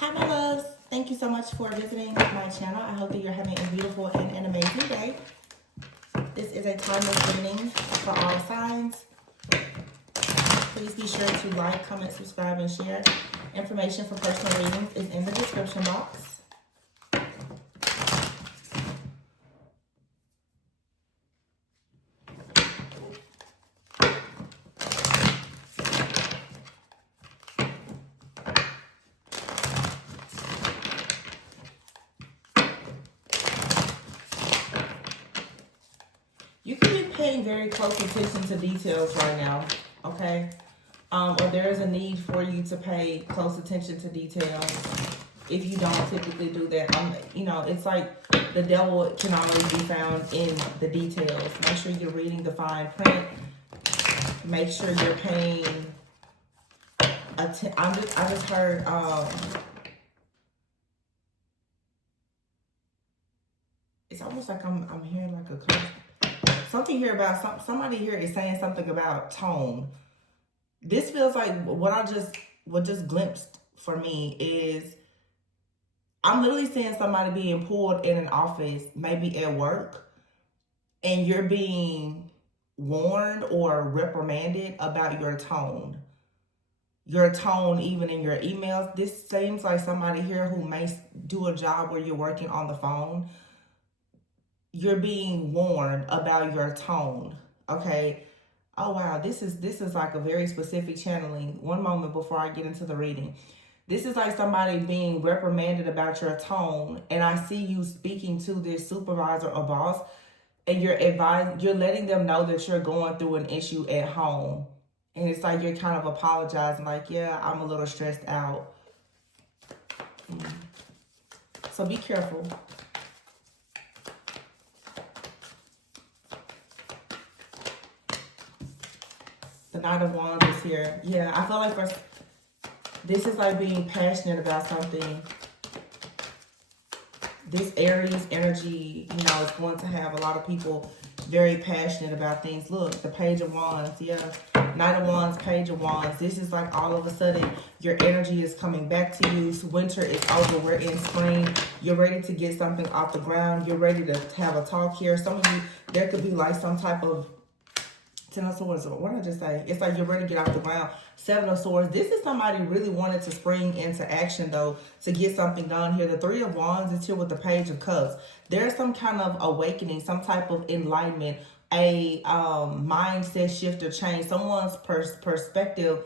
Hi, my loves. Thank you so much for visiting my channel. I hope that you're having a beautiful and an amazing day. This is a timeless reading for all signs. Please be sure to like, comment, subscribe, and share. Information for personal readings is in the description box. You can be paying very close attention to details right now, okay? Or there is a need for you to pay close attention to details. If you don't typically do that, it's like the devil can always be found in the details. Make sure you're reading the fine print. Make sure you're paying attention. I just heard, it's almost like I'm hearing like a curse. Something here about somebody here is saying something about tone. This feels like what just glimpsed for me is I'm literally seeing somebody being pulled in an office, maybe at work, and you're being warned or reprimanded about your tone. Your tone, even in your emails. This seems like somebody here who may do a job where you're working on the phone. You're being warned about your tone, okay? Oh wow, this is like a very specific channeling. One moment before I get into the reading. This is like somebody being reprimanded about your tone, and I see you speaking to this supervisor or boss, and you're letting them know that you're going through an issue at home. And it's like you're kind of apologizing, like, yeah, I'm a little stressed out. So be careful. The Knight of Wands is here. Yeah, I feel like this is like being passionate about something. This Aries energy, is going to have a lot of people very passionate about things. Look, the Page of Wands, yeah. Knight of Wands, Page of Wands. This is like all of a sudden your energy is coming back to you. Winter is over. We're in spring. You're ready to get something off the ground. You're ready to have a talk here. Some of you, there could be like some type of Ten of Swords. What did I just say? It's like you're ready to get off the ground. Seven of Swords. This is somebody really wanted to spring into action, though, to get something done here. The Three of Wands is here with the Page of Cups. There's some kind of awakening, some type of enlightenment, a mindset shift or change. Someone's perspective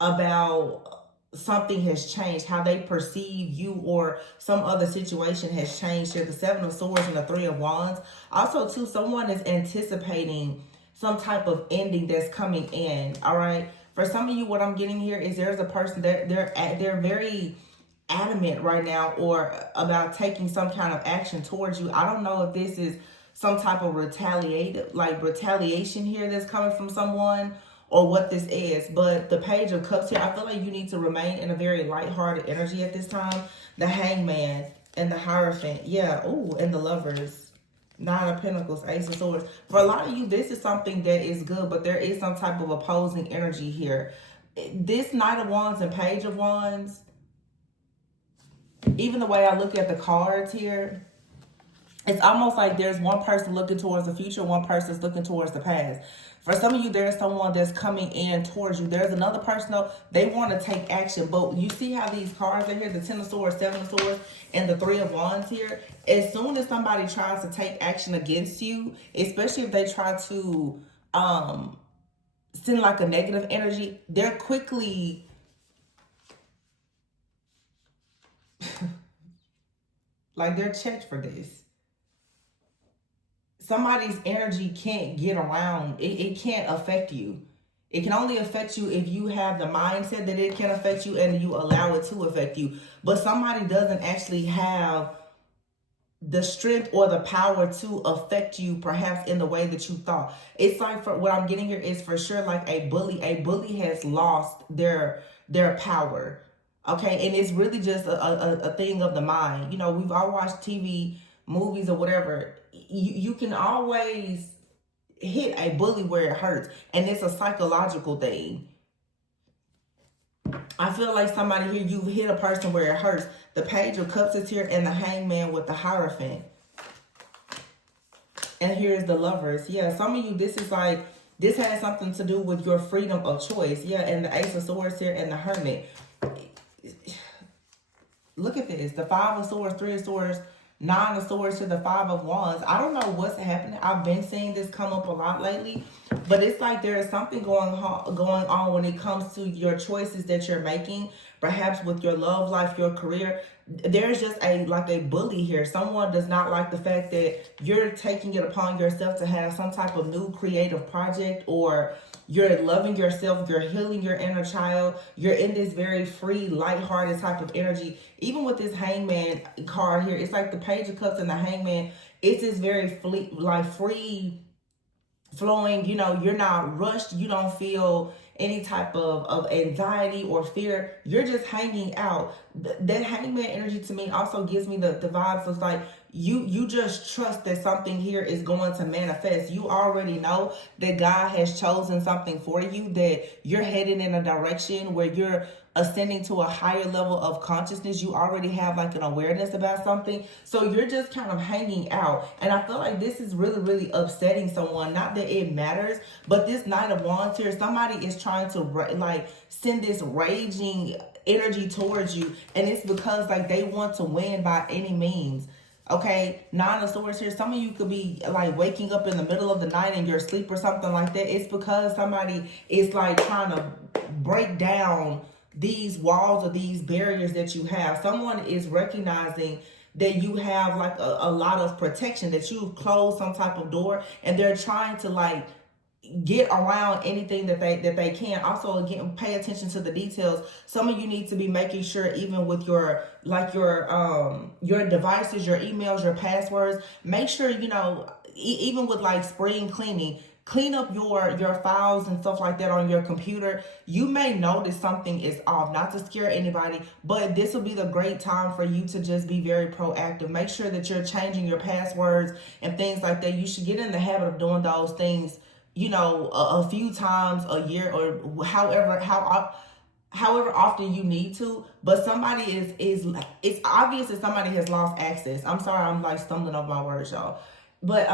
about something has changed. How they perceive you or some other situation has changed here. The Seven of Swords and the Three of Wands. Also, too, someone is anticipating some type of ending that's coming in. All right, for some of you, what I'm getting here is there's a person that they're very adamant right now or about taking some kind of action towards you. I don't know if this is some type of retaliation here that's coming from someone or what this is, but the Page of Cups here, I feel like you need to remain in a very lighthearted energy at this time. The Hangman and the Hierophant, yeah. Oh, and the Lovers. Nine of Pentacles, Ace of Swords. For a lot of you, this is something that is good, but there is some type of opposing energy here. This Knight of Wands and Page of Wands, even the way I look at the cards here, it's almost like there's one person looking towards the future, one person's looking towards the past. For some of you, there's someone that's coming in towards you. There's another person, though, they want to take action. But you see how these cards are here, the Ten of Swords, Seven of Swords, and the Three of Wands here? As soon as somebody tries to take action against you, especially if they try to send like a negative energy, they're quickly... like they're checked for this. Somebody's energy can't get around. It can't affect you. It can only affect you if you have the mindset that it can affect you and you allow it to affect you. But somebody doesn't actually have the strength or the power to affect you perhaps in the way that you thought. It's like, for what I'm getting here is for sure like a bully. A bully has lost their power. Okay, and it's really just a thing of the mind. We've all watched TV, movies, or whatever. You can always hit a bully where it hurts, and it's a psychological thing. I feel like somebody here, you hit a person where it hurts. The Page of Cups is here, and the Hangman with the Hierophant. And here's the Lovers. Yeah, some of you, this is like, this has something to do with your freedom of choice. Yeah, and the Ace of Swords here, and the Hermit. Look at this. The Five of Swords, Three of Swords, Nine of Swords to the Five of Wands. I don't know what's happening. I've been seeing this come up a lot lately. But it's like there is something going on when it comes to your choices that you're making. Perhaps with your love life, your career. There's just like a bully here. Someone does not like the fact that you're taking it upon yourself to have some type of new creative project, or you're loving yourself, you're healing your inner child, you're in this very free, lighthearted type of energy. Even with this Hangman card here, it's like the Page of Cups and the Hangman, it's this very free flowing, you know, you're not rushed, you don't feel any type of anxiety or fear, you're just hanging out. That Hangman energy to me also gives me the vibes of like, you just trust that something here is going to manifest. You already know that God has chosen something for you, that you're headed in a direction where you're ascending to a higher level of consciousness. You already have like an awareness about something, so you're just kind of hanging out. And I feel like this is really upsetting someone. Not that it matters, but this Knight of Wands here, somebody is trying to like send this raging energy towards you, and it's because like they want to win by any means. Okay, Nine of Swords here. Some of you could be like waking up in the middle of the night in your sleep or something like that. It's because somebody is like trying to break down these walls or these barriers that you have. Someone is recognizing that you have like a lot of protection, that you've closed some type of door, and they're trying to like get around anything that they can. Also, again, pay attention to the details. Some of you need to be making sure, even with your devices, your emails, your passwords, make sure, you know, even with like spring cleaning, clean up your files and stuff like that on your computer. You may notice something is off. Not to scare anybody, but this will be the great time for you to just be very proactive. Make sure that you're changing your passwords and things like that. You should get in the habit of doing those things, you know, a few times a year, or however often you need to. But somebody it's obvious that somebody has lost access. I'm sorry, I'm like stumbling over my words, y'all. But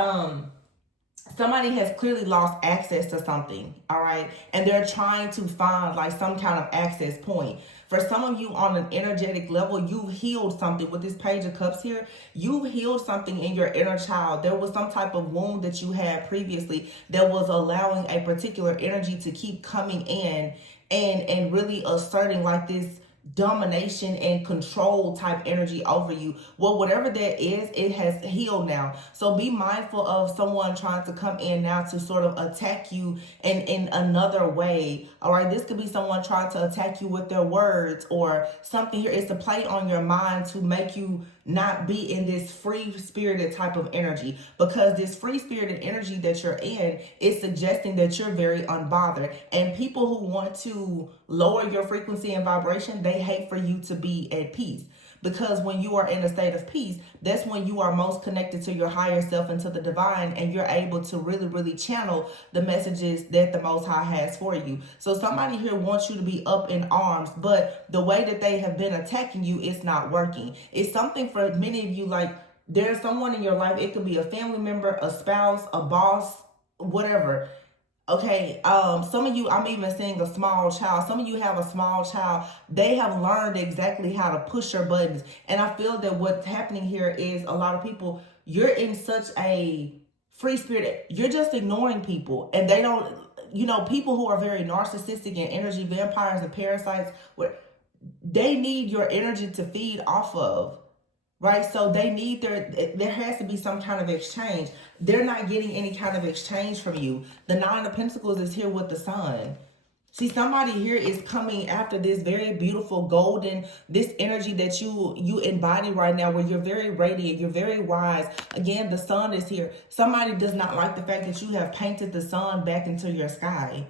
somebody has clearly lost access to something, all right? And they're trying to find like some kind of access point. For some of you on an energetic level, you've healed something. With this Page of Cups here, you've healed something in your inner child. There was some type of wound that you had previously that was allowing a particular energy to keep coming in and really asserting like this domination and control type energy over you. Well, whatever that is, it has healed now. So be mindful of someone trying to come in now to sort of attack you in another way. All right, this could be someone trying to attack you with their words or something here. It's to play on your mind to make you not be in this free spirited type of energy, because this free spirited energy that you're in is suggesting that you're very unbothered. And people who want to lower your frequency and vibration, they hate for you to be at peace. Because when you are in a state of peace, that's when you are most connected to your higher self and to the divine, and you're able to really channel the messages that the Most High has for you. So somebody here wants you to be up in arms, but the way that they have been attacking you, it's not working. It's something for many of you, like there's someone in your life, it could be a family member, a spouse, a boss, whatever. Okay, some of you, I'm even seeing a small child. Some of you have a small child. They have learned exactly how to push your buttons. And I feel that what's happening here is a lot of people, you're in such a free spirit. You're just ignoring people. And they don't, you know, people who are very narcissistic and energy vampires and parasites, they need your energy to feed off of. Right? So they need there has to be some kind of exchange. They're not getting any kind of exchange from you. The Nine of Pentacles is here with the Sun. See, somebody here is coming after this very beautiful golden, this energy that you embody right now, where you're very radiant, you're very wise. Again, the Sun is here. Somebody does not like the fact that you have painted the sun back into your sky.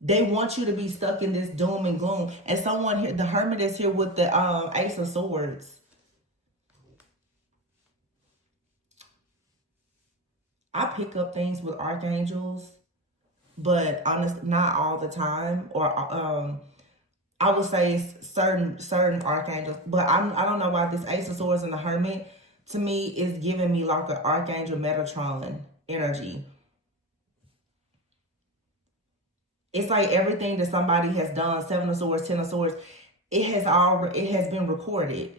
They want you to be stuck in this doom and gloom. And someone here, the Hermit is here with the Ace of Swords. I pick up things with archangels, but honestly, not all the time. Or I would say certain archangels, but I don't know why this Ace of Swords and the Hermit to me is giving me like an Archangel Metatron energy. It's like everything that somebody has done, Seven of Swords, Ten of Swords, it has been recorded.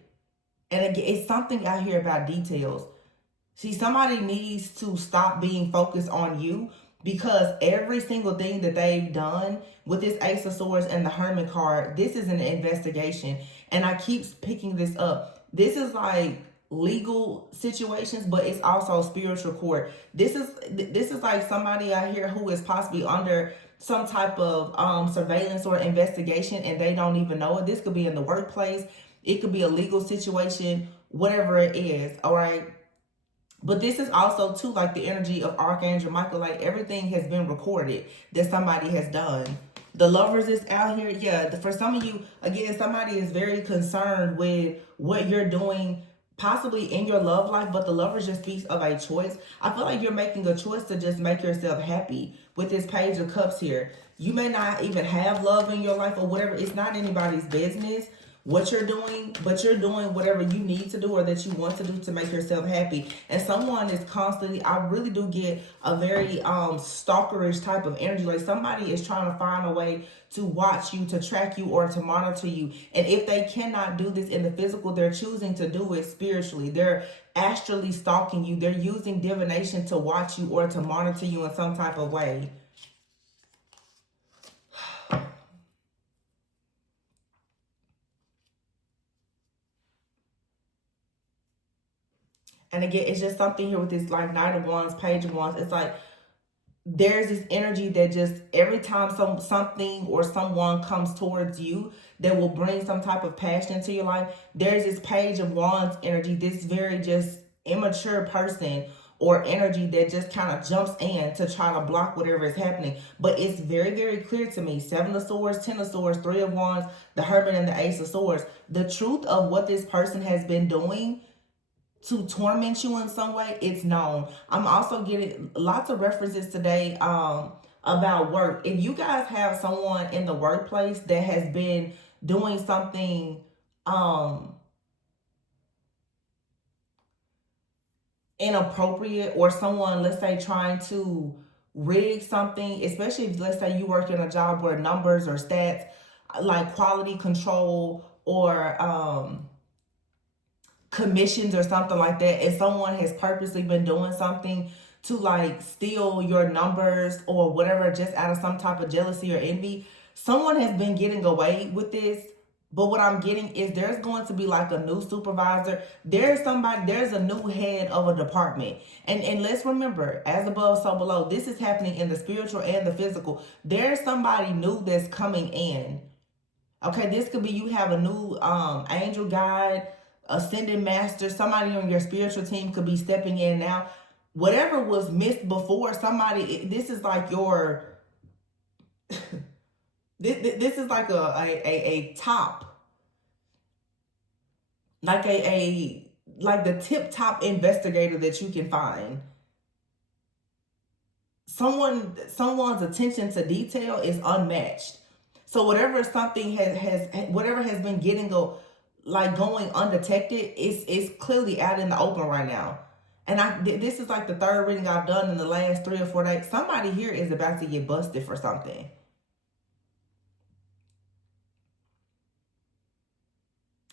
And again, it's something out here about details. See, somebody needs to stop being focused on you, because every single thing that they've done with this Ace of Swords and the Hermit card, this is an investigation. And I keep picking this up. This is like legal situations, but it's also spiritual court. This is like somebody out here who is possibly under some type of surveillance or investigation, and they don't even know it. This could be in the workplace. It could be a legal situation, whatever it is. All right. But this is also too like the energy of Archangel Michael. Like everything has been recorded that somebody has done. The Lovers is out here. Yeah, for some of you, again, somebody is very concerned with what you're doing possibly in your love life, but the Lovers just speaks of a choice. I feel like you're making a choice to just make yourself happy with this Page of Cups here. You may not even have love in your life or whatever. It's not anybody's business what you're doing, but you're doing whatever you need to do or that you want to do to make yourself happy. And someone is constantly, I really do get a very stalkerish type of energy. Like somebody is trying to find a way to watch you, to track you, or to monitor you. And if they cannot do this in the physical, they're choosing to do it spiritually. They're astrally stalking you. They're using divination to watch you or to monitor you in some type of way. And again, it's just something here with this like Knight of Wands, Page of Wands. It's like there's this energy that just every time something or someone comes towards you that will bring some type of passion into your life, there's this Page of Wands energy, this very just immature person or energy that just kind of jumps in to try to block whatever is happening. But it's very, very clear to me. Seven of Swords, Ten of Swords, Three of Wands, the Hermit, and the Ace of Swords. The truth of what this person has been doing to torment you in some way, it's known. I'm also getting lots of references today about work. If you guys have someone in the workplace that has been doing something inappropriate, or someone, let's say, trying to rig something, especially if, let's say, you work in a job where numbers or stats, like quality control or commissions or something like that, if someone has purposely been doing something to like steal your numbers or whatever, just out of some type of jealousy or envy, someone has been getting away with this. But what I'm getting is there's going to be like a new supervisor. There's a new head of a department. And let's remember, as above, so below. This is happening in the spiritual and the physical. There's somebody new that's coming in. Okay, this could be you have a new angel guide, ascended master, somebody on your spiritual team could be stepping in now. Whatever was missed before, somebody, this is like your, this is like a top, like like the tip top investigator that you can find. Someone's attention to detail is unmatched. So whatever something whatever has been going undetected, it's clearly out in the open right now. And this is like the third reading I've done in the last 3 or 4 days. Somebody here is about to get busted for something.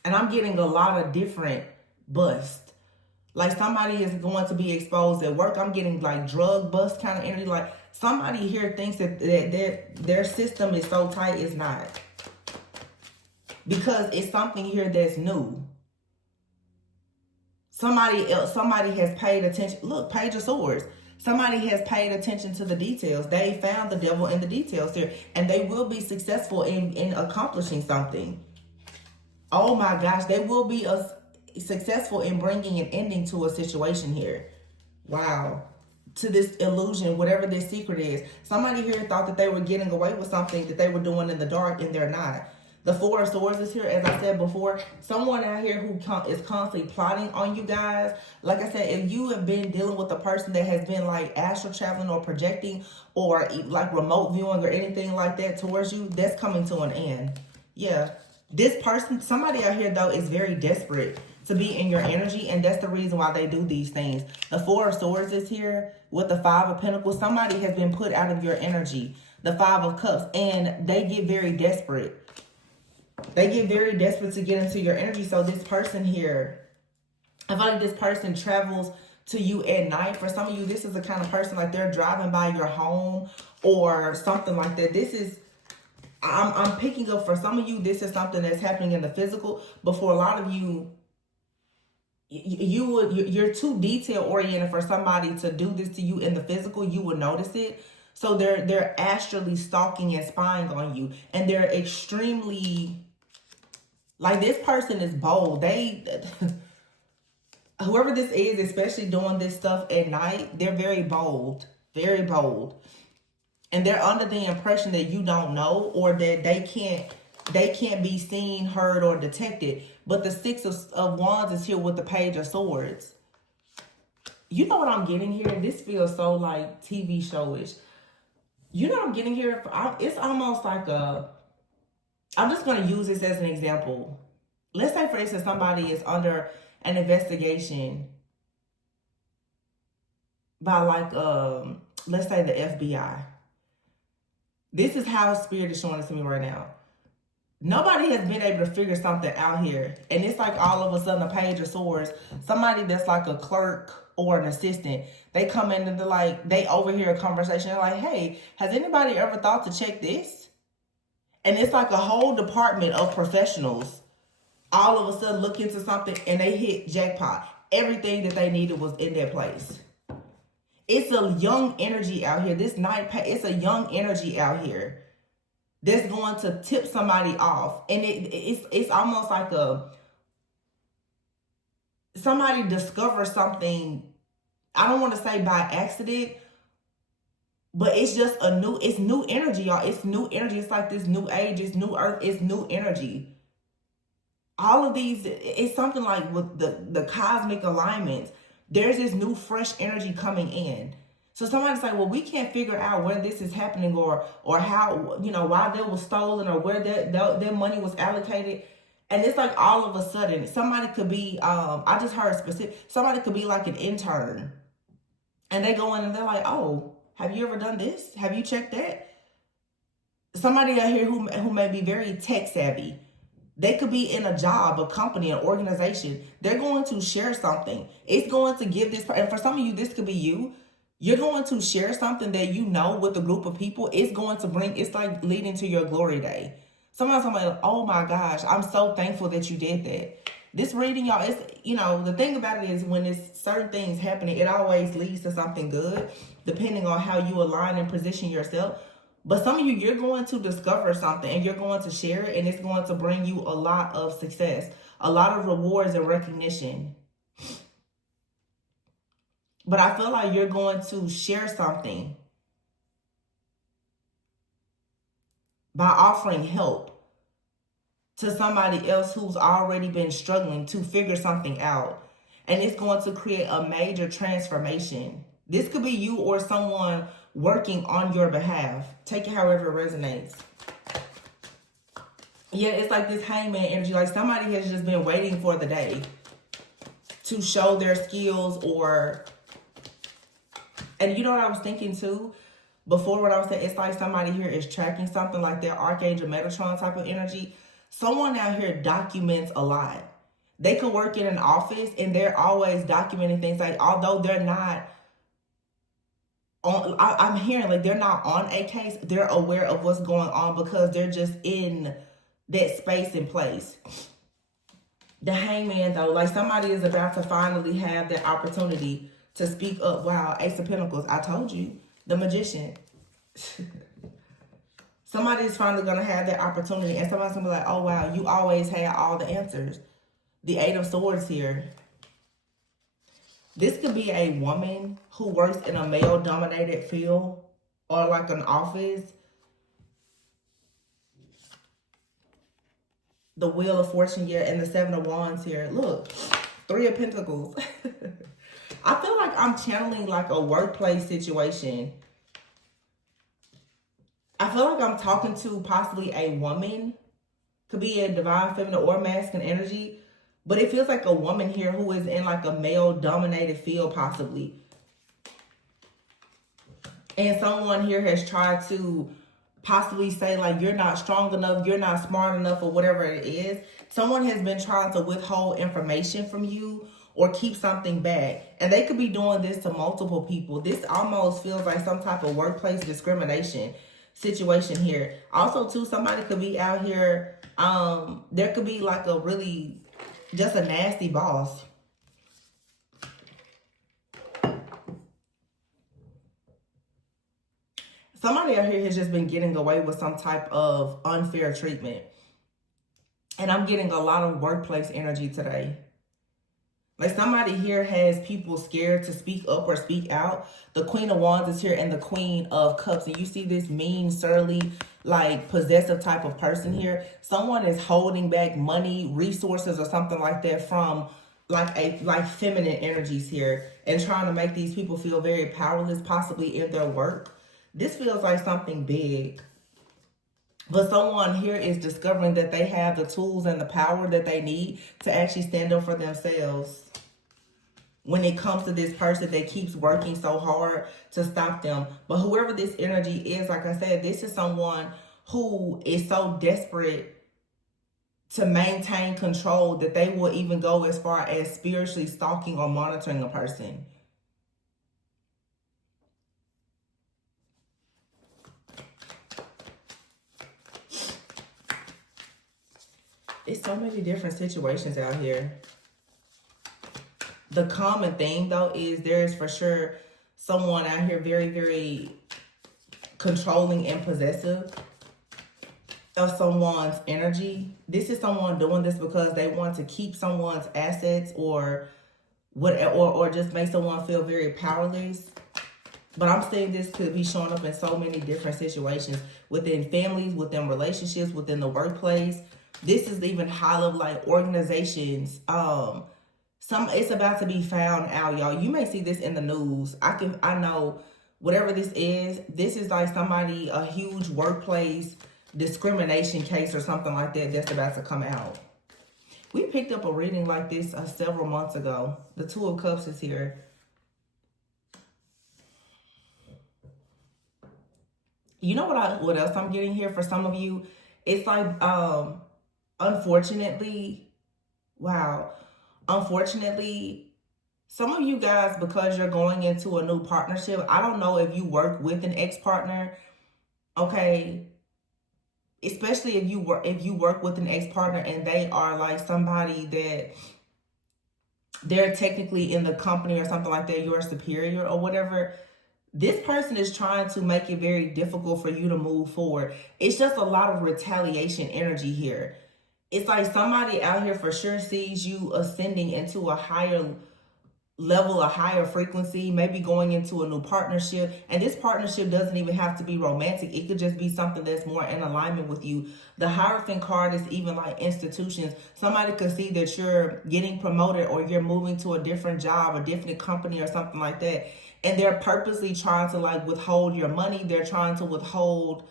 And I'm getting a lot of different busts. Like somebody is going to be exposed at work. I'm getting like drug bust kind of energy. Like somebody here thinks that their system is so tight, it's not. Because it's something here that's new. Somebody has paid attention. Look, Page of Swords. Somebody has paid attention to the details. They found the devil in the details here. And they will be successful in accomplishing something. Oh my gosh, they will be successful in bringing an ending to a situation here. Wow. To this illusion, whatever this secret is. Somebody here thought that they were getting away with something that they were doing in the dark, and they're not. The Four of Swords is here, as I said before. Someone out here who is constantly plotting on you guys. Like I said, if you have been dealing with a person that has been like astral traveling or projecting or like remote viewing or anything like that towards you, that's coming to an end. Yeah. This person, somebody out here, though, is very desperate to be in your energy, and that's the reason why they do these things. The Four of Swords is here with the Five of Pentacles. Somebody has been put out of your energy. The Five of Cups, and they get very desperate. They get very desperate to get into your energy. So this person here, I feel like this person travels to you at night. For some of you, this is the kind of person, like they're driving by your home or something like that. This is, I'm picking up, for some of you, this is something that's happening in the physical. But for a lot of you, you're too detail oriented for somebody to do this to you in the physical. You would notice it. So they're astrally stalking and spying on you, and they're extremely, like, this person is bold. They whoever this is, especially doing this stuff at night, they're very bold, very bold. And they're under the impression that you don't know, or that they can't be seen, heard, or detected. But the Six of Wands is here with the Page of Swords. You know what I'm getting here? This feels so like TV showish. You know what I'm getting here? It's almost like I'm just going to use this as an example. Let's say, for instance, somebody is under an investigation by, like, let's say the FBI. This is how Spirit is showing it to me right now. Nobody has been able to figure something out here. And it's like all of a sudden a Page of Swords, somebody that's like a clerk or an assistant, they come in and they're like, they overhear a conversation. They're like, hey, has anybody ever thought to check this? And it's like a whole department of professionals all of a sudden look into something and they hit jackpot. Everything that they needed was in their place. It's a young energy out here. This night, it's a young energy out here that's going to tip somebody off. And it's almost like somebody discovers something, I don't want to say by accident, but it's just it's new energy, y'all. It's new energy. It's like this new age, it's new earth, it's new energy. All of these, it's something like with the cosmic alignments, there's this new fresh energy coming in. So somebody's like, well, we can't figure out where this is happening, or how, why that was stolen, or where their money was allocated. And it's like all of a sudden, somebody could be, I just heard specific, somebody could be like an intern. And they go in and they're like, oh, have you ever done this? Have you checked that? Somebody out here who may be very tech savvy. They could be in a job, a company, an organization. They're going to share something. It's going to give this, and for some of you, this could be you. You're going to share something that you know with a group of people. It's going to bring, it's like leading to your glory day. Somebody's like, oh my gosh, I'm so thankful that you did that. This reading, y'all, it's, the thing about it is when it's certain things happening, it always leads to something good, depending on how you align and position yourself. But some of you, you're going to discover something and you're going to share it, and it's going to bring you a lot of success, a lot of rewards and recognition. But I feel like you're going to share something by offering help to somebody else who's already been struggling to figure something out. And it's going to create a major transformation. This could be you or someone working on your behalf. Take it however it resonates. Yeah, it's like this hangman energy. Like somebody has just been waiting for the day to show their skills, or... And you know what I was thinking too? Before, what I was saying, it's like somebody here is tracking something, like their Archangel Metatron type of energy. Someone out here documents a lot. They could work in an office and they're always documenting things. Like, although they're not on, I'm hearing like they're not on a case, they're aware of what's going on because they're just in that space and place. The Hangman, though, like somebody is about to finally have that opportunity to speak up. Wow, Ace of Pentacles, I told you. The Magician. Somebody is finally going to have that opportunity, and somebody's going to be like, oh, wow, you always had all the answers. The Eight of Swords here. This could be a woman who works in a male-dominated field or like an office. The Wheel of Fortune here and the Seven of Wands here. Look, Three of Pentacles. I feel like I'm channeling like a workplace situation. I feel like I'm talking to possibly a woman, Could be a divine feminine or masculine energy. But it feels like a woman here who is in like a male-dominated field, possibly. And someone here has tried to possibly say, like, you're not strong enough, you're not smart enough, or whatever it is. Someone has been trying to withhold information from you or keep something back. And they could be doing this to multiple people. This almost feels like some type of workplace discrimination situation here. Also, too, somebody could be out here, there could be like a really, just a nasty boss. Somebody out here has just been getting away with some type of unfair treatment. And I'm getting a lot of workplace energy today. Like somebody here has people scared to speak up or speak out. The Queen of Wands is here and the Queen of Cups. And you see this mean, surly, like possessive type of person here. Someone is holding back money, resources, or something like that from like feminine energies here. And trying to make these people feel very powerless, possibly in their work. This feels like something big. But someone here is discovering that they have the tools and the power that they need to actually stand up for themselves. When it comes to this person that keeps working so hard to stop them. But whoever this energy is, like I said, this is someone who is so desperate to maintain control that they will even go as far as spiritually stalking or monitoring a person. It's so many different situations out here. The common thing, though, is there's for sure someone out here very, very controlling and possessive of someone's energy. This is someone doing this because they want to keep someone's assets or just make someone feel very powerless. But I'm saying this could be showing up in so many different situations within families, within relationships, within the workplace. This is even high level like organizations. It's about to be found out, y'all. You may see this in the news. I know whatever this is like somebody, a huge workplace discrimination case or something like that that's about to come out. We picked up a reading like this several months ago. The Two of Cups is here. You know what else I'm getting here for some of you? It's like, unfortunately, some of you guys, because you're going into a new partnership, I don't know if you work with an ex-partner, okay? Especially if you work with an ex-partner and they are like somebody that they're technically in the company or something like that, you're superior or whatever. This person is trying to make it very difficult for you to move forward. It's just a lot of retaliation energy here. It's like somebody out here for sure sees you ascending into a higher level, a higher frequency, maybe going into a new partnership. And this partnership doesn't even have to be romantic. It could just be something that's more in alignment with you. The Hierophant card is even like institutions. Somebody could see that you're getting promoted or you're moving to a different job, a different company or something like that. And they're purposely trying to like withhold your money. They're trying to withhold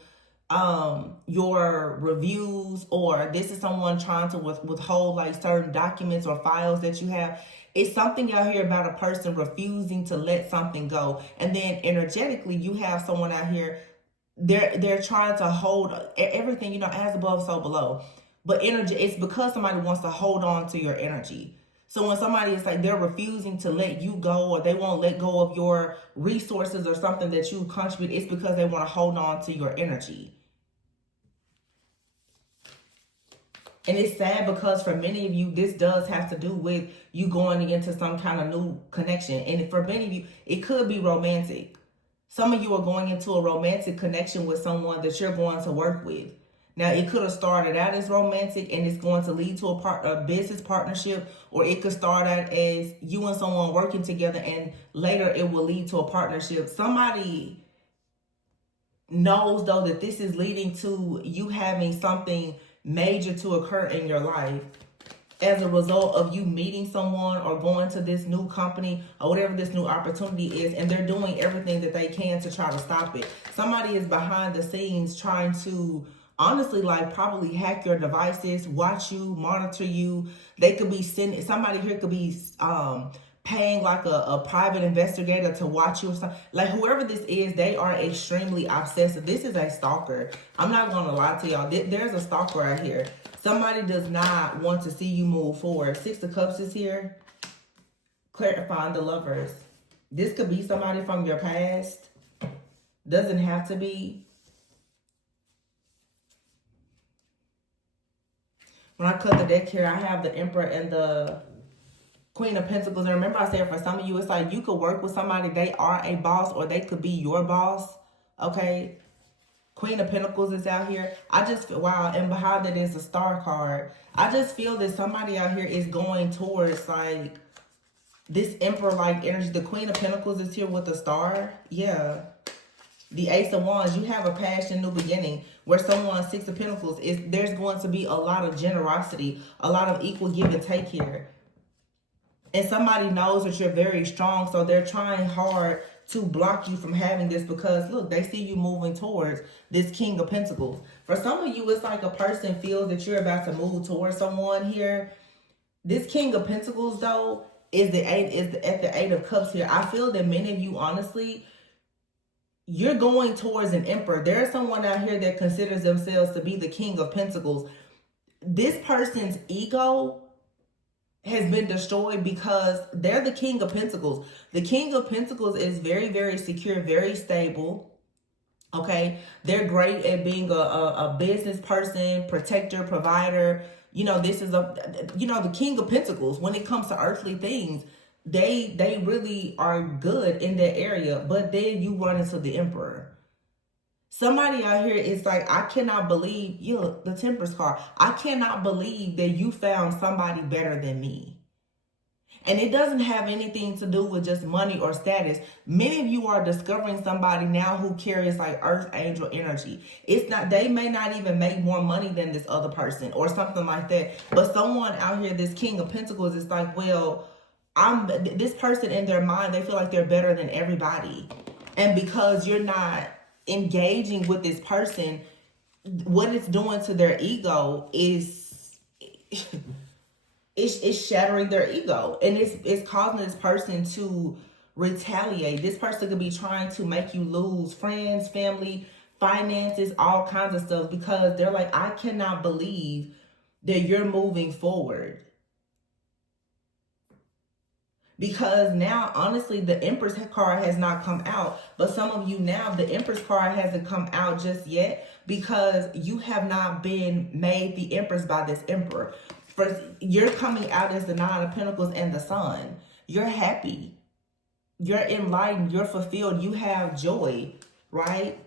your reviews, or this is someone trying to withhold like certain documents or files that you have. It's something out here about a person refusing to let something go. And then energetically, you have someone out here, they're trying to hold everything, you know, as above, so below. But energy, it's because somebody wants to hold on to your energy. So when somebody is like, they're refusing to let you go, or they won't let go of your resources or something that you contribute, it's because they want to hold on to your energy. And it's sad because for many of you, this does have to do with you going into some kind of new connection. And for many of you, it could be romantic. Some of you are going into a romantic connection with someone that you're going to work with. Now, it could have started out as romantic and it's going to lead to a business partnership, or it could start out as you and someone working together and later it will lead to a partnership. Somebody knows, though, that this is leading to you having something major to occur in your life as a result of you meeting someone or going to this new company or whatever this new opportunity is, and they're doing everything that they can to try to stop it. Somebody is behind the scenes trying to honestly, like, probably hack your devices, watch you, monitor you. They could be sending, somebody here could be paying like a private investigator to watch you or something. Like, whoever this is, they are extremely obsessive. This is a stalker. I'm not gonna lie to y'all. There's a stalker right here. Somebody does not want to see you move forward. Six of Cups is here. Clarifying the Lovers. This could be somebody from your past. Doesn't have to be. When I cut the deck here, I have the Emperor and the Queen of Pentacles. And remember I said for some of you, it's like you could work with somebody. They are a boss or they could be your boss. Okay. Queen of Pentacles is out here. I just feel, wow. And behind it is a Star card. I just feel that somebody out here is going towards like this Emperor-like energy. The Queen of Pentacles is here with a star. Yeah. The Ace of Wands, you have a passion, new beginning, where someone, Six of Pentacles, there's going to be a lot of generosity, a lot of equal give and take here. And somebody knows that you're very strong, so they're trying hard to block you from having this because, look, they see you moving towards this King of Pentacles. For some of you, it's like a person feels that you're about to move towards someone here. This King of Pentacles, though, is at the Eight of Cups here. I feel that many of you, honestly, you're going towards an Emperor. There's someone out here that considers themselves to be the King of Pentacles. This person's ego has been destroyed because they're the King of Pentacles. The King of Pentacles is very, very secure, very stable. Okay, they're great at being a business person, protector, provider. You know, this is the King of Pentacles. When it comes to earthly things, they really are good in that area. But then you run into the Emperor. Somebody out here is like, I cannot believe, the Temperance card. I cannot believe that you found somebody better than me. And it doesn't have anything to do with just money or status. Many of you are discovering somebody now who carries like earth angel energy. It's not, they may not even make more money than this other person or something like that. But someone out here, this King of Pentacles, is like, well, this person in their mind, they feel like they're better than everybody. And because you're not engaging with this person, what it's doing to their ego is it's shattering their ego, and it's causing this person to retaliate. This person could be trying to make you lose friends, family, finances, all kinds of stuff, because they're like, I cannot believe that you're moving forward. Because now, honestly, the Empress card has not come out. But some of you now, the Empress card hasn't come out just yet because you have not been made the Empress by this Emperor. First, you're coming out as the Nine of Pentacles and the Sun. You're happy. You're enlightened. You're fulfilled. You have joy, right?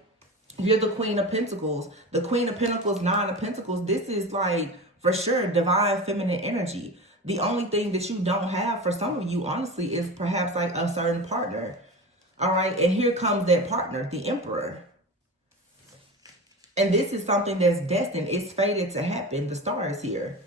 You're the Queen of Pentacles. The Queen of Pentacles, Nine of Pentacles. This is like, for sure, divine feminine energy. The only thing that you don't have for some of you, honestly, is perhaps like a certain partner. All right. And here comes that partner, the Emperor. And this is something that's destined. It's fated to happen. The Star is here.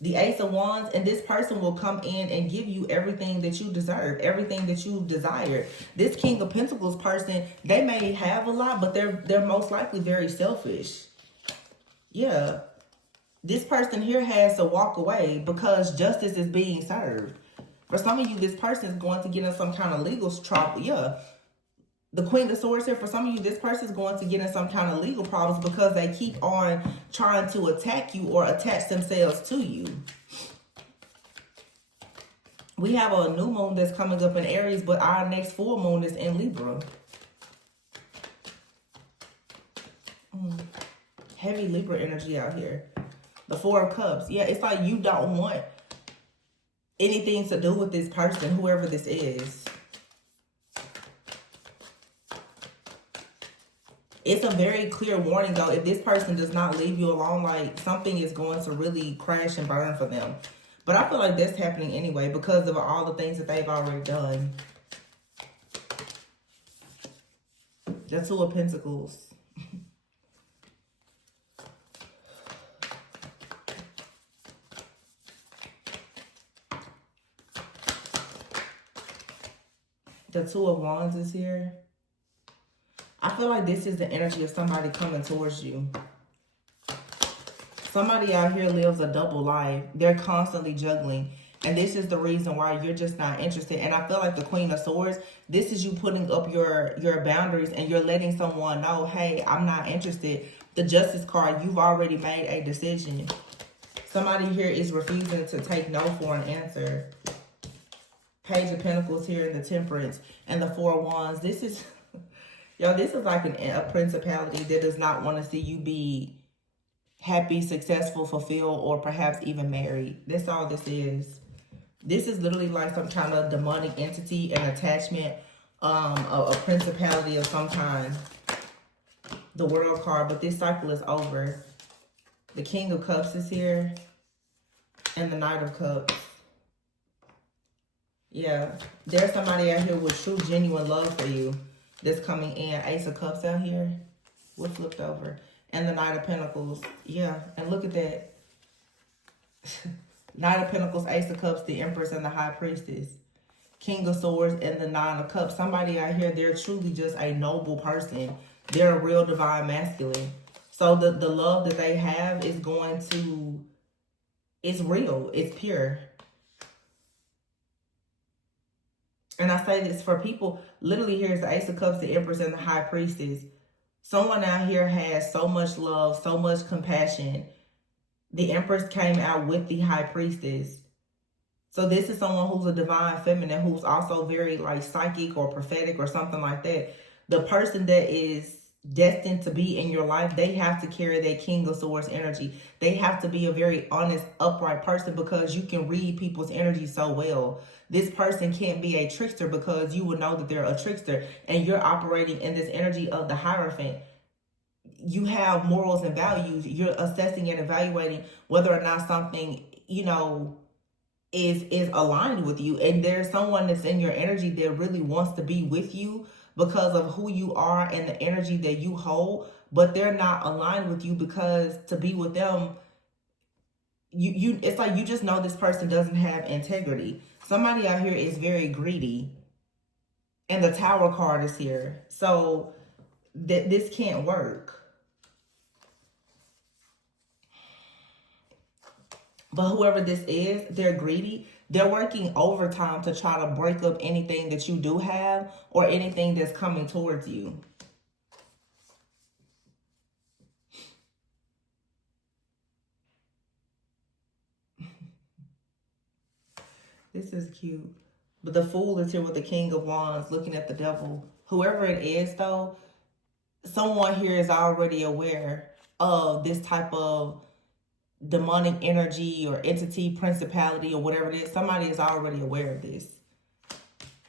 The Ace of Wands, and this person will come in and give you everything that you deserve, everything that you desire. This King of Pentacles person, they may have a lot, but they're most likely very selfish. Yeah. This person here has to walk away because justice is being served. For some of you, this person is going to get in some kind of legal trouble. Yeah. The Queen of Swords here, for some of you, this person is going to get in some kind of legal problems because they keep on trying to attack you or attach themselves to you. We have a new moon that's coming up in Aries, but our next full moon is in Libra. Heavy Libra energy out here. The Four of Cups. Yeah, it's like you don't want anything to do with this person, whoever this is. It's a very clear warning, though. If this person does not leave you alone, like, something is going to really crash and burn for them. But I feel like that's happening anyway because of all the things that they've already done. The Two of Pentacles. The Two of Wands is here. I feel like this is the energy of somebody coming towards you. Somebody out here lives a double life. They're constantly juggling. And this is the reason why you're just not interested. And I feel like the Queen of Swords, this is you putting up your boundaries and you're letting someone know, hey, I'm not interested. The Justice card, you've already made a decision. Somebody here is refusing to take no for an answer. Page of Pentacles here in the Temperance and the Four of Wands. This is, yo, this is like a principality that does not want to see you be happy, successful, fulfilled, or perhaps even married. That's all this is. This is literally like some kind of demonic entity, an attachment, a principality of some kind. The World card, but this cycle is over. The King of Cups is here. And the Knight of Cups. Yeah, there's somebody out here with true, genuine love for you that's coming in. Ace of Cups out here. What flipped over? And the Knight of Pentacles. Yeah, and look at that. Knight of Pentacles, Ace of Cups, the Empress, and the High Priestess. King of Swords and the Nine of Cups. Somebody out here, they're truly just a noble person. They're a real divine masculine. So the love that they have is going to, it's real. It's pure. And I say this for people, literally here's the Ace of Cups, the Empress, and the High Priestess. Someone out here has so much love, so much compassion. The Empress came out with the High Priestess. So this is someone who's a divine feminine, who's also very like psychic or prophetic or something like that. The person that is destined to be in your life, they have to carry that King of Swords energy. They have to be a very honest, upright person because you can read people's energy so well. This person can't be a trickster because you would know that they're a trickster and you're operating in this energy of the Hierophant. You have morals and values. You're assessing and evaluating whether or not something, you know, is aligned with you. And there's someone that's in your energy that really wants to be with you because of who you are and the energy that you hold, but they're not aligned with you because to be with them, it's like you just know this person doesn't have integrity. Somebody out here is very greedy. And the Tower card is here. So this can't work. But whoever this is, they're greedy. They're working overtime to try to break up anything that you do have or anything that's coming towards you. This is cute. But the Fool is here with the King of Wands looking at the Devil. Whoever it is, though, someone here is already aware of this type of demonic energy or entity, principality, or whatever it is. Somebody is already aware of this.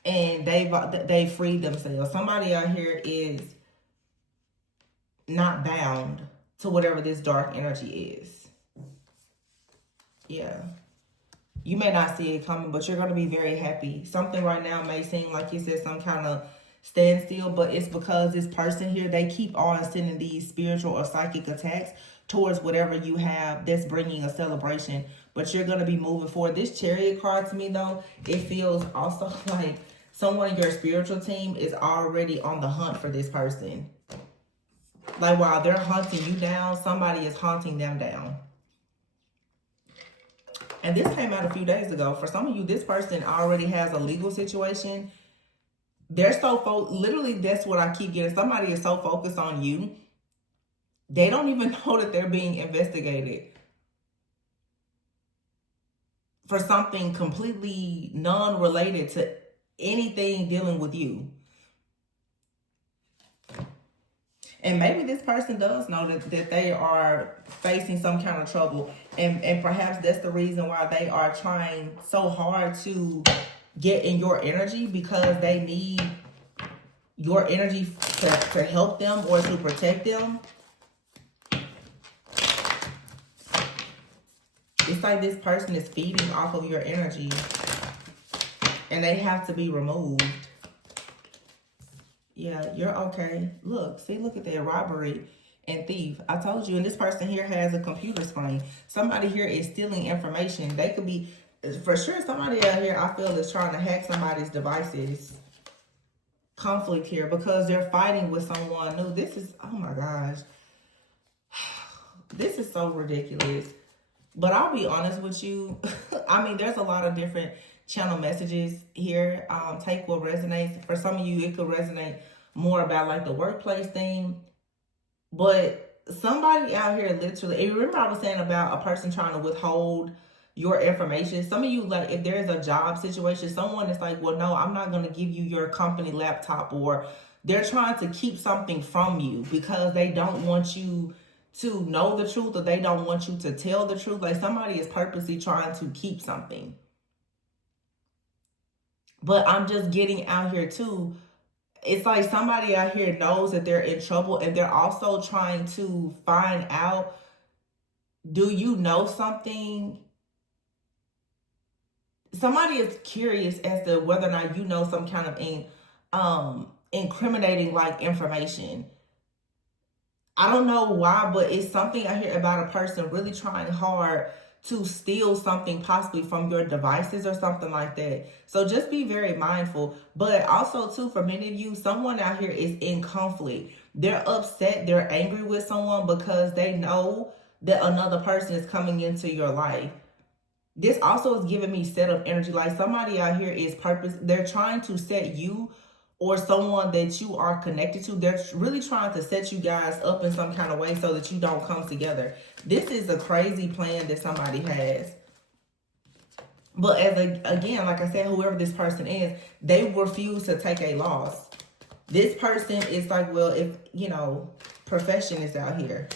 And they've freed themselves. Somebody out here is not bound to whatever this dark energy is. Yeah. You may not see it coming, but you're going to be very happy. Something right now may seem like you said some kind of standstill, but it's because this person here, they keep on sending these spiritual or psychic attacks towards whatever you have that's bringing a celebration. But you're going to be moving forward. This Chariot card to me, though, it feels also like someone in your spiritual team is already on the hunt for this person. Like while they're hunting you down, somebody is hunting them down. And this came out a few days ago. For some of you, this person already has a legal situation. They're so literally, that's what I keep getting. Somebody is so focused on you, they don't even know that they're being investigated for something completely non-related to anything dealing with you. And maybe this person does know that they are facing some kind of trouble. And perhaps that's the reason why they are trying so hard to get in your energy, because they need your energy to help them or to protect them. It's like this person is feeding off of your energy and they have to be removed. Yeah, you're okay. Look, see, look at that, robbery and thief. I told you, and this person here has a computer screen. Somebody here is stealing information. They could be, for sure, somebody out here I feel is trying to hack somebody's devices. Conflict here because they're fighting with someone new. This is, oh my gosh. This is so ridiculous. But I'll be honest with you. I mean, there's a lot of different channel messages here. Take what resonates. For some of you, it could resonate more about like the workplace thing. But somebody out here literally, and remember I was saying about a person trying to withhold your information. Some of you, like, if there's a job situation, someone is like, well, no, I'm not going to give you your company laptop, or they're trying to keep something from you because they don't want you to know the truth, or they don't want you to tell the truth. Like, somebody is purposely trying to keep something. But I'm just getting out here too. It's like somebody out here knows that they're in trouble, and they're also trying to find out, do you know something? Somebody is curious as to whether or not you know some kind of incriminating like information. I don't know why, but it's something I hear about a person really trying hard to steal something possibly from your devices or something like that. So just be very mindful. But also too, for many of you, someone out here is in conflict. They're upset, they're angry with someone because they know that another person is coming into your life. This also is giving me setup energy. Like, somebody out here is they're trying to set you or someone that you are connected to. They're really trying to set you guys up in some kind of way so that you don't come together. This is a crazy plan that somebody has. But again, like I said, whoever this person is, they refuse to take a loss. This person is like, well, if, you know, profession is out here.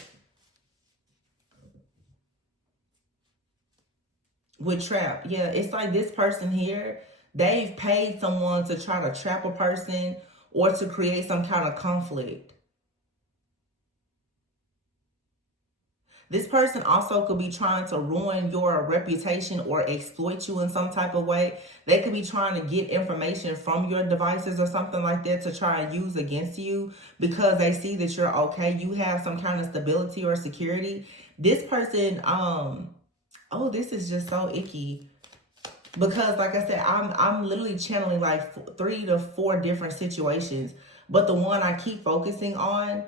With trap, yeah, it's like this person here, they've paid someone to try to trap a person or to create some kind of conflict. This person also could be trying to ruin your reputation or exploit you in some type of way. They could be trying to get information from your devices or something like that to try and use against you because they see that you're okay. You have some kind of stability or security. This person, oh, this is just so icky. Because like I said, I'm literally channeling like 3 to 4 different situations. But the one I keep focusing on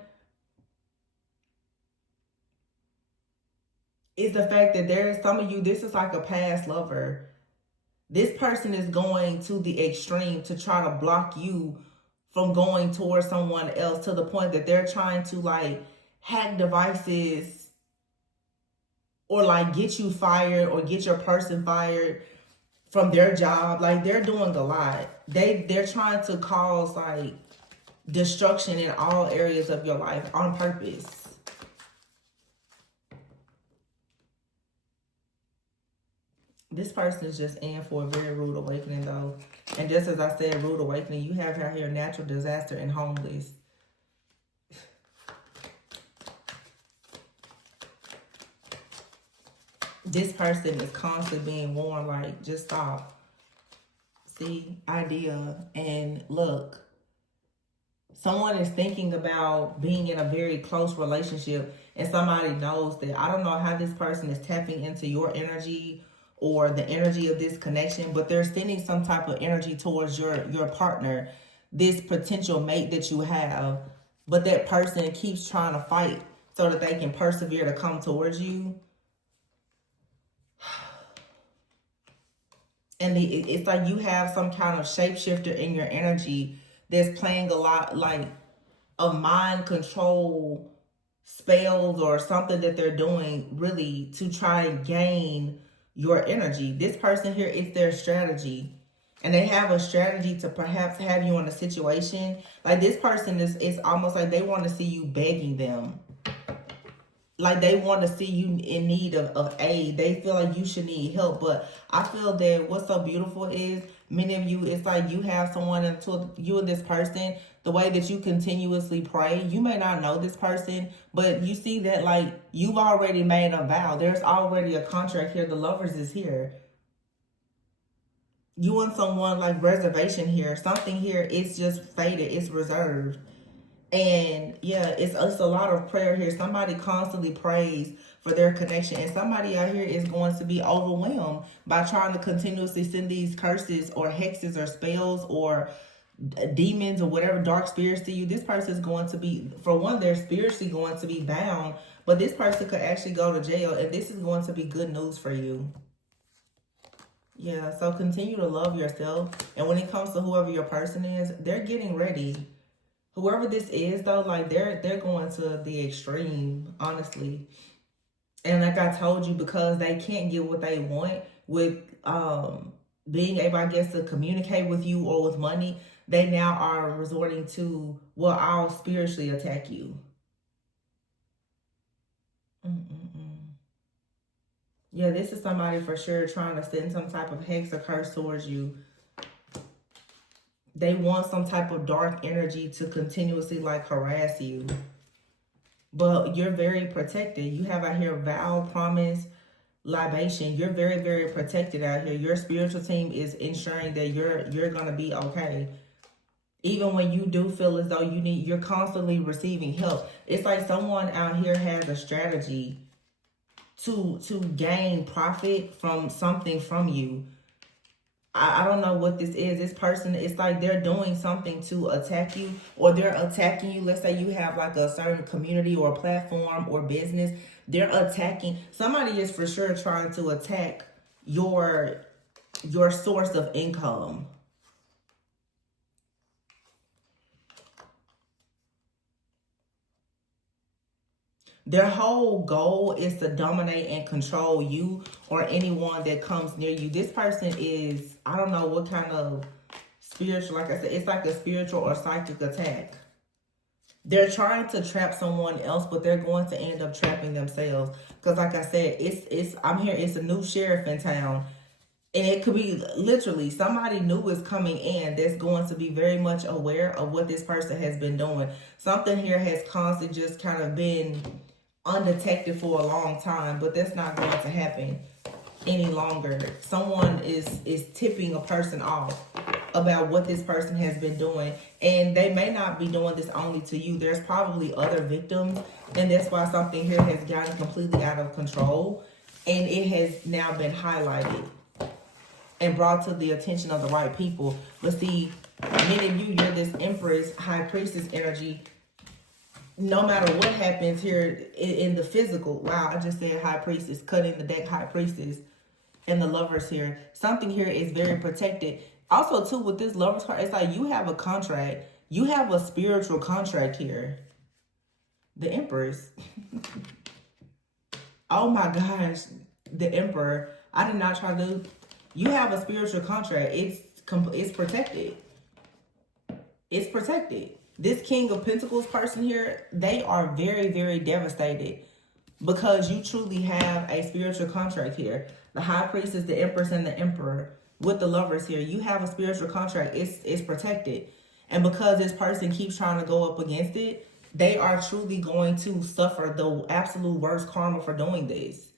is the fact that there is some of you, this is like a past lover. This person is going to the extreme to try to block you from going towards someone else, to the point that they're trying to like hack devices or like get you fired or get your person fired from their job. Like, they're doing a lot. They're trying to cause like destruction in all areas of your life on purpose. This person is just in for a very rude awakening though. And just as I said, rude awakening, you have out here natural disaster and homeless. This person is constantly being warned, like, just stop. See, idea. And look, someone is thinking about being in a very close relationship, and somebody knows that. I don't know how this person is tapping into your energy or the energy of this connection, but they're sending some type of energy towards your partner, this potential mate that you have. But that person keeps trying to fight so that they can persevere to come towards you. And it's like you have some kind of shapeshifter in your energy that's playing a lot like of mind control spells or something that they're doing really to try and gain your energy. This person here, is their strategy. And they have a strategy to perhaps have you in a situation. Like, this person is almost like they want to see you begging them. Like, they want to see you in need of aid. They feel like you should need help. But I feel that what's so beautiful is many of you, it's like you have someone, until you and this person, the way that you continuously pray, you may not know this person, but you see that like you've already made a vow. There's already a contract here. The Lovers is here. You and someone like reservation here. Something here is just fated. It's reserved. And yeah, it's a lot of prayer here. Somebody constantly prays for their connection. And somebody out here is going to be overwhelmed by trying to continuously send these curses or hexes or spells or demons or whatever dark spirits to you. This person is going to be, for one, they're spiritually going to be bound But this person could actually go to jail, and this is going to be good news for you. Yeah, so continue to love yourself. And when it comes to whoever your person is, they're getting ready. Whoever this is, though, like they're going to the extreme, honestly. And like I told you, because they can't get what they want with being able, I guess, to communicate with you or with money, they now are resorting to, well, I'll spiritually attack you. Yeah, this is somebody for sure trying to send some type of hex or curse towards you. They want some type of dark energy to continuously like harass you. But you're very protected. You have out here vow, promise, libation. You're very, very protected out here. Your spiritual team is ensuring that you're gonna be okay. Even when you do feel as though you're constantly receiving help. It's like someone out here has a strategy to gain profit from something from you. I don't know what this is. This person, it's like they're doing something to attack you, or they're attacking you. Let's say you have like a certain community or platform or business. They're attacking. Somebody is for sure trying to attack your source of income. Their whole goal is to dominate and control you or anyone that comes near you. This person is, I don't know what kind of spiritual, like I said, it's like a spiritual or psychic attack. They're trying to trap someone else, but they're going to end up trapping themselves. Because like I said, I'm here, it's a new sheriff in town. And it could be literally somebody new is coming in that's going to be very much aware of what this person has been doing. Something here has constantly just kind of been undetected for a long time, but that's not going to happen any longer. Someone is tipping a person off about what this person has been doing, and they may not be doing this only to you. There's probably other victims, and that's why something here has gotten completely out of control, and it has now been highlighted and brought to the attention of the right people. But see, many of you, you're this Empress, High Priestess energy. No matter what happens here in the physical, wow, I just said High Priestess, cutting the deck, High Priestess, and the Lovers here. Something here is very protected. Also, too, with this Lovers card, it's like you have a contract. You have a spiritual contract here. The Empress. Oh my gosh, the Emperor. I did not try to. You have a spiritual contract. It's protected. It's protected. This King of Pentacles person here, they are very, very devastated because you truly have a spiritual contract here. The High Priestess, the Empress, and the Emperor with the Lovers here. You have a spiritual contract. It's protected. And because this person keeps trying to go up against it, they are truly going to suffer the absolute worst karma for doing this.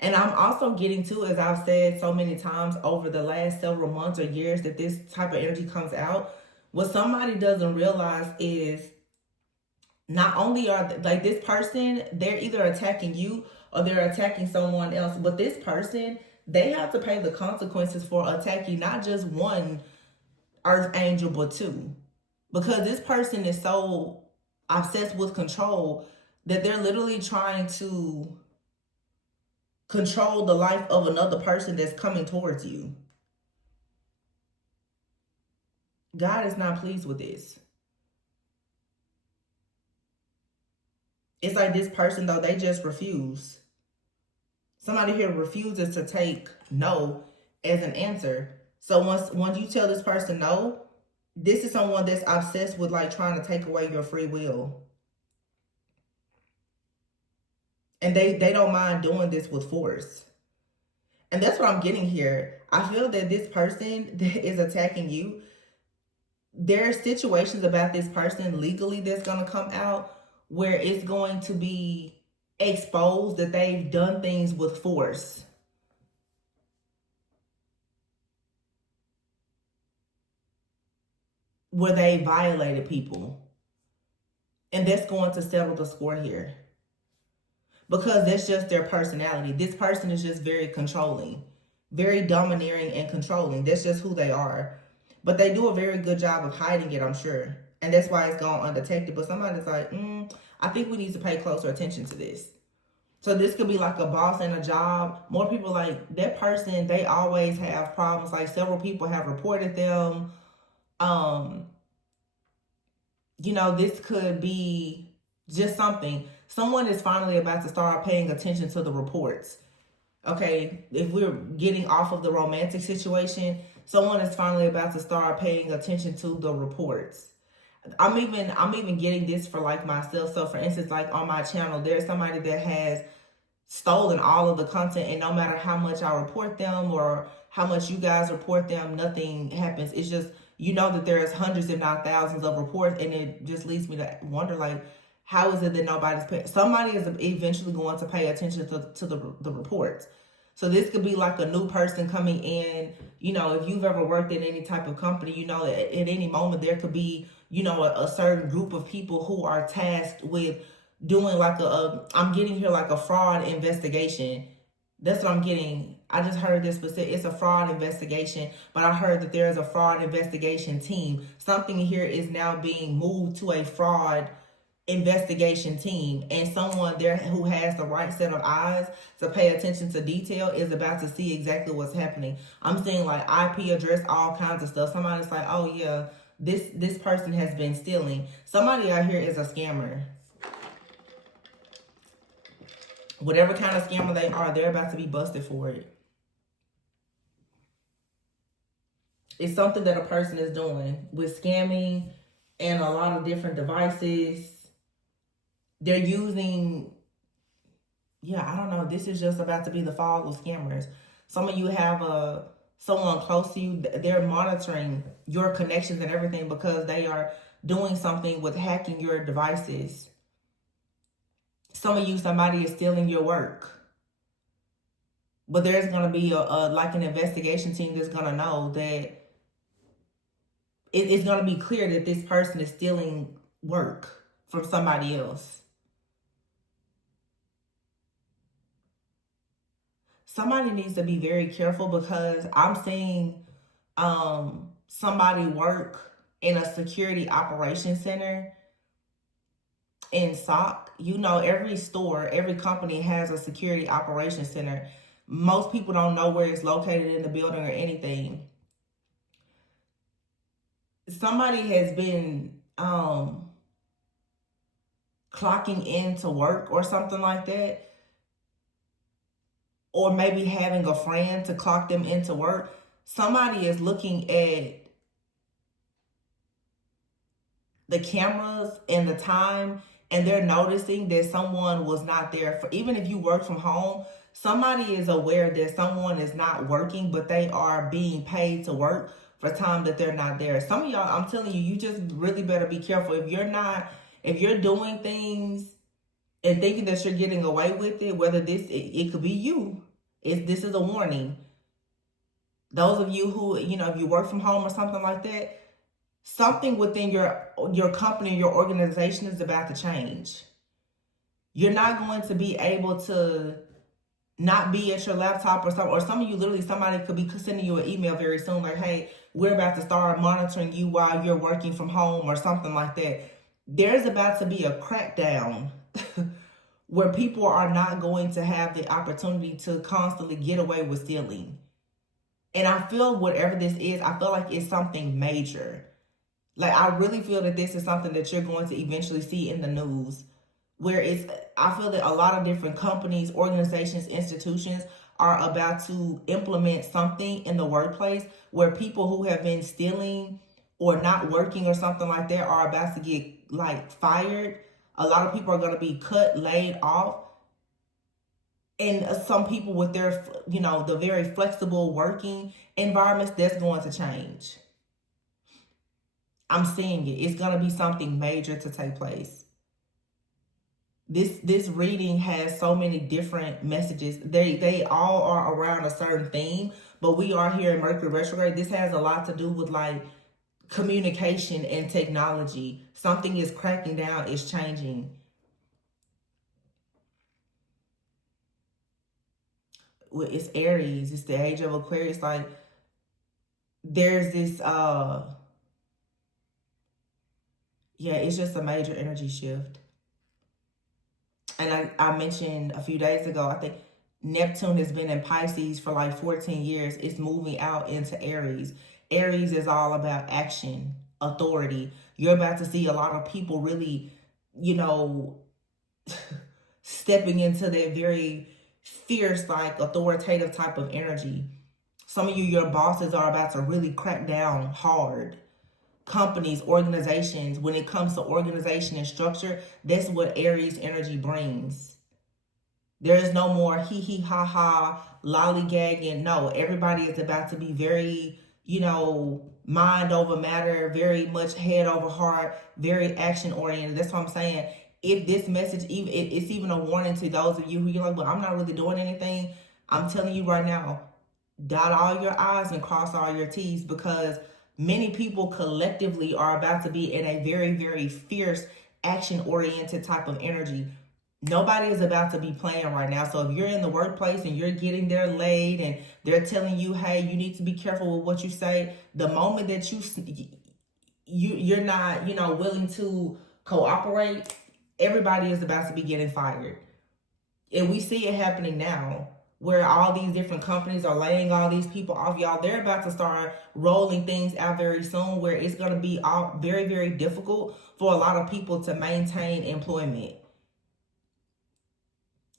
And I'm also getting to, as I've said so many times over the last several months or years that this type of energy comes out, what somebody doesn't realize is not only are like this person, they're either attacking you or they're attacking someone else. But this person, they have to pay the consequences for attacking not just one earth angel, but two. Because this person is so obsessed with control that they're literally trying to control the life of another person that's coming towards you. God is not pleased with this. It's like this person, though, they just refuse. Somebody here refuses to take no as an answer. So once you tell this person no, this is someone that's obsessed with like trying to take away your free will. And they don't mind doing this with force. And that's what I'm getting here. I feel that this person that is attacking you, there are situations about this person legally that's going to come out where it's going to be exposed that they've done things with force. Where they violated people. And that's going to settle the score here. Because that's just their personality. This person is just very controlling. Very domineering and controlling. That's just who they are. But they do a very good job of hiding it, I'm sure. And that's why it's gone undetected. But somebody's like, I think we need to pay closer attention to this. So this could be like a boss and a job. More people, like that person, they always have problems. Like several people have reported them. You know, this could be just something. Someone is finally about to start paying attention to the reports. Okay, if we're getting off of the romantic situation, someone is finally about to start paying attention to the reports. I'm even getting this for like myself. So for instance, like on my channel, there's somebody that has stolen all of the content, and no matter how much I report them or how much you guys report them, nothing happens. It's just, you know, that there's hundreds if not thousands of reports, and it just leads me to wonder, like, how is it that nobody's paying? Somebody is eventually going to pay attention to the reports. So this could be like a new person coming in. You know, if you've ever worked in any type of company, you know, at any moment there could be, you know, a certain group of people who are tasked with doing like I'm getting here like a fraud investigation. That's what I'm getting. I just heard this, but it's a fraud investigation. But I heard that there is a fraud investigation team. Something here is now being moved to a fraud investigation team, and someone there who has the right set of eyes to pay attention to detail is about to see exactly what's happening. I'm seeing like IP address, all kinds of stuff. Somebody's like, oh yeah, this person has been stealing. Somebody out here is a scammer. Whatever kind of scammer they are, they're about to be busted for it. It's something that a person is doing with scamming and a lot of different devices. They're using, yeah, I don't know. This is just about to be the fall of scammers. Some of you have someone close to you. They're monitoring your connections and everything because they are doing something with hacking your devices. Some of you, somebody is stealing your work. But there's going to be like an investigation team that's going to know that it's going to be clear that this person is stealing work from somebody else. Somebody needs to be very careful because I'm seeing somebody work in a security operations center in SOC. You know, every store, every company has a security operations center. Most people don't know where it's located in the building or anything. Somebody has been clocking in to work or something like that, or maybe having a friend to clock them into work. Somebody is looking at the cameras and the time, and they're noticing that someone was not there. For even if you work from home, somebody is aware that someone is not working, but they are being paid to work for time that they're not there. Some of y'all, I'm telling you, you just really better be careful. If you're doing things and thinking that you're getting away with it, whether it could be you. This is a warning. Those of you who, you know, if you work from home or something like that, something within your company, your organization is about to change. You're not going to be able to not be at your laptop or something. Or some of you, literally, somebody could be sending you an email very soon like, hey, we're about to start monitoring you while you're working from home or something like that. There's about to be a crackdown where people are not going to have the opportunity to constantly get away with stealing. And I feel whatever this is, I feel like it's something major. Like, I really feel that this is something that you're going to eventually see in the news, where I feel that a lot of different companies, organizations, institutions are about to implement something in the workplace where people who have been stealing or not working or something like that are about to get like fired. A lot of people are going to be cut, laid off. And some people with their, you know, the very flexible working environments, that's going to change. I'm seeing it. It's going to be something major to take place. This reading has so many different messages. They all are around a certain theme, but we are here in Mercury retrograde. This has a lot to do with like communication and technology. Something is cracking down, it's changing. It's Aries, it's the age of Aquarius. Like, there's this yeah, it's just a major energy shift. And I mentioned a few days ago, I think Neptune has been in Pisces for like 14 years. It's moving out into Aries. Aries is all about action, authority. You're about to see a lot of people really, you know, stepping into that very fierce, like authoritative type of energy. Some of you, your bosses are about to really crack down hard. Companies, organizations, when it comes to organization and structure, that's what Aries energy brings. There is no more hee hee ha ha, lollygagging. No, everybody is about to be very, mind over matter, very much head over heart, very action oriented. That's what I'm saying. If this message, it's even a warning to those of you who you're like, well, I'm not really doing anything. I'm telling you right now, dot all your I's and cross all your T's, because many people collectively are about to be in a very, very fierce, action-oriented type of energy. Nobody is about to be playing right now. So if you're in the workplace and you're getting there late and they're telling you, hey, you need to be careful with what you say, the moment that you're not, willing to cooperate, everybody is about to be getting fired. And we see it happening now, where all these different companies are laying all these people off. Y'all, they're about to start rolling things out very soon, where it's going to be all very, very difficult for a lot of people to maintain employment.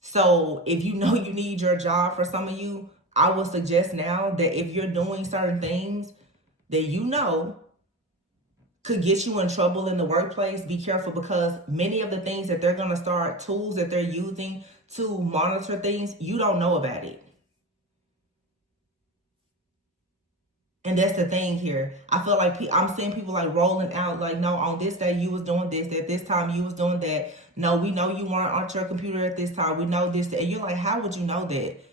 So if you know you need your job, for some of you, I would suggest now that if you're doing certain things that could get you in trouble in the workplace, be careful, because many of the things that they're going to start, tools that they're using to monitor things, you don't know about it. And that's the thing here. I feel like I'm seeing people like rolling out, like, no, on this day you was doing this, at this time you was doing that. No, we know you weren't on your computer at this time. We know this. And you're like, how would you know that?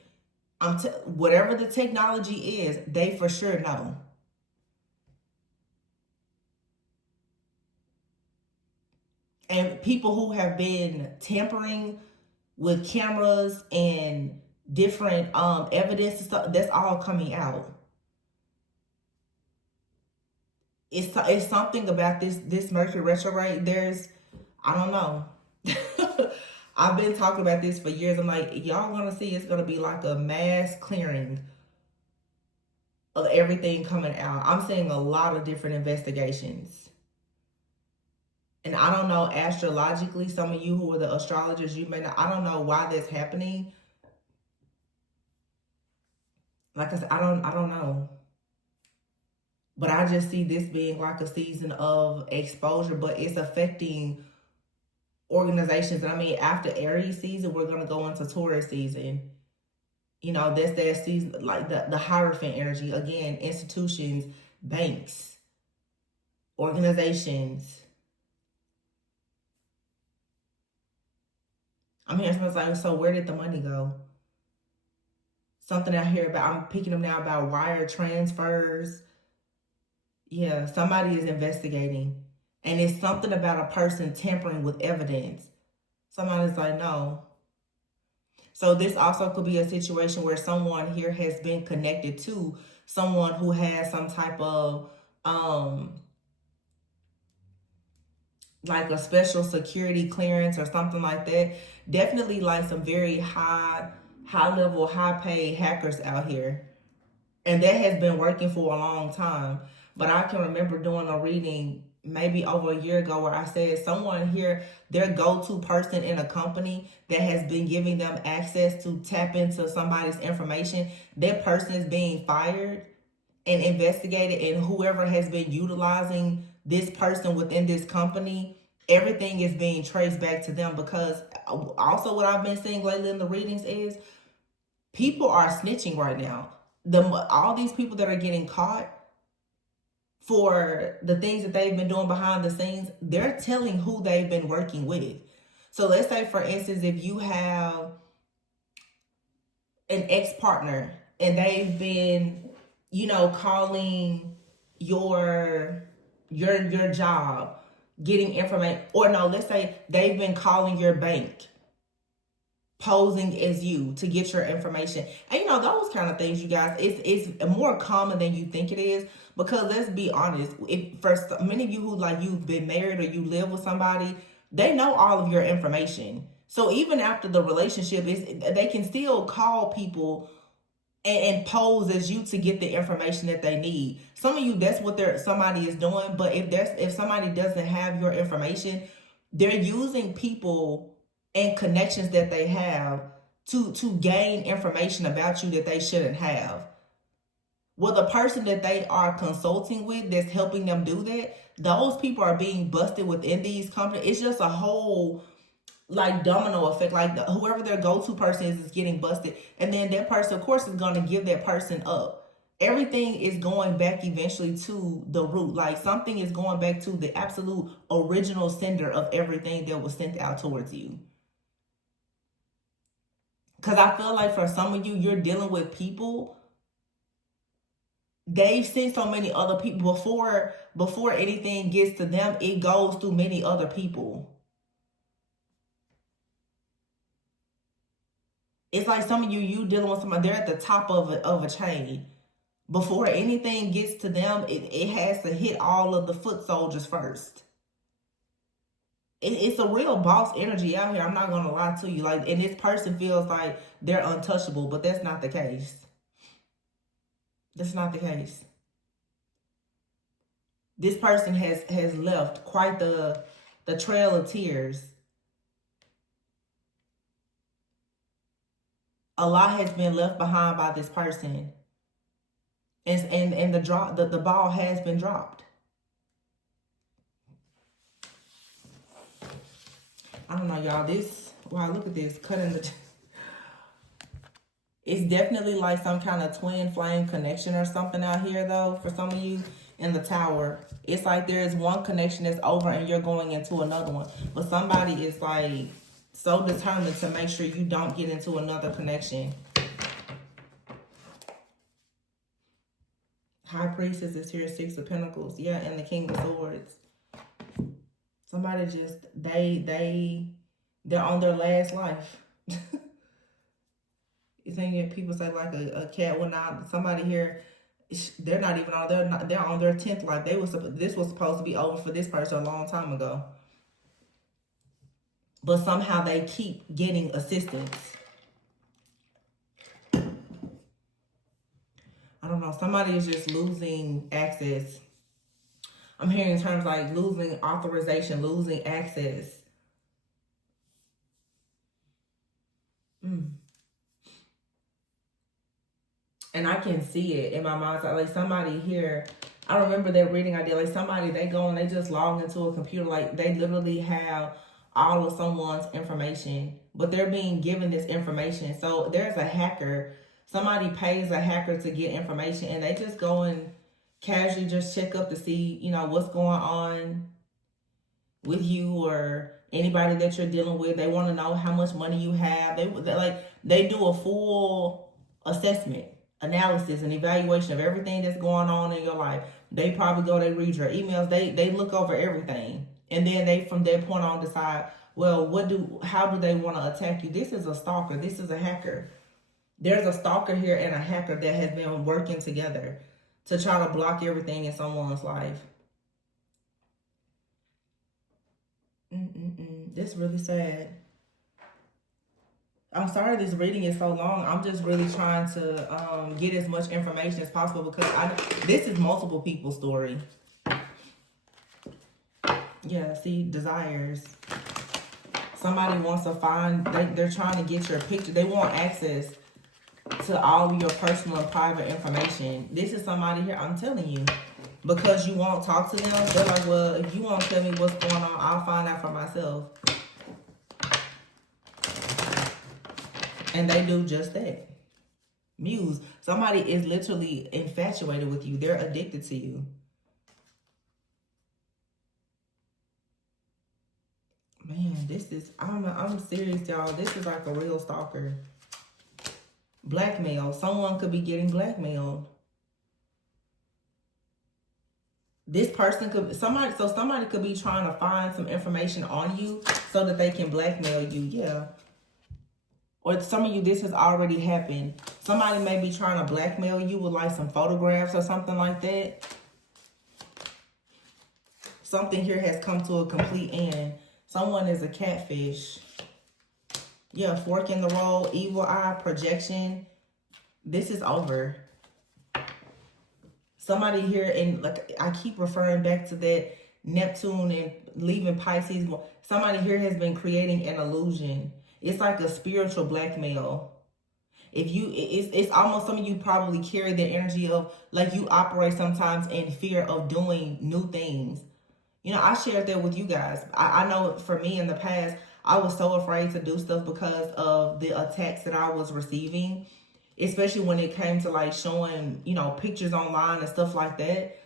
Whatever the technology is, they for sure know. And people who have been tampering with cameras and different evidence and stuff, that's all coming out. It's something about this Mercury retrograde. I don't know. I've been talking about this for years. I'm like, y'all want to see, it's going to be like a mass clearing of everything coming out. I'm seeing a lot of different investigations. And I don't know, astrologically, some of you who are the astrologers, you may not, I don't know why that's happening. Like I said, I don't know. But I just see this being like a season of exposure, but it's affecting organizations. And I mean, after Aries season, we're going to go into Taurus season. That's that season, like the Hierophant energy. Again, institutions, banks, organizations. I'm hearing someone's like, so where did the money go? Something I hear about, I'm picking up now about wire transfers. Yeah, somebody is investigating. And it's something about a person tampering with evidence. Somebody's like, no. So this also could be a situation where someone here has been connected to someone who has some type of like a special security clearance or something like that. Definitely like some very high level, high paid hackers out here. And that has been working for a long time. But I can remember doing a reading maybe over a year ago where I said someone here, their go-to person in a company that has been giving them access to tap into somebody's information, that person is being fired and investigated, and whoever has been utilizing this person within this company, everything is being traced back to them. Because also what I've been seeing lately in the readings is people are snitching right now. All these people that are getting caught for the things that they've been doing behind the scenes, they're telling who they've been working with. So let's say, for instance, if you have an ex-partner and they've been, calling your job, getting information, or no, let's say they've been calling your bank, posing as you to get your information. And those kind of things, you guys, it's more common than you think it is. Because let's be honest, if for many of you who, like, you've been married or you live with somebody, they know all of your information. So even after the relationship they can still call people and pose as you to get the information that they need. Some of you, that's what somebody is doing. But if somebody doesn't have your information, they're using people and connections that they have to gain information about you that they shouldn't have. Well, the person that they are consulting with that's helping them do that, those people are being busted within these companies. It's just a whole like domino effect. Like whoever their go-to person is getting busted, and then that person, of course, is going to give that person up. Everything is going back eventually to the root. Like something is going back to the absolute original sender of everything that was sent out towards you. Because I feel like for some of you, you're dealing with people, they've seen so many other people before anything gets to them, it goes through many other people. It's like some of you dealing with somebody, they're at the top of a chain. Before anything gets to them, it has to hit all of the foot soldiers first. It's a real boss energy out here. I'm not going to lie to you. Like, and this person feels like they're untouchable, but that's not the case. That's not the case. This person has left quite the trail of tears. A lot has been left behind by this person. And the ball has been dropped. I don't know, y'all. Wow, look at this. Cutting the... It's definitely like some kind of twin flame connection or something out here, though, for some of you in the tower. It's like there's one connection that's over and you're going into another one. But somebody is like so determined to make sure you don't get into another connection. High Priestess is here, 6 of Pentacles. Yeah, and the King of Swords. Somebody just, they're on their last life. You think people say like a cat will not, somebody here, they're not even on, they're on their 10th life. This was supposed to be over for this person a long time ago. But somehow they keep getting assistance. I don't know. Somebody is just losing access. I'm hearing terms like losing authorization, losing access. And I can see it in my mind's eye. Like somebody here, I remember that reading I did. Like somebody, they go and they just log into a computer. Like they literally have all of someone's information, but they're being given this information. So there's a hacker. Somebody pays a hacker to get information, and they just go and casually just check up to see, you know, what's going on with you or anybody that you're dealing with. They want to know how much money you have. They do a full assessment, analysis, and evaluation of everything that's going on in your life. They probably go, they read your emails, they look over everything. And then they, from that point on, decide, well, how do they want to attack you? This is a stalker. This is a hacker. There's a stalker here and a hacker that has been working together to try to block everything in someone's life. This is really sad. I'm sorry this reading is so long. I'm just really trying to get as much information as possible because this is multiple people's story. Yeah, see, desires. Somebody wants to find, they're trying to get your picture. They want access to all of your personal and private information. This is somebody here, I'm telling you, because you won't talk to them. They're like, well, if you won't tell me what's going on, I'll find out for myself. And they do just that. Muse. Somebody is literally infatuated with you. They're addicted to you. Man, this is, I'm serious, y'all. This is like a real stalker. Blackmail. Someone could be getting blackmailed. This person could, somebody could be trying to find some information on you so that they can blackmail you. Yeah. Or some of you, this has already happened. Somebody may be trying to blackmail you with like some photographs or something like that. Something here has come to a complete end. Someone is a catfish. Yeah, fork in the road, evil eye, projection. This is over. Somebody here, and like I keep referring back to that Neptune and leaving Pisces. Somebody here has been creating an illusion. It's like a spiritual blackmail. If you, it's almost, some of you probably carry the energy of like you operate sometimes in fear of doing new things. You know, I shared that with you guys. I know for me in the past, I was so afraid to do stuff because of the attacks that I was receiving, especially when it came to like showing, you know, pictures online and stuff like that.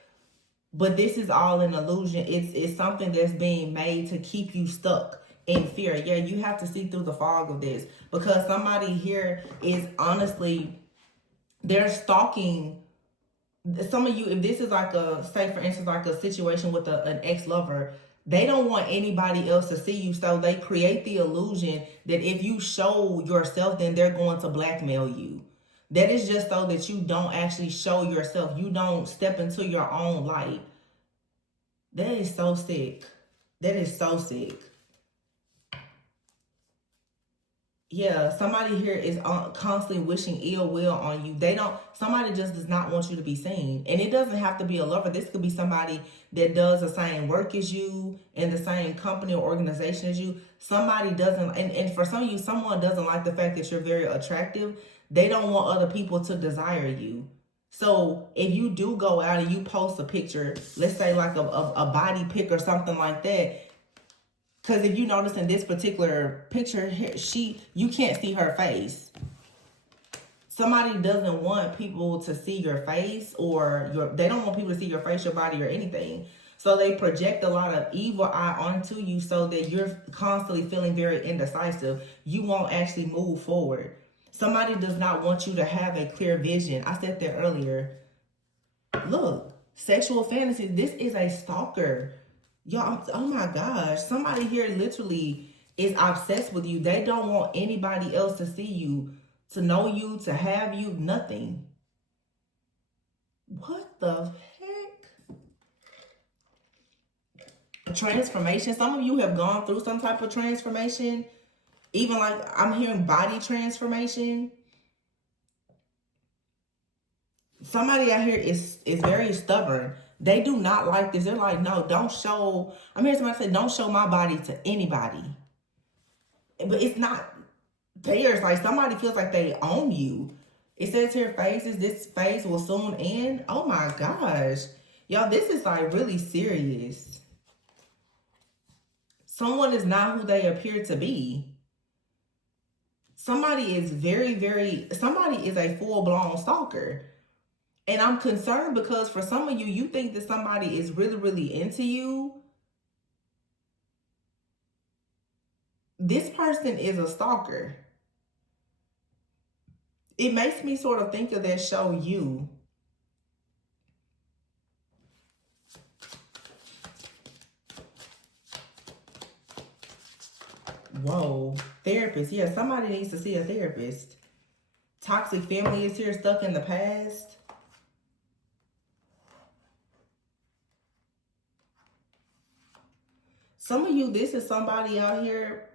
But this is all an illusion. It's something that's being made to keep you stuck in fear. Yeah, you have to see through the fog of this, because somebody here is honestly, they're stalking some of you. If this is like a, say for instance, like a situation with an ex-lover, they don't want anybody else to see you, so they create the illusion that if you show yourself, then they're going to blackmail you. That is just so that you don't actually show yourself. You don't step into your own light. That is so sick. That is so sick. Yeah, somebody here is constantly wishing ill will on you. Somebody just does not want you to be seen. And it doesn't have to be a lover. This could be somebody that does the same work as you, in the same company or organization as you. Somebody doesn't, and for some of you, someone doesn't like the fact that you're very attractive. They don't want other people to desire you. So if you do go out and you post a picture, let's say like a body pic or something like that, because if you notice in this particular picture, you can't see her face. Somebody doesn't want people to see your face, or they don't want people to see your face, your body, or anything. So they project a lot of evil eye onto you so that you're constantly feeling very indecisive. You won't actually move forward. Somebody does not want you to have a clear vision. I said that earlier. Look, sexual fantasies. This is a stalker. Y'all, oh my gosh. Somebody here literally is obsessed with you. They don't want anybody else to see you, to know you, to have you, nothing. What the heck? A transformation. Some of you have gone through some type of transformation. Even like I'm hearing body transformation. Somebody out here is very stubborn. They do not like this. They're like, no, don't show. I'm hearing somebody say, don't show my body to anybody. But it's not theirs. Like somebody feels like they own you. It says here, phases. This phase will soon end. Oh my gosh. Y'all, this is like really serious. Someone is not who they appear to be. Somebody is somebody is a full-blown stalker. And I'm concerned because for some of you, you think that somebody is really, really into you. This person is a stalker. It makes me sort of think of that show, You. Whoa. Therapist. Yeah, somebody needs to see a therapist. Toxic family is here, stuck in the past. Some of you, this is somebody out here,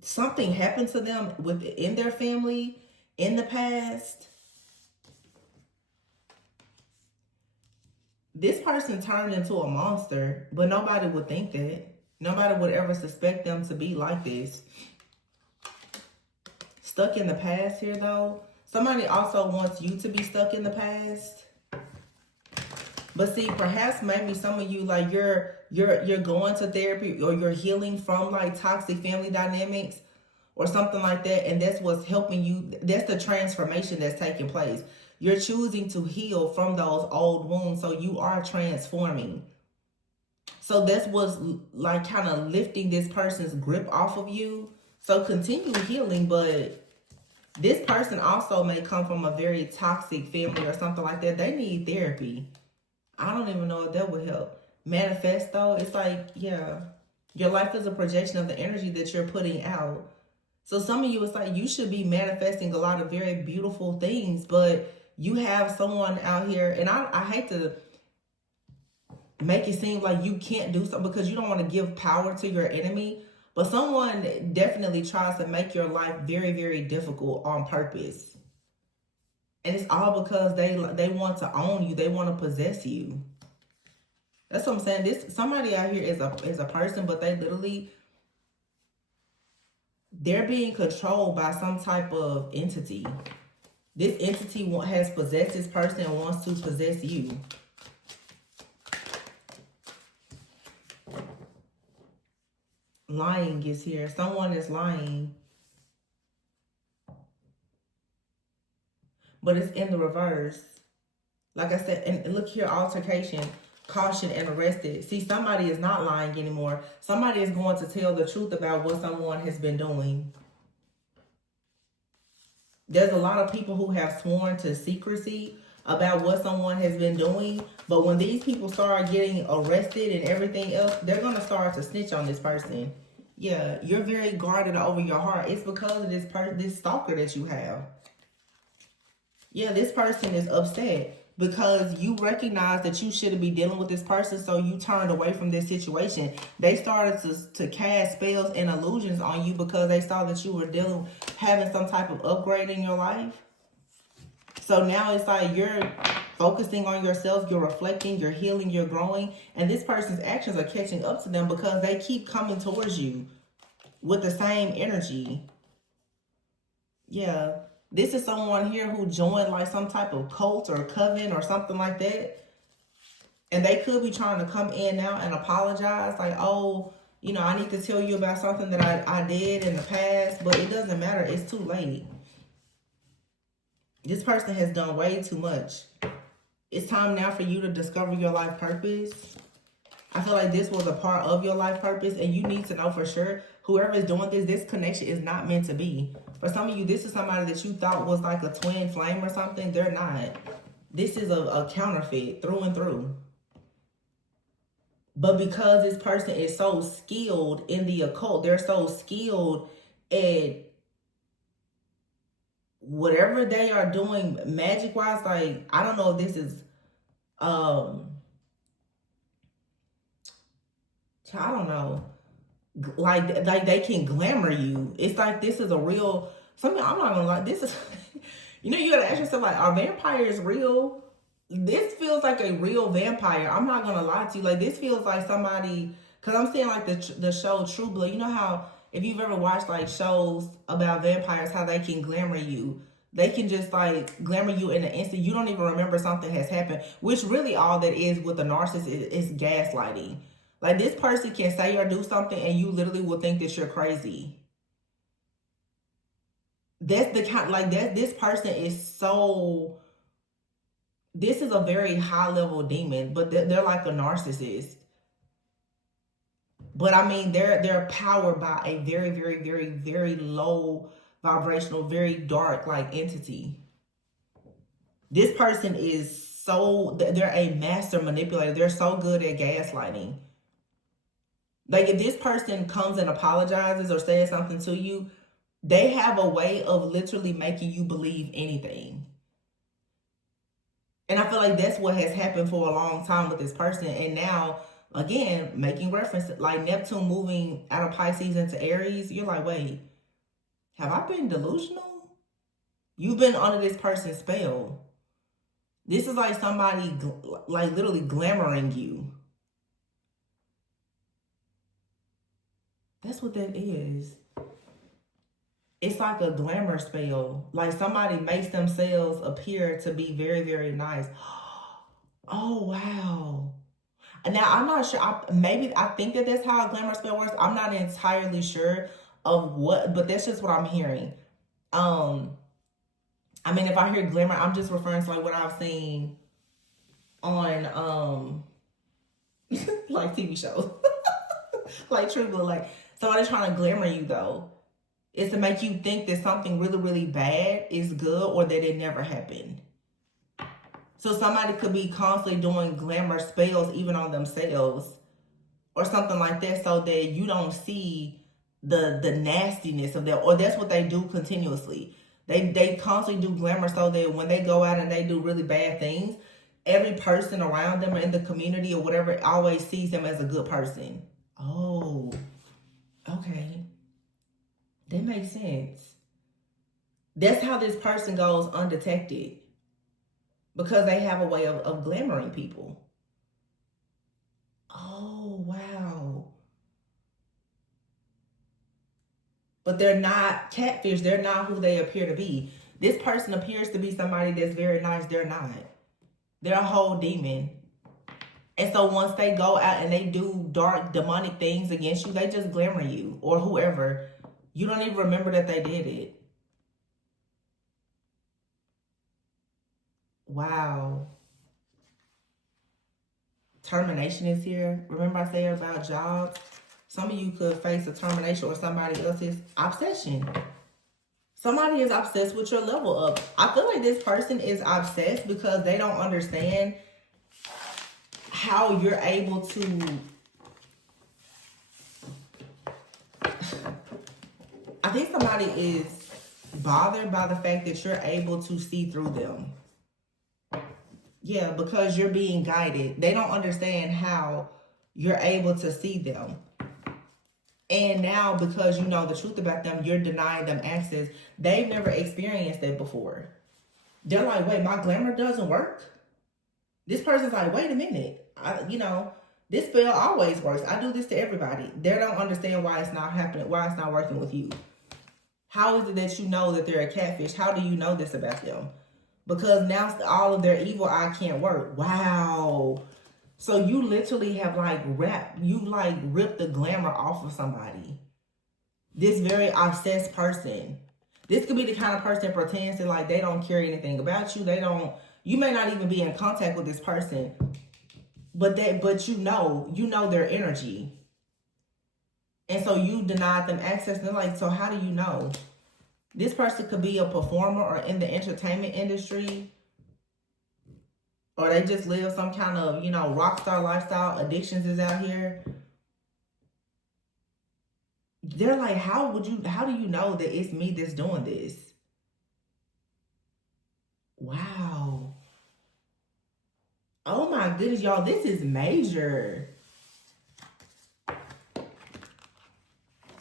something happened to them within their family in the past. This person turned into a monster, but nobody would think that. Nobody would ever suspect them to be like this. Stuck in the past here, though. Somebody also wants you to be stuck in the past. But see, perhaps maybe some of you, like you're going to therapy, or you're healing from like toxic family dynamics or something like that, and that's what's helping you. That's the transformation that's taking place. You're choosing to heal from those old wounds, so you are transforming. So that's what's like kind of lifting this person's grip off of you. So continue healing, but this person also may come from a very toxic family or something like that. They need therapy. I don't even know if that would help. Manifesto, it's like, yeah, your life is a projection of the energy that you're putting out. So some of you, it's like you should be manifesting a lot of very beautiful things, but you have someone out here, and I hate to make it seem like you can't do something because you don't want to give power to your enemy. But someone definitely tries to make your life very, very difficult on purpose. And it's all because they want to own you. They want to possess you. That's what I'm saying. This somebody out here is a person, but they literally, they're being controlled by some type of entity. This entity has possessed this person and wants to possess you. Lying is here. Someone is lying. But it's in the reverse. Like I said, and look here, altercation, caution, and arrested. See, somebody is not lying anymore. Somebody is going to tell the truth about what someone has been doing. There's a lot of people who have sworn to secrecy about what someone has been doing. But when these people start getting arrested and everything else, they're going to start to snitch on this person. Yeah, you're very guarded over your heart. It's because of this stalker that you have. Yeah, this person is upset because you recognize that you shouldn't be dealing with this person, so you turned away from this situation. They started to cast spells and illusions on you because they saw that you were having some type of upgrade in your life. So now it's like you're focusing on yourself, you're reflecting, you're healing, you're growing, and this person's actions are catching up to them because they keep coming towards you with the same energy. Yeah. This is someone here who joined like some type of cult or coven or something like that. And they could be trying to come in now and apologize. Like, oh, you know, I need to tell you about something that I did in the past. But it doesn't matter. It's too late. This person has done way too much. It's time now for you to discover your life purpose. I feel like this was a part of your life purpose. And you need to know for sure, whoever is doing this connection is not meant to be. For some of you, this is somebody that you thought was like a twin flame or something. They're not. This is a counterfeit through and through. But because this person is so skilled in the occult, they're so skilled at whatever they are doing magic-wise. Like, I don't know if this is, I don't know. Like they can glamour you. It's like this is a real something. I'm not gonna lie. This is, you know, you gotta ask yourself, like, are vampires real? This feels like a real vampire. I'm not gonna lie to you. Like, this feels like somebody, because I'm seeing like the show True Blood. You know how if you've ever watched like shows about vampires, how they can glamour you. They can just like glamour you in an instant. You don't even remember something has happened. Which really all that is with a narcissist is gaslighting. Like, this person can say or do something and you literally will think that you're crazy. That's the kind, like, that this person is so, this is a very high level demon, but they're like a narcissist. But I mean, they're powered by a very, very, very, very low vibrational, very dark like entity. This person is so, they're a master manipulator. They're so good at gaslighting. Like, if this person comes and apologizes or says something to you, they have a way of literally making you believe anything. And I feel like that's what has happened for a long time with this person. And now, again, making reference, like Neptune moving out of Pisces into Aries, you're like, wait, have I been delusional? You've been under this person's spell. This is like somebody like literally glamoring you. That's what that is. It's like a glamour spell. Like, somebody makes themselves appear to be very, very nice. Oh, wow. Now, I'm not sure. I think that that's how a glamour spell works. I'm not entirely sure of what, but that's just what I'm hearing. I mean, if I hear glamour, I'm just referring to like what I've seen on like TV shows. Like True Blood. Like, somebody trying to glamour you, though, is to make you think that something really, really bad is good or that it never happened. So somebody could be constantly doing glamour spells even on themselves or something like that, so that you don't see the nastiness of that. Or that's what they do continuously. They constantly do glamour so that when they go out and they do really bad things, every person around them or in the community or whatever always sees them as a good person. Oh, Okay. That makes sense. That's how this person goes undetected. Because they have a way of glamoring people. Oh, wow. But they're not catfish. They're not who they appear to be. This person appears to be somebody that's very nice. They're not. They're a whole demon. And so once they go out and they do dark, demonic things against you, they just glamour you or whoever. You don't even remember that they did it. Wow. Termination is here. Remember I said about jobs? Some of you could face a termination or somebody else's obsession. Somebody is obsessed with your level up. I feel like this person is obsessed because they don't understand how you're able to... I think somebody is bothered by the fact that you're able to see through them. Yeah, because you're being guided. They don't understand how you're able to see them. And now, because you know the truth about them, you're denying them access. They've never experienced it before. They're like, wait, my glamour doesn't work? This person's like, wait a minute. This spell always works. I do this to everybody. They don't understand why it's not happening, why it's not working with you. How is it that you know that they're a catfish? How do you know this about them? Because now all of their evil eye can't work. Wow. So you literally have ripped the glamour off of somebody. This very obsessed person. This could be the kind of person that pretends that they don't care anything about you. You may not even be in contact with this person. But you know their energy. And so you denied them access. And they're like, so how do you know? This person could be a performer or in the entertainment industry. Or they just live some kind of, rock star lifestyle. Addictions is out here. They're like, how do you know that it's me that's doing this? Wow. Oh my goodness, y'all, this is major.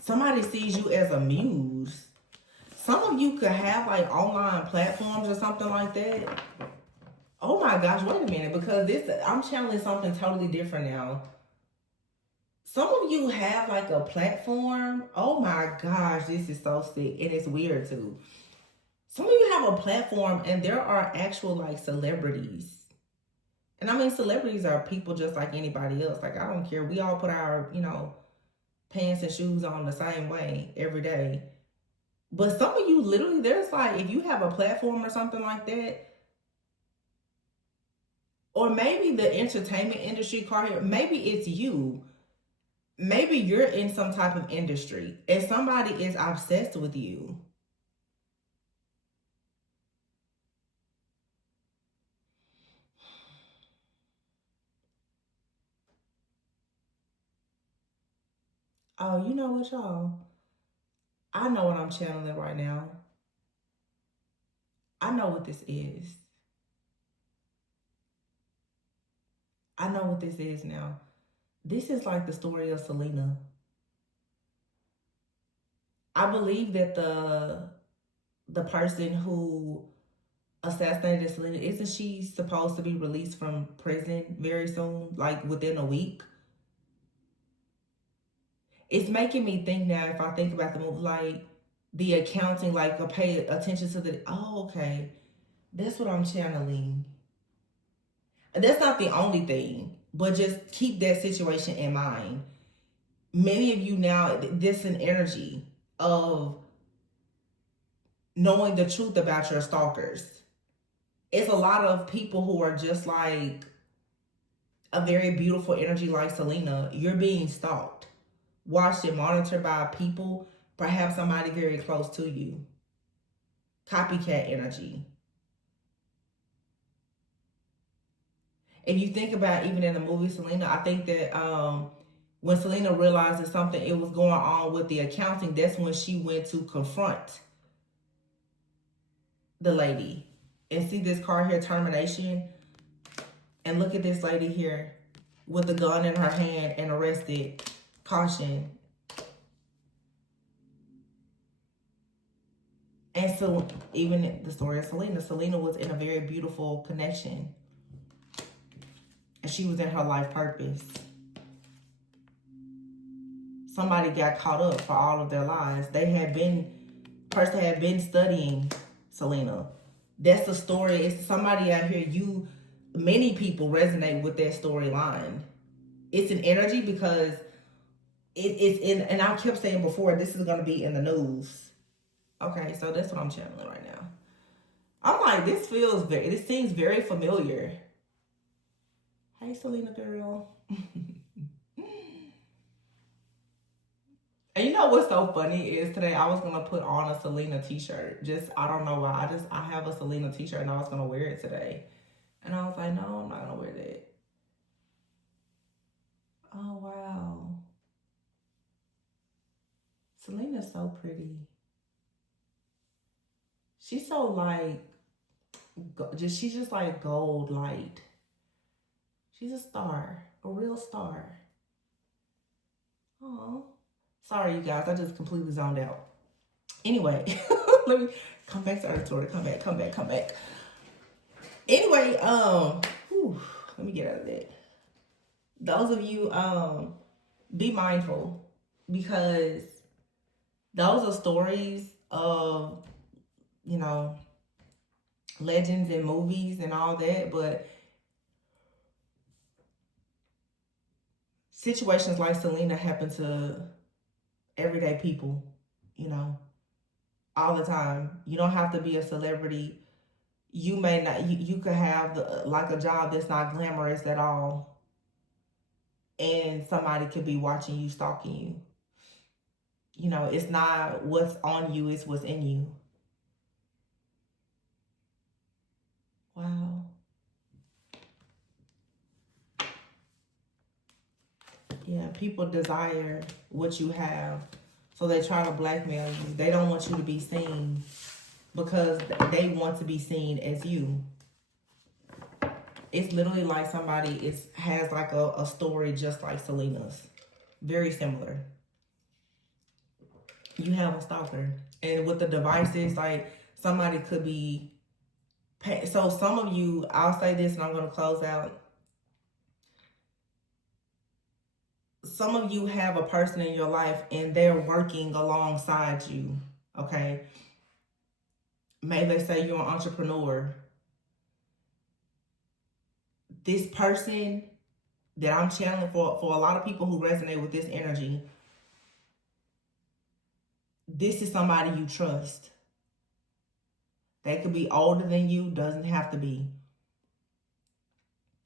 Somebody sees you as a muse. Some of you could have online platforms or something like that. Oh my gosh, wait a minute, because I'm channeling something totally different now. Some of you have a platform. Oh my gosh, this is so sick, and it's weird too. Some of you have a platform and there are actual celebrities. And I mean, celebrities are people just like anybody else. I don't care. We all put our, pants and shoes on the same way every day. But some of you literally, there's if you have a platform or something like that, or maybe the entertainment industry card here, maybe it's you. Maybe you're in some type of industry and somebody is obsessed with you. Oh, you know what, y'all? I know what I'm channeling right now. I know what this is. I know what this is now. This is the story of Selena. I believe that the person who assassinated Selena, isn't she supposed to be released from prison very soon? Within a week? It's making me think now, if I think about the movie, the accounting, pay attention to oh, okay. That's what I'm channeling. That's not the only thing, but just keep that situation in mind. Many of you now, this is an energy of knowing the truth about your stalkers. It's a lot of people who are just a very beautiful energy like Selena. You're being stalked, watched and monitored by people, perhaps somebody very close to you. Copycat energy. If you think about even in the movie Selena, I think that when Selena realized that something it was going on with the accounting, that's when she went to confront the lady. And see this card here, termination. And look at this lady here with the gun in her hand and arrested. Caution. And so even the story of Selena was in a very beautiful connection. And she was in her life purpose. Somebody got caught up for all of their lives. Person had been studying Selena. That's the story. It's somebody out here, many people resonate with that storyline. It's an energy because it's in, and I kept saying before, this is going to be in the news. Okay, so that's what I'm channeling right now. I'm like, this seems very familiar. Hey, Selena girl. And you know what's so funny is today I was gonna put on a Selena t-shirt. I don't know why. I have a Selena t-shirt and I was gonna wear it today. And I was like, no, I'm not gonna wear that. Oh wow. Selena's so pretty. She's so like, she's just like gold light. She's a star, a real star. Oh, sorry you guys, I just completely zoned out. Anyway, let me come back to Earth Tori. Come back. Anyway, let me get out of that. Those of you, be mindful, because those are stories of, legends and movies and all that, but situations like Selena happen to everyday people, all the time. You don't have to be a celebrity. You may not, you could have like a job that's not glamorous at all, and somebody could be watching you, stalking you. It's not what's on you, it's what's in you. Wow. Yeah, people desire what you have, so they try to blackmail you. They don't want you to be seen because they want to be seen as you. It's literally like somebody has like a story just like Selena's. Very similar. You have a stalker. And with the devices, like somebody could be... So some of you, I'll say this and I'm going to close out. Some of you have a person in your life and they're working alongside you, okay? Maybe they say you're an entrepreneur. This person that I'm channeling for a lot of people who resonate with this energy, this is somebody you trust. They could be older than you, doesn't have to be.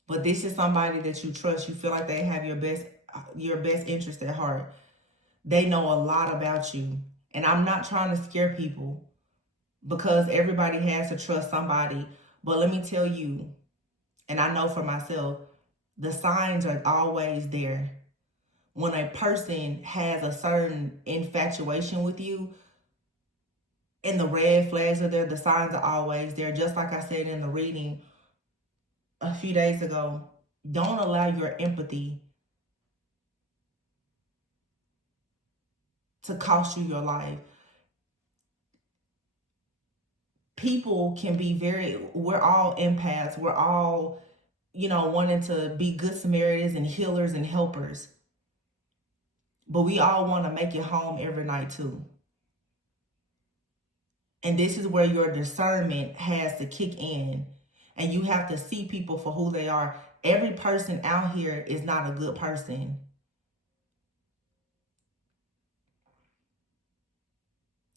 But this is somebody that you trust. You feel like they have your best interest at heart. They know a lot about you. And I'm not trying to scare people, because everybody has to trust somebody. But let me tell you, and I know for myself, the signs are always there. When a person has a certain infatuation with you, and the red flags are there, the signs are always there. Just like I said in the reading a few days ago, don't allow your empathy to cost you your life. People can be we're all empaths. We're all, wanting to be good Samaritans and healers and helpers. But we all want to make it home every night too. And this is where your discernment has to kick in. And you have to see people for who they are. Every person out here is not a good person.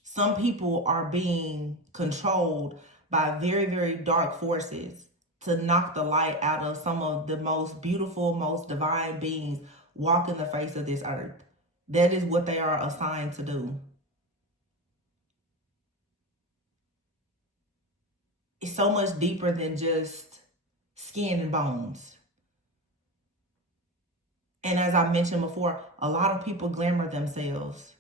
Some people are being controlled by very, very dark forces to knock the light out of some of the most beautiful, most divine beings walking the face of this earth. That is what they are assigned to do. It's so much deeper than just skin and bones. And as I mentioned before, a lot of people glamour themselves.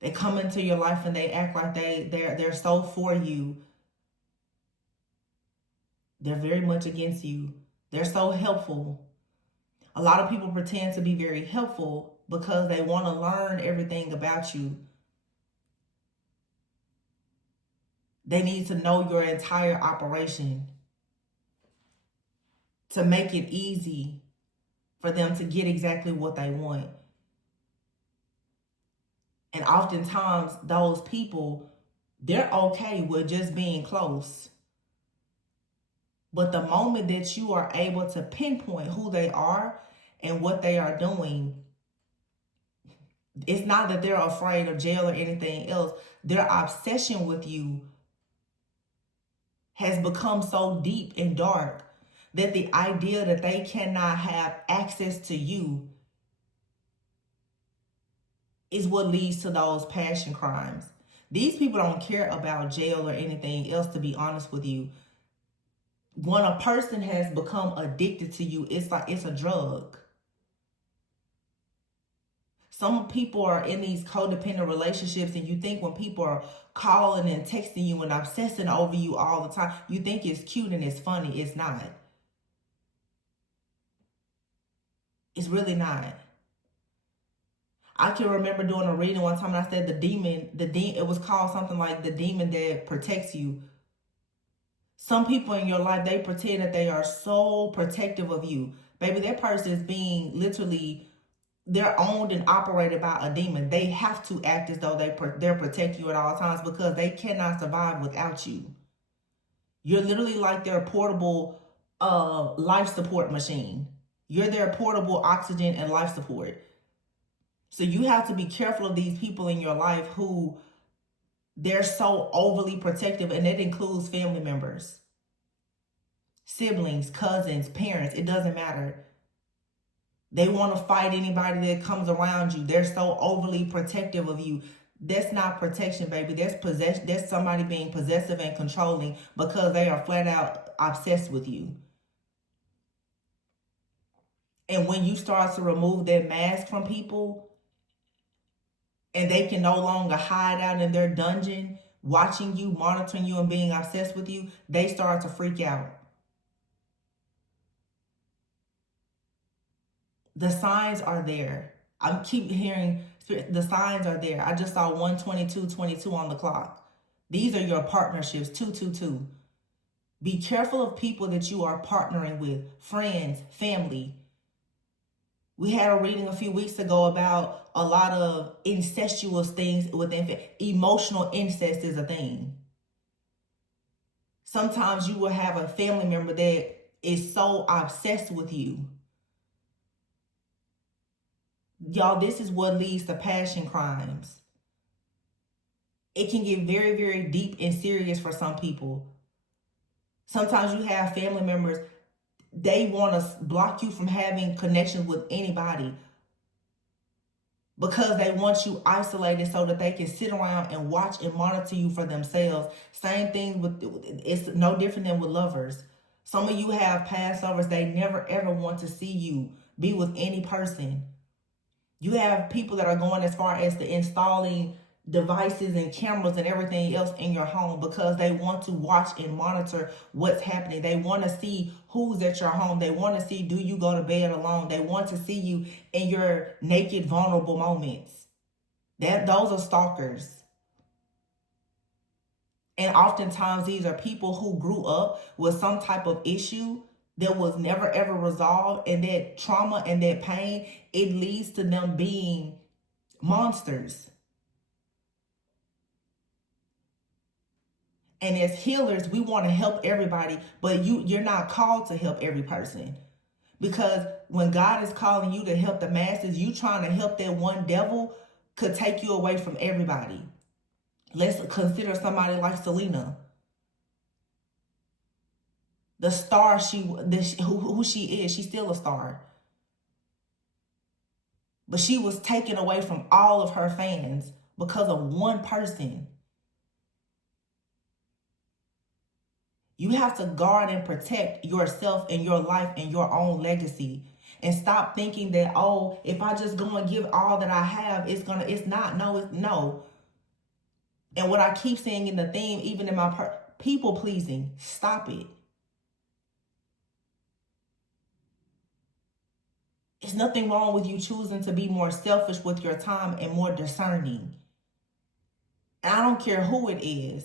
They come into your life and they act like they're so for you. They're very much against you. They're so helpful. A lot of people pretend to be very helpful because they want to learn everything about you. They need to know your entire operation to make it easy for them to get exactly what they want. And oftentimes those people, they're okay with just being close. But the moment that you are able to pinpoint who they are and what they are doing, it's not that they're afraid of jail or anything else. Their obsession with you has become so deep and dark that the idea that they cannot have access to you is what leads to those passion crimes. These people don't care about jail or anything else, to be honest with you. When a person has become addicted to you, it's like it's a drug. Some people are in these codependent relationships, and you think when people are calling and texting you and obsessing over you all the time, you think it's cute and it's funny. It's not. It's really not. I can remember doing a reading one time and I said it was called something like the demon that protects you. Some people in your life, they pretend that they are so protective of you. Baby, that person is being literally, they're owned and operated by a demon. They have to act as though they're protecting you at all times because they cannot survive without you. You're literally like their portable life support machine. You're their portable oxygen and life support. So you have to be careful of these people in your life who they're so overly protective, and that includes family members, siblings, cousins, parents. It doesn't matter. They want to fight anybody that comes around you. They're so overly protective of you. That's not protection, baby. That's possession. That's somebody being possessive and controlling because they are flat out obsessed with you. And when you start to remove that mask from people, and they can no longer hide out in their dungeon, watching you, monitoring you, and being obsessed with you, they start to freak out. The signs are there. I keep hearing the signs are there. I just saw 122:22 on the clock. These are your partnerships, 222. Be careful of people that you are partnering with, friends, family. We had a reading a few weeks ago about a lot of incestuous things within emotional incest is a thing. Sometimes you will have a family member that is so obsessed with you. Y'all, this is what leads to passion crimes. It can get very, very deep and serious for some people. Sometimes you have family members, they want to block you from having connections with anybody because they want you isolated so that they can sit around and watch and monitor you for themselves. Same thing with, it's no different than with lovers. Some of you have past lovers, they never ever want to see you be with any person. You have people that are going as far as to installing devices and cameras and everything else in your home because they want to watch and monitor what's happening. They want to see who's at your home. They want to see, do you go to bed alone? They want to see you in your naked, vulnerable moments. Those are stalkers. And oftentimes these are people who grew up with some type of issue that was never ever resolved, and that trauma and that pain, it leads to them being monsters. And as healers, we want to help everybody, but you're not called to help every person. Because when God is calling you to help the masses, you trying to help that one devil could take you away from everybody. Let's consider somebody like Selena. The star who she is, she's still a star. But she was taken away from all of her fans because of one person. You have to guard and protect yourself and your life and your own legacy. And stop thinking that, oh, if I just go and give all that I have, it's not. No. And what I keep saying in the theme, even in my people pleasing, stop it. There's nothing wrong with you choosing to be more selfish with your time and more discerning. And I don't care who it is.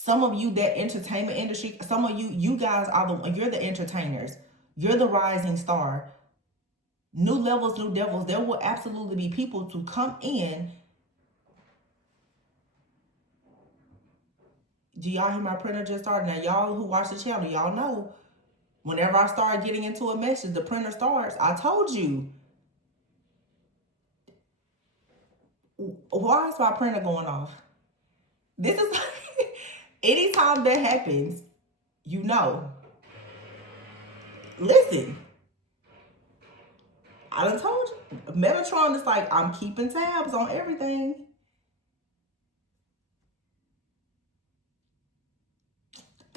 Some of you, that entertainment industry, some of you, you guys are you're the entertainers. You're the rising star. New levels, new devils. There will absolutely be people to come in. Do y'all hear my printer just started? Now, y'all who watch the channel, y'all know whenever I start getting into a message, the printer starts. I told you. Why is my printer going off? This is anytime that happens, you know. Listen, I done told you. Metatron is like, I'm keeping tabs on everything.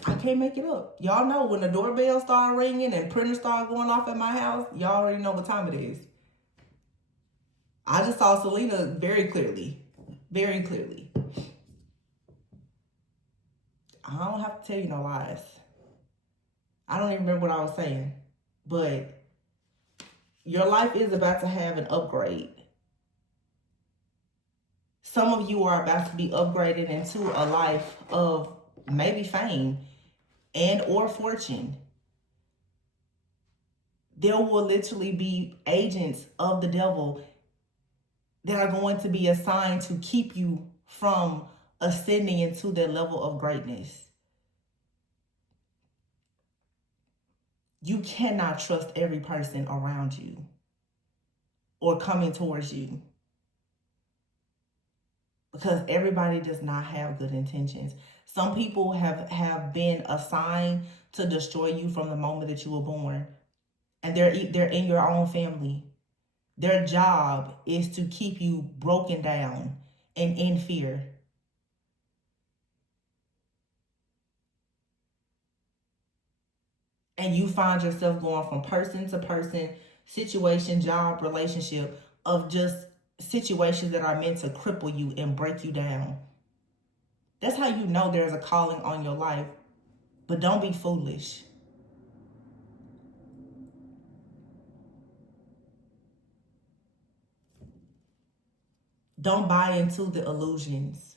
I can't make it up. Y'all know when the doorbell start ringing and printers start going off at my house, y'all already know what time it is. I just saw Selena very clearly. Very clearly. I don't have to tell you no lies. I don't even remember what I was saying. But your life is about to have an upgrade. Some of you are about to be upgraded into a life of maybe fame and or fortune. There will literally be agents of the devil that are going to be assigned to keep you from ascending into that level of greatness. You cannot trust every person around you or coming towards you, because everybody does not have good intentions. Some people have been assigned to destroy you from the moment that you were born, and they're in your own family. Their job is to keep you broken down and in fear. And you find yourself going from person to person, situation, job, relationship, of just situations that are meant to cripple you and break you down. That's how you know there's a calling on your life. But don't be foolish. Don't buy into the illusions.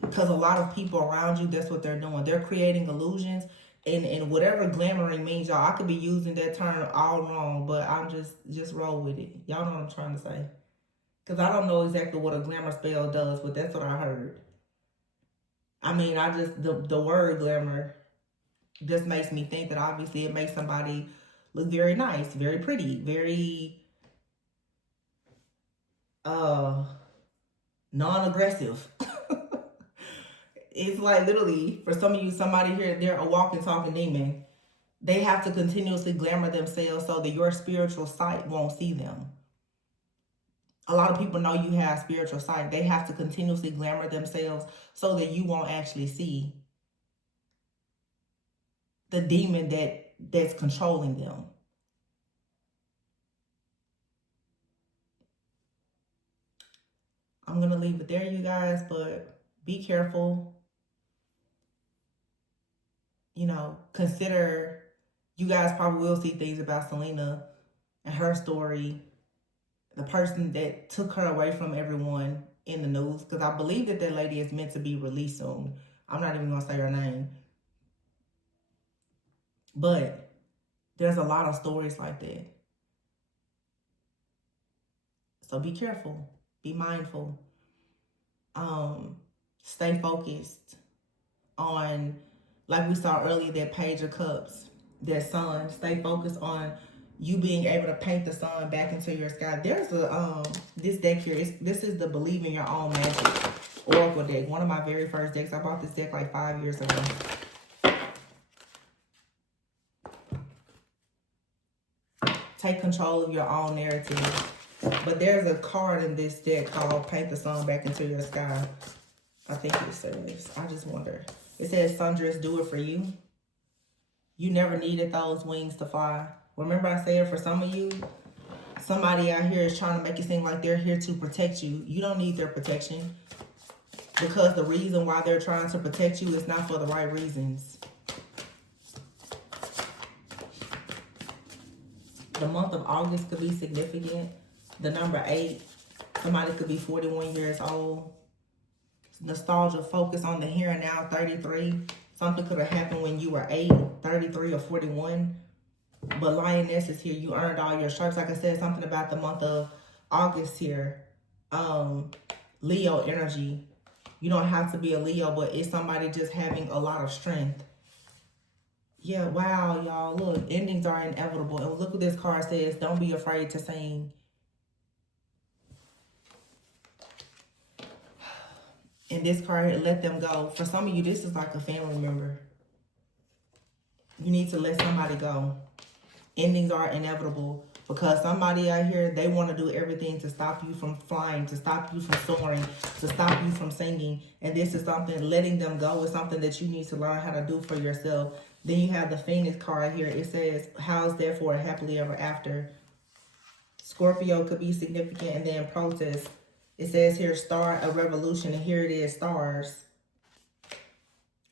Because a lot of people around you, that's what they're doing. They're creating illusions. And whatever glamoring means, y'all, I could be using that term all wrong, but I'm just roll with it. Y'all know what I'm trying to say. Because I don't know exactly what a glamour spell does, but that's what I heard. I mean, the word glamour just makes me think that obviously it makes somebody look very nice, very pretty, very non-aggressive. It's like literally, for some of you, somebody here, they're a walking, talking demon. They have to continuously glamour themselves so that your spiritual sight won't see them. A lot of people know you have spiritual sight. They have to continuously glamour themselves so that you won't actually see the demon that's controlling them. I'm going to leave it there, you guys, but be careful. You know, consider, you guys probably will see things about Selena and her story, the person that took her away from everyone in the news, because I believe that lady is meant to be released soon. I'm not even going to say her name. But there's a lot of stories like that. So be careful. Be mindful. Stay focused on, like we saw earlier, that Page of Cups, that sun. Stay focused on you being able to paint the sun back into your sky. There's a this deck here. This is the Believe in Your Own Magic Oracle deck. One of my very first decks. I bought this deck like 5 years ago. Take control of your own narrative. But there's a card in this deck called Paint the Sun Back into Your Sky. I think it says, I just wonder. It says, Sundress, do it for you. You never needed those wings to fly. Remember I said, for some of you, somebody out here is trying to make it seem like they're here to protect you. You don't need their protection, because the reason why they're trying to protect you is not for the right reasons. The month of August could be significant. The number 8, somebody could be 41 years old. nostalgia, focus on the here and now, 33. Something could have happened when you were 8, 33, or 41. But Lioness is here. You earned all your stripes. Like I said, something about the month of August here. Leo energy. You don't have to be a Leo, but it's somebody just having a lot of strength. Yeah, wow, y'all. Look, endings are inevitable. And look what this card says. Don't be afraid to sing. And this card, let them go. For some of you, this is like a family member. You need to let somebody go. Endings are inevitable because somebody out here, they want to do everything to stop you from flying, to stop you from soaring, to stop you from singing. And this is something, letting them go is something that you need to learn how to do for yourself. Then you have the Phoenix card here. It says, how's there for a happily ever after? Scorpio could be significant. And then protest. It says here, start a revolution. And here it is, stars.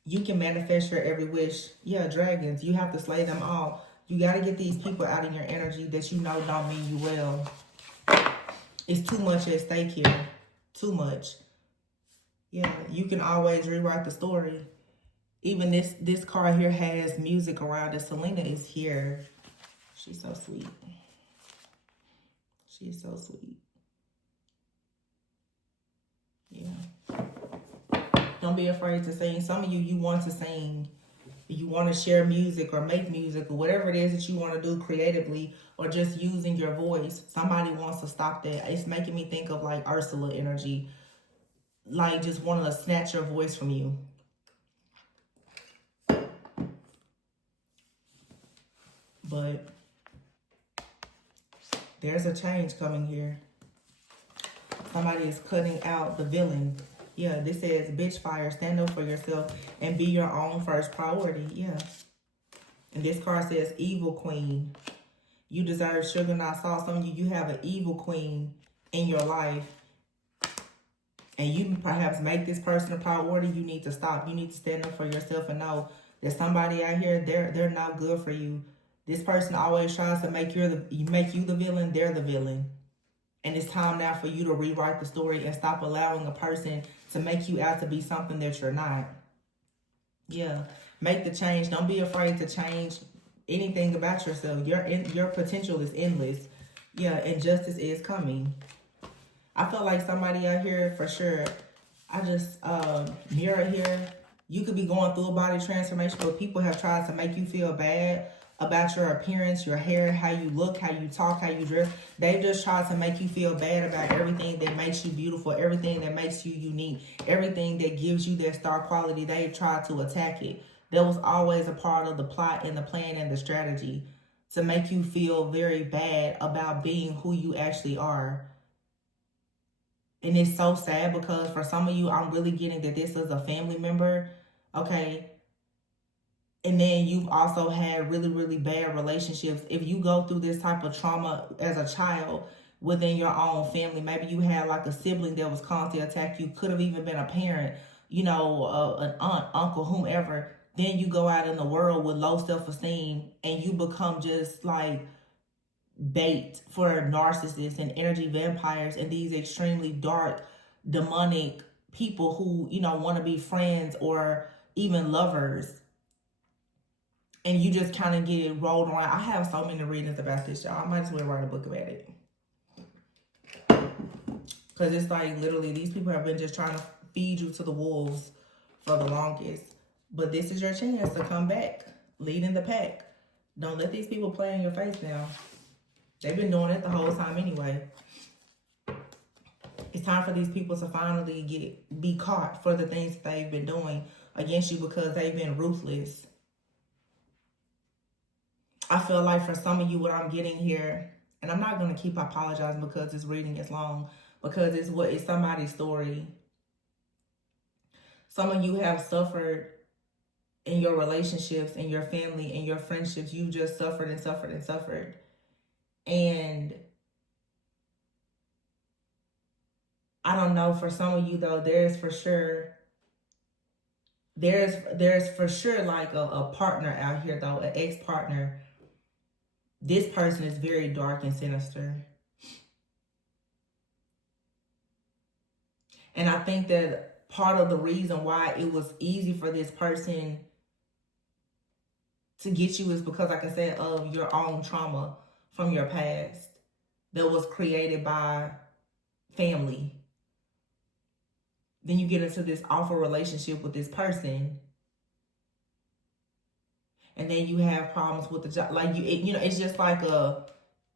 You can manifest your every wish. Yeah, dragons. You have to slay them all. You got to get these people out of your energy that you know don't mean you well. It's too much at stake here. Too much. Yeah, you can always rewrite the story. Even this card here has music around it. Selena is here. She's so sweet. She's so sweet. Yeah. Don't be afraid to sing. Some of you, you want to sing. You want to share music or make music or whatever it is that you want to do creatively or just using your voice. Somebody wants to stop that. It's making me think of like Ursula energy. Like just wanting to snatch your voice from you. But there's a change coming here. Somebody is cutting out the villain. Yeah, this says, bitch fire, stand up for yourself and be your own first priority. Yeah. And this card says, evil queen. You deserve sugar, not salt. Some of you, you have an evil queen in your life. And you perhaps make this person a priority. You need to stop. You need to stand up for yourself and know that somebody out here, they're not good for you. This person always tries to make you the villain. They're the villain. And it's time now for you to rewrite the story and stop allowing a person to make you out to be something that you're not. Yeah. Make the change. Don't be afraid to change anything about yourself. Your potential is endless. Yeah, and justice is coming. I feel like somebody out here for sure. I just mirror here. You could be going through a body transformation, but people have tried to make you feel bad about your appearance, your hair, how you look, how you talk, how you dress. They've just tried to make you feel bad about everything that makes you beautiful, everything that makes you unique, everything that gives you that star quality. They've tried to attack it. That was always a part of the plot and the plan and the strategy to make you feel very bad about being who you actually are. And it's so sad because for some of you, I'm really getting that this is a family member, okay? And then you've also had really, really bad relationships. If you go through this type of trauma as a child within your own family, maybe you had like a sibling that was constantly attacked. You could have even been a parent, you know, an aunt, uncle, whomever. Then you go out in the world with low self-esteem and you become just like bait for narcissists and energy vampires and these extremely dark, demonic people who, you know, want to be friends or even lovers. And you just kind of get rolled around. I have so many readings about this, y'all. I might as well write a book about it. Because it's like literally these people have been just trying to feed you to the wolves for the longest. But this is your chance to come back, leading the pack. Don't let these people play in your face now. They've been doing it the whole time anyway. It's time for these people to finally be caught for the things that they've been doing against you because they've been ruthless. I feel like for some of you, what I'm getting here, and I'm not going to keep apologizing because this reading is long, because it's somebody's story. Some of you have suffered in your relationships, in your family, in your friendships. You just suffered and suffered and suffered. And I don't know, for some of you though, there's for sure like a partner out here though, an ex-partner. This person is very dark and sinister. And I think that part of the reason why it was easy for this person to get you is because, like I said, of your own trauma from your past that was created by family. Then you get into this awful relationship with this person, and then you have problems with the job. Like it's just like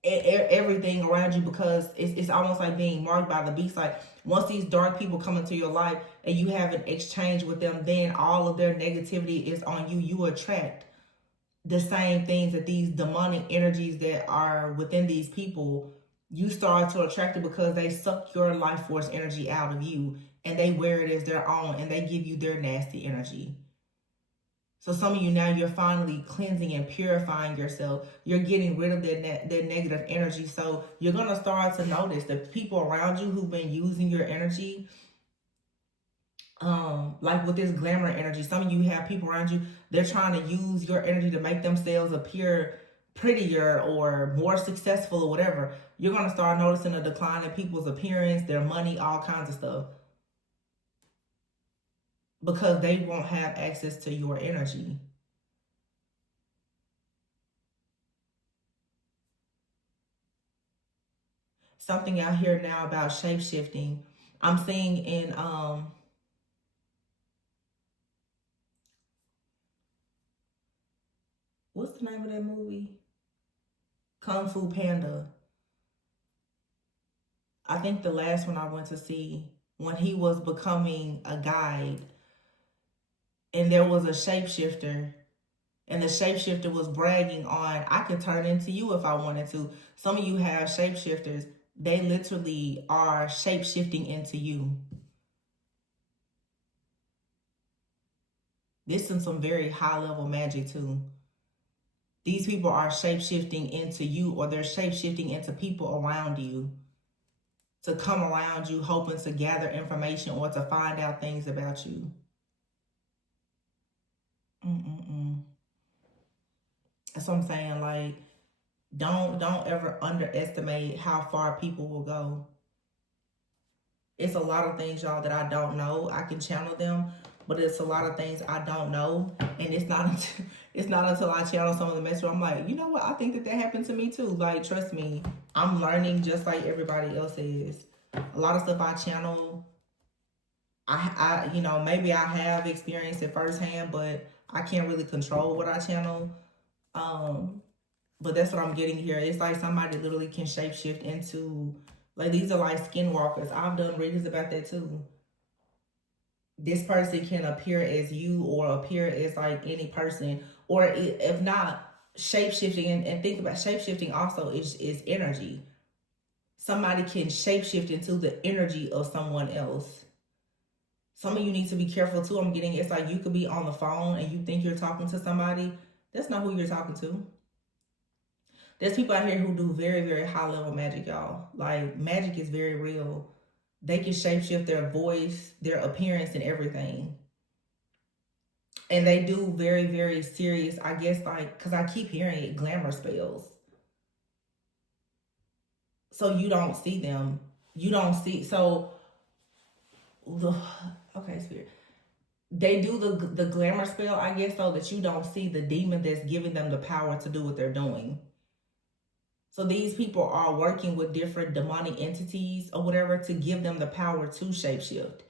everything around you, because it's almost like being marked by the beast. Like once these dark people come into your life and you have an exchange with them, then all of their negativity is on you. You attract the same things that these demonic energies that are within these people, you start to attract it because they suck your life force energy out of you and they wear it as their own and they give you their nasty energy. So some of you now, you're finally cleansing and purifying yourself. You're getting rid of that negative energy. So you're going to start to notice the people around you who've been using your energy, like with this glamour energy. Some of you have people around you, they're trying to use your energy to make themselves appear prettier or more successful or whatever. You're going to start noticing a decline in people's appearance, their money, all kinds of stuff, because they won't have access to your energy. Something out here now about shape-shifting. I'm seeing in what's the name of that movie? Kung Fu Panda. I think the last one I went to see, when he was becoming a guide and there was a shapeshifter, and the shapeshifter was bragging on, I could turn into you if I wanted to. Some of you have shapeshifters. They literally are shapeshifting into you. This is some very high level magic too. These people are shapeshifting into you, or they're shapeshifting into people around you to come around you, hoping to gather information or to find out things about you. That's what I'm saying. Like, don't ever underestimate how far people will go. It's a lot of things, y'all, that I don't know. I can channel them, but it's a lot of things I don't know, and it's not until I channel some of the messages I'm like, you know what? I think that happened to me too. Like, trust me, I'm learning just like everybody else is. A lot of stuff I channel, I maybe I have experienced it firsthand, but I can't really control what I channel. But that's what I'm getting here. It's like somebody literally can shapeshift into, like, these are like skinwalkers. I've done readings about that too. This person can appear as you or appear as like any person, or if not, shapeshifting. And think about shapeshifting also is energy. Somebody can shapeshift into the energy of someone else. Some of you need to be careful too. I'm getting, it's like you could be on the phone and you think you're talking to somebody. That's not who you're talking to. There's people out here who do very, very high level magic, y'all. Like, magic is very real. They can shapeshift their voice, their appearance, and everything. And they do very, very serious, I guess, like, because I keep hearing it, glamour spells. So you don't see them. You don't see, so, okay, Spirit. They do the glamour spell, I guess, so that you don't see the demon that's giving them the power to do what they're doing. So these people are working with different demonic entities or whatever to give them the power to shapeshift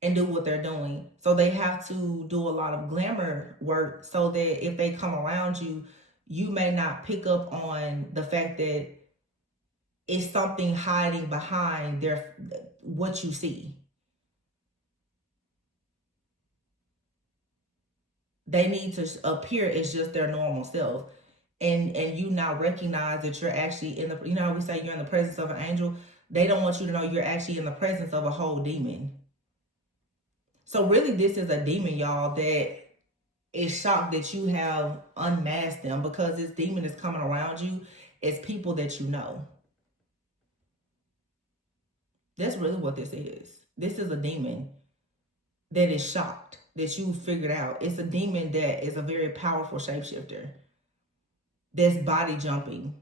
and do what they're doing. So they have to do a lot of glamour work so that if they come around you, you may not pick up on the fact that it's something hiding behind what you see. They need to appear as just their normal self. And you now recognize that you're actually in the, you know how we say you're in the presence of an angel? They don't want you to know you're actually in the presence of a whole demon. So really, this is a demon, y'all, that is shocked that you have unmasked them, because this demon is coming around you as people that you know. That's really what this is. This is a demon that is shocked that you figured out. It's a demon that is a very powerful shapeshifter that's body jumping,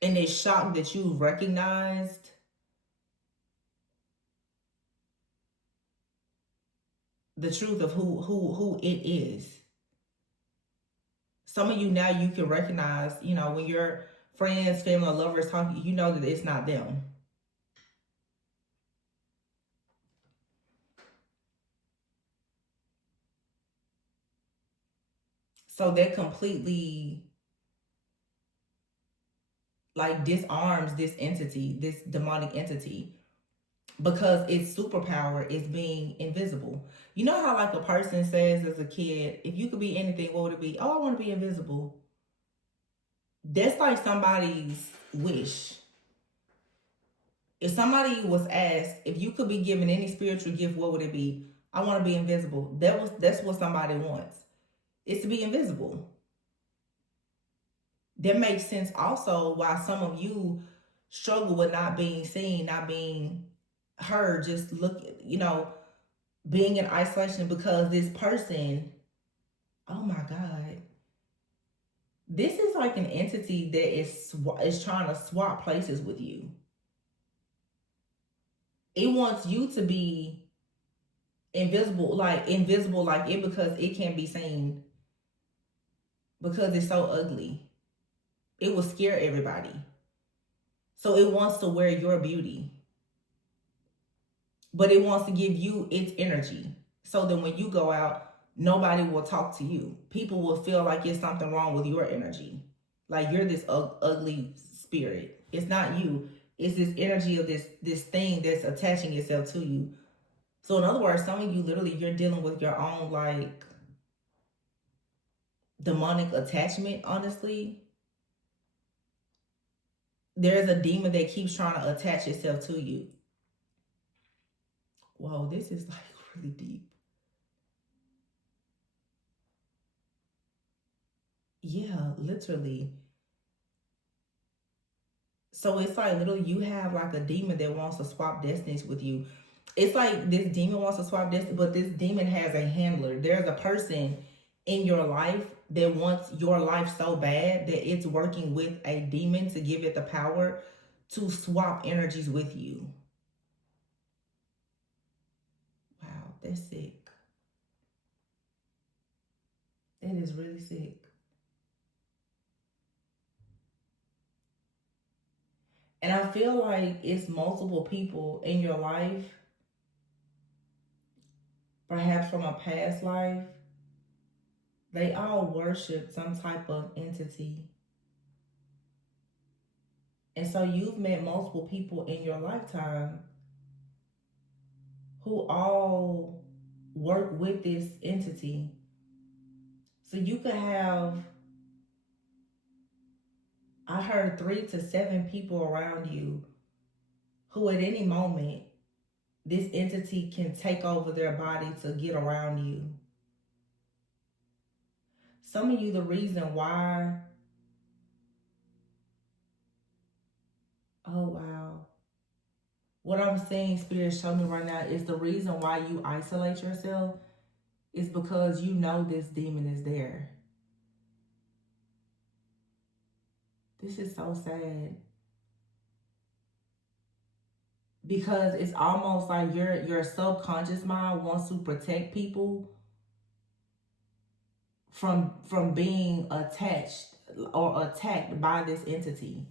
and it's shocked that you recognized the truth of who it is. Some of you now, you can recognize, you know, when your friends, family, or lovers talk, you know that it's not them. So that completely like disarms this entity, this demonic entity, because its superpower is being invisible. You know how like a person says as a kid, if you could be anything, what would it be? Oh, I want to be invisible. That's like somebody's wish. If somebody was asked if you could be given any spiritual gift, what would it be? I want to be invisible. That's what somebody wants. It's to be invisible. That makes sense also why some of you struggle with not being seen, not being heard, just look, you know, being in isolation, because this person, oh my God, this is like an entity that is trying to swap places with you. It wants you to be invisible like it, because it can't be seen, because it's so ugly. It will scare everybody. So it wants to wear your beauty, but it wants to give you its energy. So then when you go out, nobody will talk to you. People will feel like it's something wrong with your energy. Like you're this ugly spirit. It's not you. It's this energy of this thing that's attaching itself to you. So in other words, some of you literally, you're dealing with your own like demonic attachment, honestly. There's a demon that keeps trying to attach itself to you. Whoa, this is like really deep. Yeah, literally. So it's like literally you have like a demon that wants to swap destinies with you. It's like this demon wants to swap destiny, but this demon has a handler. There's a person in your life that wants your life so bad that it's working with a demon to give it the power to swap energies with you. Wow, that's sick. That is really sick. And I feel like it's multiple people in your life, perhaps from a past life, they all worship some type of entity. And so you've met multiple people in your lifetime who all work with this entity. So you could have, I heard 3 to 7 people around you who at any moment this entity can take over their body to get around you. Some of you, the reason why, oh wow. What I'm saying, Spirit, show me right now, is the reason why you isolate yourself is because you know this demon is there. This is so sad. Because it's almost like your subconscious mind wants to protect people from being attached or attacked by this entity.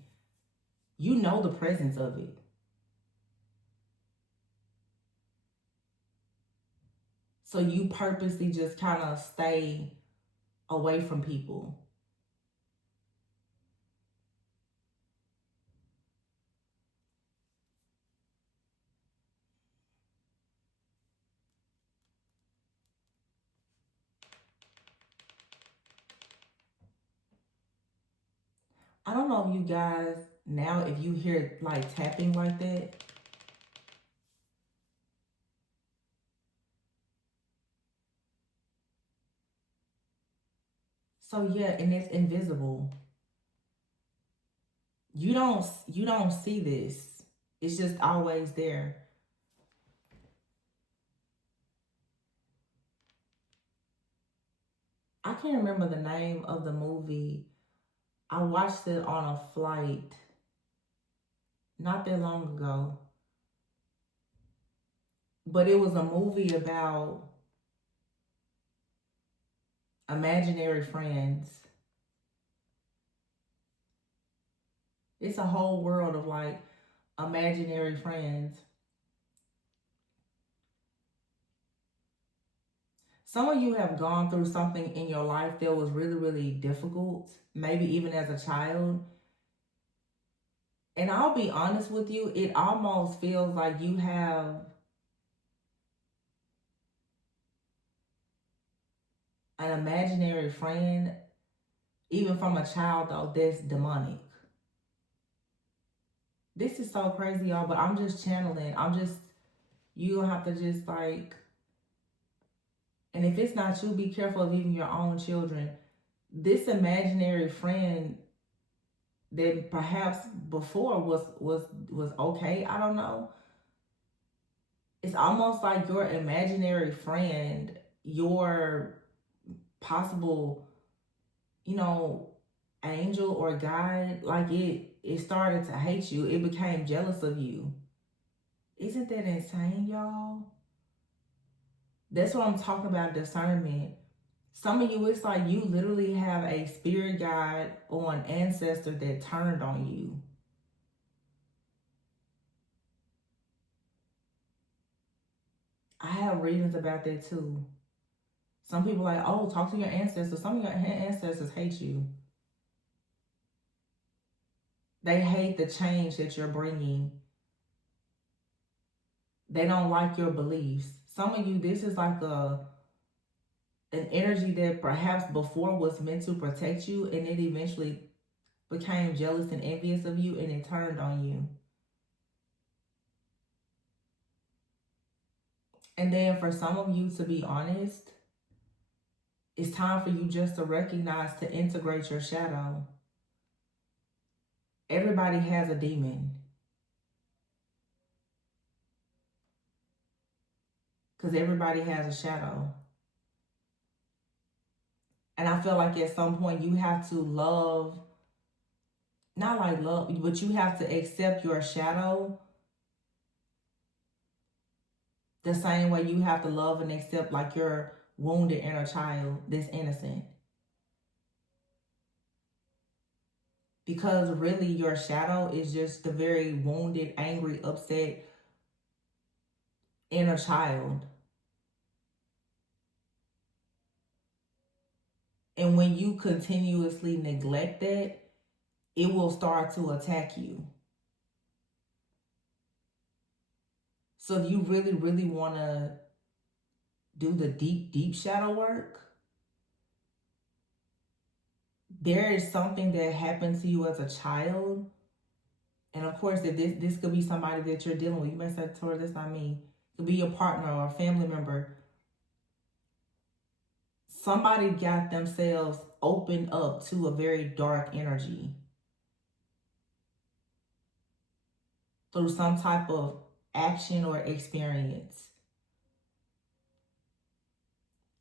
You know the presence of it. So you purposely just kind of stay away from people. I don't know if you guys, now if you hear like tapping like that. So yeah, and it's invisible. You don't see this. It's just always there. I can't remember the name of the movie. I watched it on a flight not that long ago. But it was a movie about Imaginary friends. It's a whole world of like imaginary friends. Some of you have gone through something in your life that was really, really difficult, maybe even as a child. And I'll be honest with you, it almost feels like you have an imaginary friend, even from a child though, that's demonic. This is so crazy, y'all, but I'm just channeling. You don't have to just like, and if it's not you, be careful of even your own children. This imaginary friend that perhaps before was okay, I don't know. It's almost like your imaginary friend, your possible, you know, angel or guide, like it started to hate you. It became jealous of you. Isn't that insane, y'all? That's what I'm talking about, discernment. Some of you, it's like you literally have a spirit guide or an ancestor that turned on you. I have readings about that too. Some people are like, oh, talk to your ancestors. Some of your ancestors hate you. They hate the change that you're bringing. They don't like your beliefs. Some of you, this is like an energy that perhaps before was meant to protect you, and it eventually became jealous and envious of you, and it turned on you. And then for some of you, to be honest, it's time for you just to recognize, to integrate your shadow. Everybody has a demon. Because everybody has a shadow. And I feel like at some point you have to love, not like love, but you have to accept your shadow the same way you have to love and accept like your wounded inner child that's innocent. Because really your shadow is just the very wounded, angry, upset inner child. And when you continuously neglect that, it will start to attack you. So if you really, really want to do the deep, deep shadow work, there is something that happened to you as a child. And of course, if this could be somebody that you're dealing with. You may say, Tori, that's not me. It could be your partner or a family member. Somebody got themselves opened up to a very dark energy through some type of action or experience.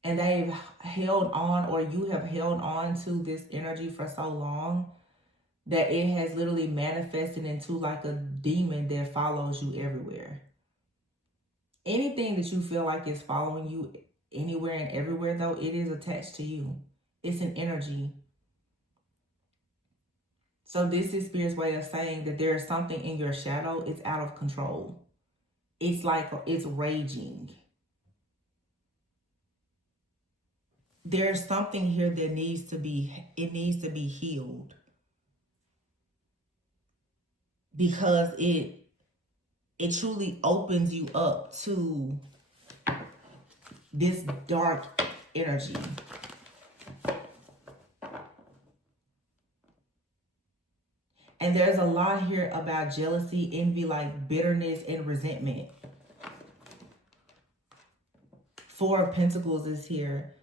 And they've held on, or you have held on to this energy for so long that it has literally manifested into like a demon that follows you everywhere. Anything that you feel like is following you anywhere and everywhere, though, it is attached to you. It's an energy. So this is Spirit's way of saying that there is something in your shadow. It's out of control. It's like it's raging. There's something here that needs to be healed. Because it truly opens you up to this dark energy. And there's a lot here about jealousy, envy, like bitterness and resentment. Four of Pentacles is here.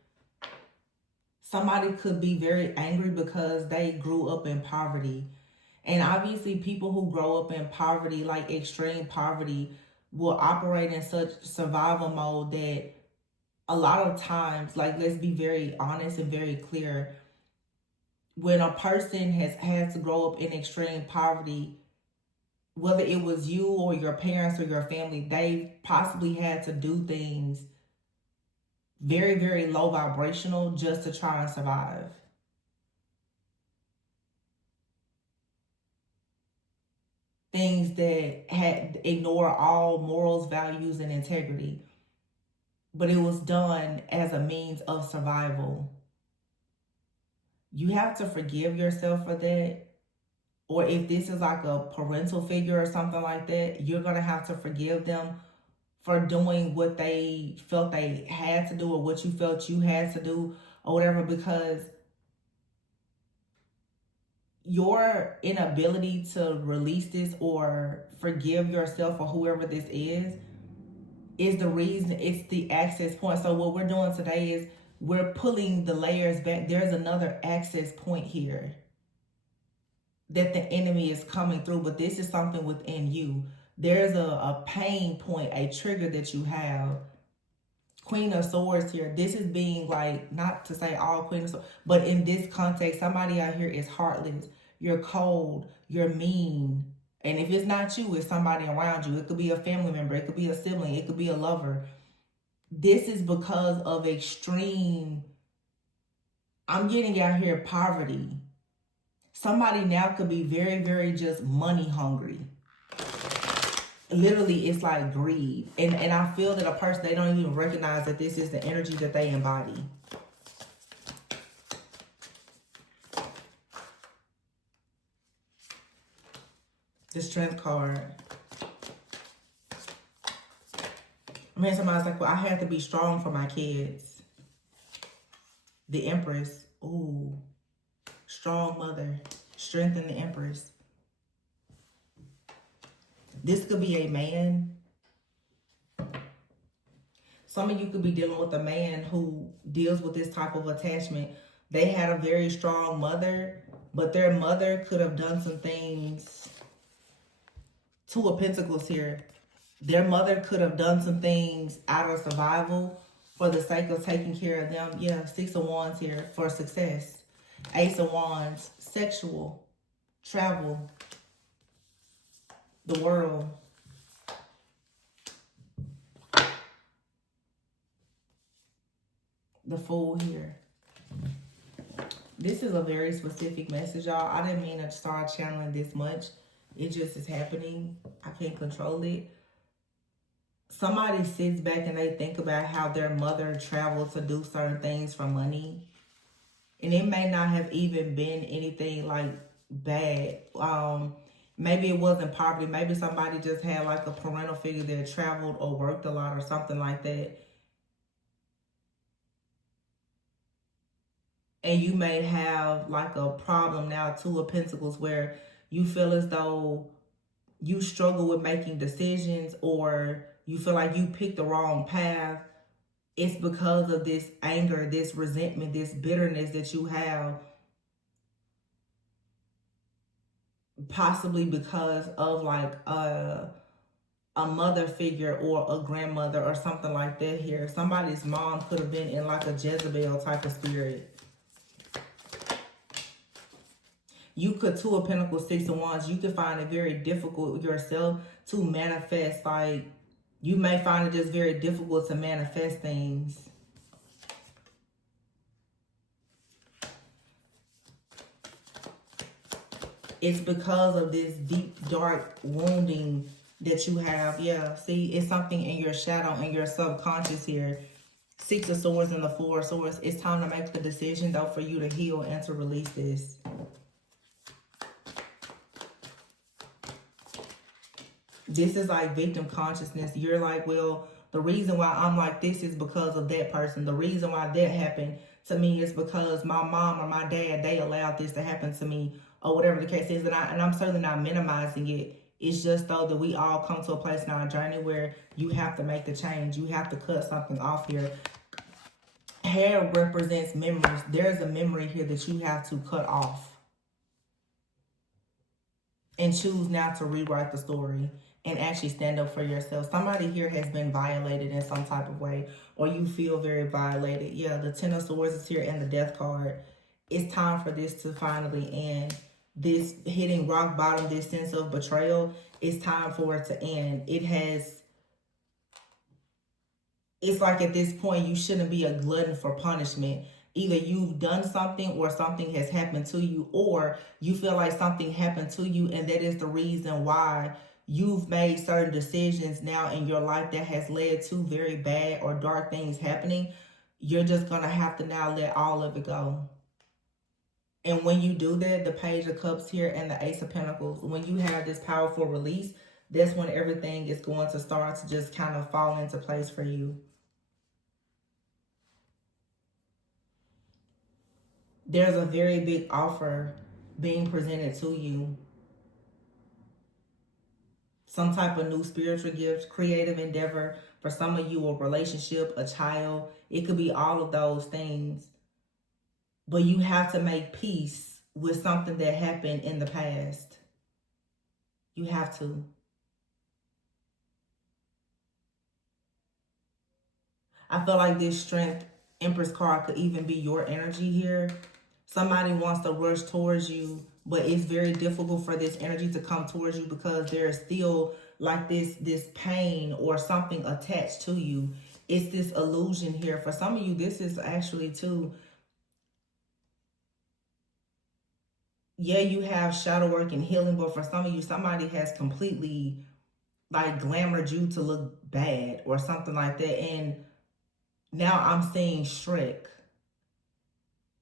Somebody could be very angry because they grew up in poverty. And obviously people who grow up in poverty, like extreme poverty, will operate in such survival mode that a lot of times, like, let's be very honest and very clear, when a person has had to grow up in extreme poverty, whether it was you or your parents or your family, they possibly had to do things Very, very low vibrational just to try and survive. Things that had ignore all morals, values, and integrity. But it was done as a means of survival. You have to forgive yourself for that. Or if this is like a parental figure or something like that, you're going to have to forgive them for doing what they felt they had to do or what you felt you had to do or whatever, because your inability to release this or forgive yourself or whoever this is the reason, it's the access point. So what we're doing today is we're pulling the layers back. There's another access point here that the enemy is coming through, but this is something within you. There's a pain point, a trigger that you have. Queen of Swords here. This is being like, not to say all Queen of Swords, but in this context, somebody out here is heartless. You're cold. You're mean. And if it's not you, it's somebody around you. It could be a family member. It could be a sibling. It could be a lover. This is because of extreme, I'm getting out here, poverty. Somebody now could be very, very just money hungry. Literally, it's like greed. And I feel that a person, they don't even recognize that this is the energy that they embody. The Strength card. I mean, somebody's like, well, I have to be strong for my kids. The Empress. Ooh. Strong mother. Strength in the Empress. This could be a man. Some of you could be dealing with a man who deals with this type of attachment. They had a very strong mother, but their mother could have done some things. Two of Pentacles here. Their mother could have done some things out of survival for the sake of taking care of them. Yeah, Six of Wands here for success. Ace of Wands, sexual, travel, the world. The Fool here. This is a very specific message, y'all. I didn't mean to start channeling this much. It just is happening. I can't control it. Somebody sits back and they think about how their mother traveled to do certain things for money. And it may not have even been anything like bad. Maybe it wasn't poverty. Maybe somebody just had like a parental figure that traveled or worked a lot or something like that. And you may have like a problem now, Two of Pentacles, where you feel as though you struggle with making decisions or you feel like you picked the wrong path. It's because of this anger, this resentment, this bitterness that you have. Possibly because of like a mother figure or a grandmother or something like that here. Somebody's mom could have been in like a Jezebel type of spirit. You could, Two of Pentacles, Six of Wands, you could find it very difficult yourself to manifest. Like, you may find it just very difficult to manifest things. It's because of this deep, dark wounding that you have. Yeah, see, it's something in your shadow, in your subconscious here. Six of Swords and the Four of Swords. It's time to make the decision, though, for you to heal and to release this. This is like victim consciousness. You're like, well, the reason why I'm like this is because of that person. The reason why that happened to me is because my mom or my dad, they allowed this to happen to me, or whatever the case is. And I'm certainly not minimizing it. It's just though that we all come to a place in our journey where you have to make the change. You have to cut something off here. Hair represents memories. There's a memory here that you have to cut off. And choose now to rewrite the story and actually stand up for yourself. Somebody here has been violated in some type of way, or you feel very violated. Yeah, the Ten of Swords is here and the Death card. It's time for this to finally end. This hitting rock bottom, this sense of betrayal, it's time for it to end. It has it's like at this point you shouldn't be a glutton for punishment. Either you've done something or something has happened to you, or you feel like something happened to you and that is the reason why you've made certain decisions now in your life that has led to very bad or dark things happening. You're just going to have to now let all of it go. And when you do that, the Page of Cups here and the Ace of Pentacles, when you have this powerful release, that's when everything is going to start to just kind of fall into place for you. There's a very big offer being presented to you. Some type of new spiritual gift, creative endeavor. For some of you, a relationship, a child. It could be all of those things. But you have to make peace with something that happened in the past. You have to. I feel like this Strength Empress card could even be your energy here. Somebody wants to rush towards you, but it's very difficult for this energy to come towards you because there's still like this pain or something attached to you. It's this illusion here. For some of you, this is actually too, yeah, you have shadow work and healing, but for some of you, somebody has completely like glamored you to look bad or something like that. And now I'm seeing Shrek.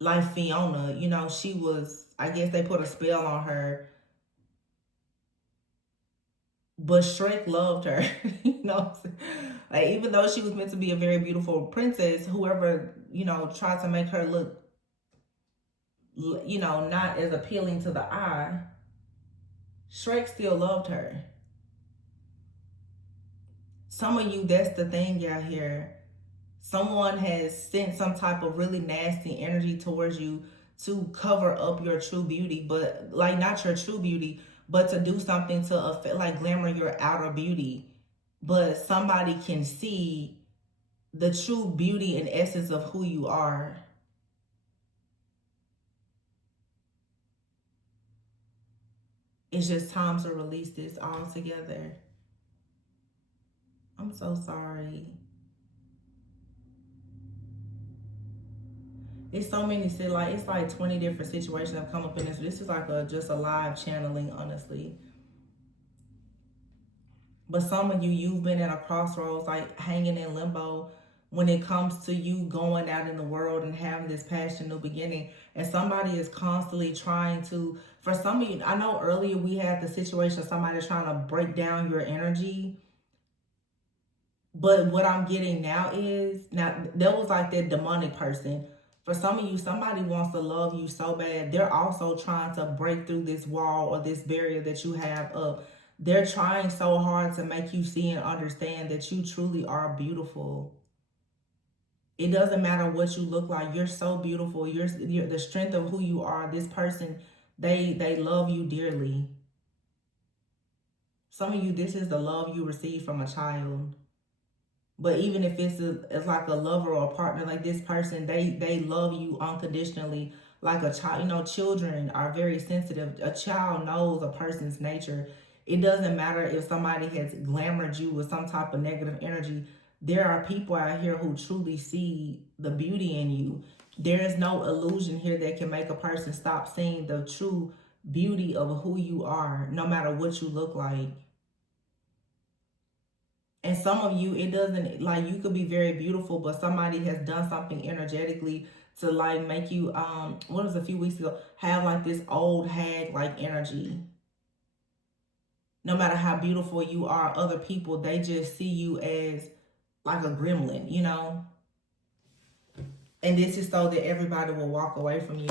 Like Fiona, you know, she was, I guess they put a spell on her, but Shrek loved her. You know, like even though she was meant to be a very beautiful princess, whoever, you know, tried to make her look, you know, not as appealing to the eye, Shrek still loved her. Some of you, that's the thing out here. Someone has sent some type of really nasty energy towards you to cover up your true beauty, but like not your true beauty, but to do something to affect, like glamour your outer beauty. But somebody can see the true beauty and essence of who you are. It's just time to release this all together. I'm so sorry. It's so many, like it's like 20 different situations that have come up in this. This is like just a live channeling, honestly. But some of you, you've been at a crossroads, like hanging in limbo when it comes to you going out in the world and having this passion, new beginning. And somebody is constantly trying to, for some of you, I know earlier we had the situation of somebody trying to break down your energy. But what I'm getting now is, now that was like that demonic person. For some of you, somebody wants to love you so bad. They're also trying to break through this wall or this barrier that you have up. They're trying so hard to make you see and understand that you truly are beautiful. It doesn't matter what you look like. You're so beautiful. You're the strength of who you are. This person, they love you dearly. Some of you, this is the love you received from a child. But even if it's like a lover or a partner, like this person, they love you unconditionally, like a child. You know, children are very sensitive. A child knows a person's nature. It doesn't matter if somebody has glamored you with some type of negative energy. There are people out here who truly see the beauty in you. There is no illusion here that can make a person stop seeing the true beauty of who you are, no matter what you look like. And some of you, it doesn't, like, you could be very beautiful, but somebody has done something energetically to like make you, what was a few weeks ago, have like this old hag like energy. No matter how beautiful you are, other people, they just see you as like a gremlin, you know? And this is so that everybody will walk away from you.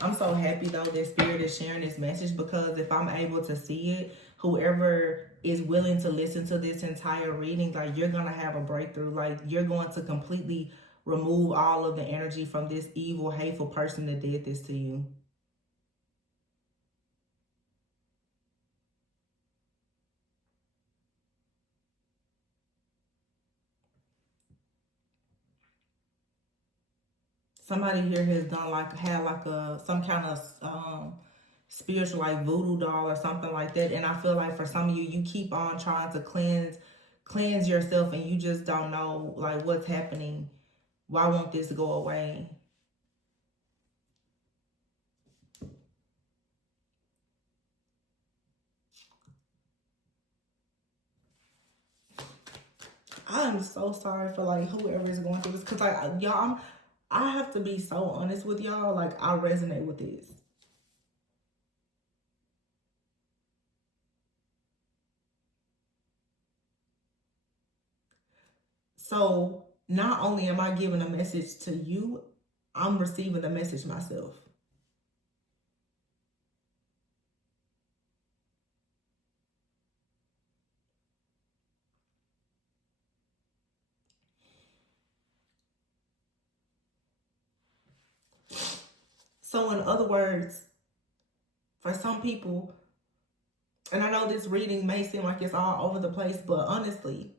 I'm so happy though that Spirit is sharing this message, because if I'm able to see it, whoever is willing to listen to this entire reading, like, you're going to have a breakthrough. Like, you're going to completely remove all of the energy from this evil, hateful person that did this to you. Somebody here has done like, had like some kind of spiritual like voodoo doll or something like that. And I feel like for some of you, you keep on trying to cleanse cleanse yourself and you just don't know like what's happening. Why won't this go away? I'm so sorry for like whoever is going through this, because like y'all, I have to be so honest with y'all. Like, I resonate with this. So not only am I giving a message to you, I'm receiving the message myself. So in other words, for some people, and I know this reading may seem like it's all over the place, but honestly,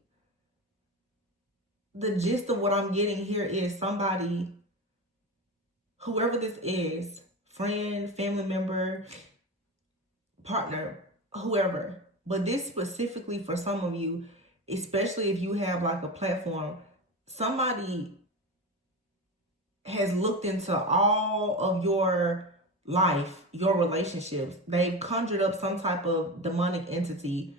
the gist of what I'm getting here is somebody, whoever this is, friend, family member, partner, whoever, but this specifically for some of you, especially if you have like a platform, somebody has looked into all of your life, your relationships. They've conjured up some type of demonic entity,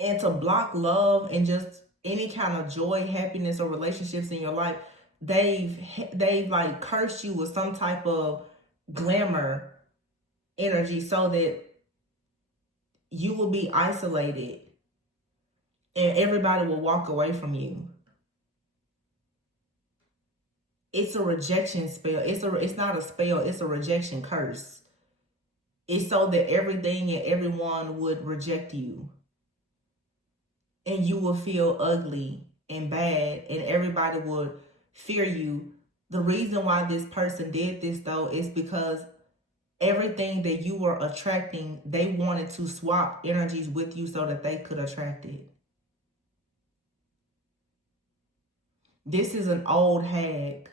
and to block love and just any kind of joy, happiness, or relationships in your life, they've like cursed you with some type of glamour energy so that you will be isolated and everybody will walk away from you. It's a rejection spell. It's not a spell, it's a rejection curse. It's so that everything and everyone would reject you. And you will feel ugly and bad, and everybody would fear you. The reason why this person did this though is because everything that you were attracting, they wanted to swap energies with you so that they could attract it. This is an old hag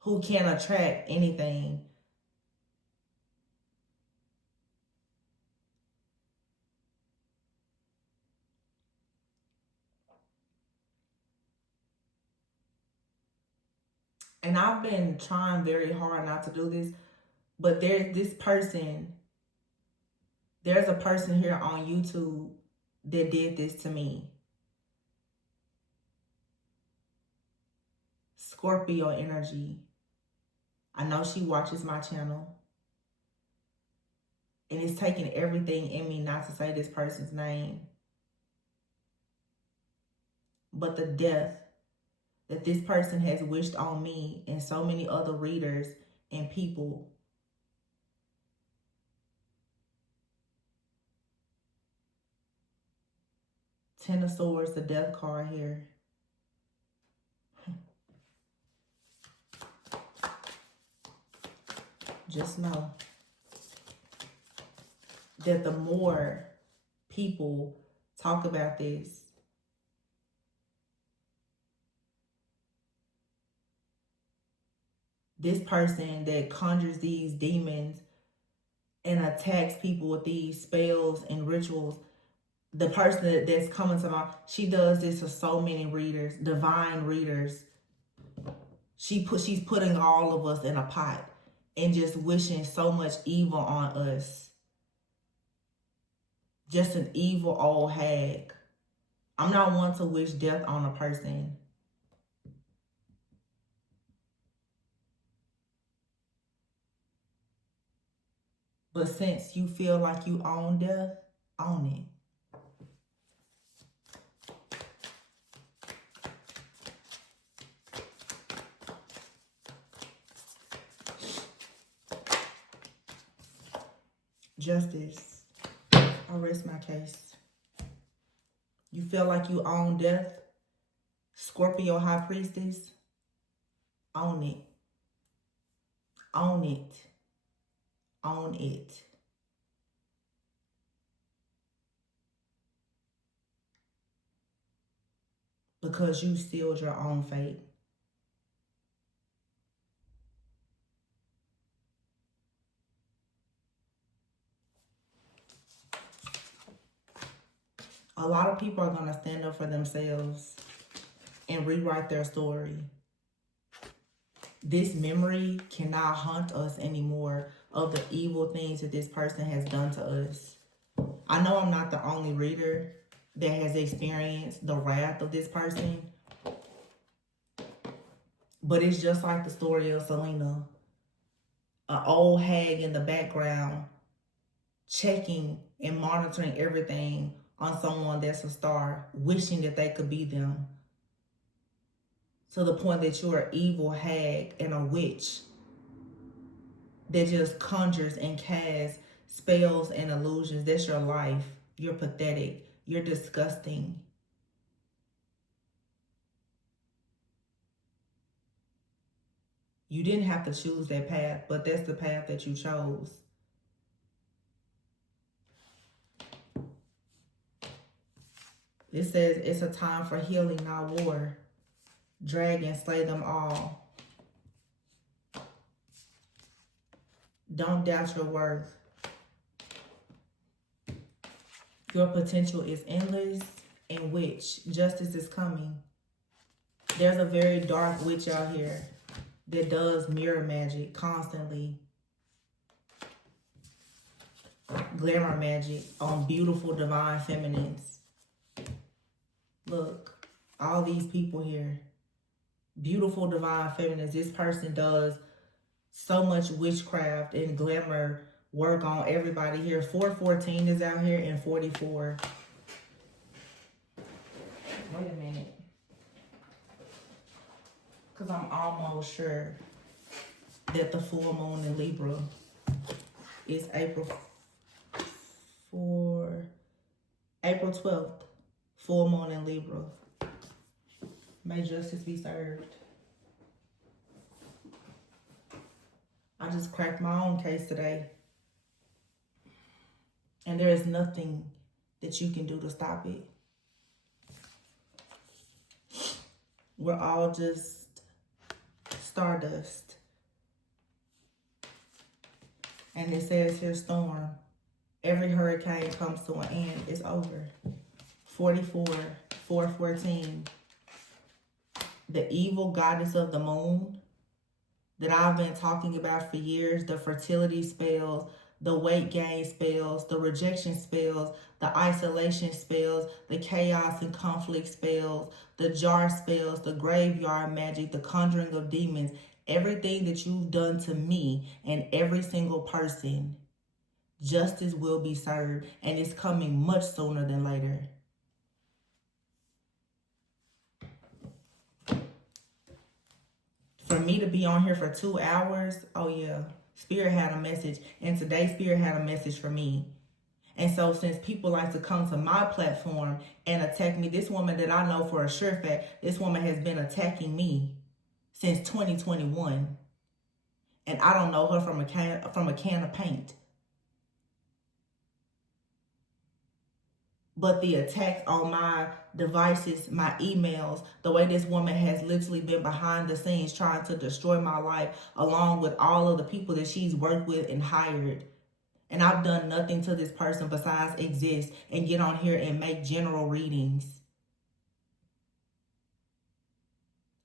who can attract anything. And I've been trying very hard not to do this, but there's a person here on YouTube that did this to me. Scorpio energy. I know she watches my channel. And it's taking everything in me not to say this person's name. But the death that this person has wished on me and so many other readers and people. Ten of Swords, the death card here. Just know that the more people talk about this, this person that conjures these demons and attacks people with these spells and rituals, the person that's coming to mind, she does this to so many readers, divine readers. She's putting all of us in a pot and just wishing so much evil on us. Just an evil old hag. I'm not one to wish death on a person. But since you feel like you own death, own it. Justice. I'll rest my case. You feel like you own death? Scorpio High Priestess? Own it. Own it. Own it. Because you sealed your own fate. A lot of people are going to stand up for themselves and rewrite their story. This memory cannot haunt us anymore of the evil things that this person has done to us. I know I'm not the only reader that has experienced the wrath of this person, but it's just like the story of Selena. An old hag in the background checking and monitoring everything on someone that's a star, wishing that they could be them. To the point that you're an evil hag and a witch that just conjures and casts spells and illusions. That's your life. You're pathetic. You're disgusting. You didn't have to choose that path, but that's the path that you chose. It says it's a time for healing, not war. Dragon, slay them all. Don't doubt your worth. Your potential is endless, and witch, justice is coming. There's a very dark witch out here that does mirror magic constantly. Glamour magic on beautiful divine feminines. Look, all these people here. Beautiful divine feminines. This person does so much witchcraft and glamour work on everybody here. 414 is out here and 44. Wait a minute. Because I'm almost sure that the full moon in Libra is April 12th. Full moon in Libra. May justice be served. I just cracked my own case today. And there is nothing that you can do to stop it. We're all just stardust. And it says here, storm. Every hurricane comes to an end. It's over. 44, 414. The evil goddess of the moon that I've been talking about for years, the fertility spells, the weight gain spells, the rejection spells, the isolation spells, the chaos and conflict spells, the jar spells, the graveyard magic, the conjuring of demons, everything that you've done to me and every single person, justice will be served, and it's coming much sooner than later. For me to be on here for 2 hours, oh yeah, Spirit had a message. And today Spirit had a message for me. And so since people like to come to my platform and attack me, this woman that I know for a sure fact, this woman has been attacking me since 2021. And I don't know her from a can of paint. But the attacks on my devices, my emails, the way this woman has literally been behind the scenes trying to destroy my life, along with all of the people that she's worked with and hired. And I've done nothing to this person besides exist and get on here and make general readings.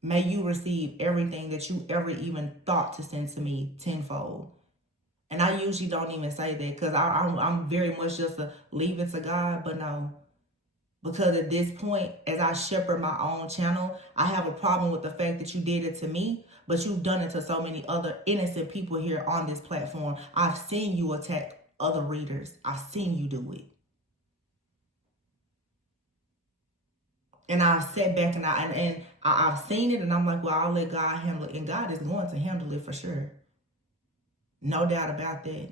May you receive everything that you ever even thought to send to me tenfold. And I usually don't even say that because I'm very much just a leave it to God, but no. Because at this point, as I shepherd my own channel, I have a problem with the fact that you did it to me, but you've done it to so many other innocent people here on this platform. I've seen you attack other readers. I've seen you do it. And I've sat back and I've seen it and I'm like, well, I'll let God handle it. And God is going to handle it for sure. No doubt about that.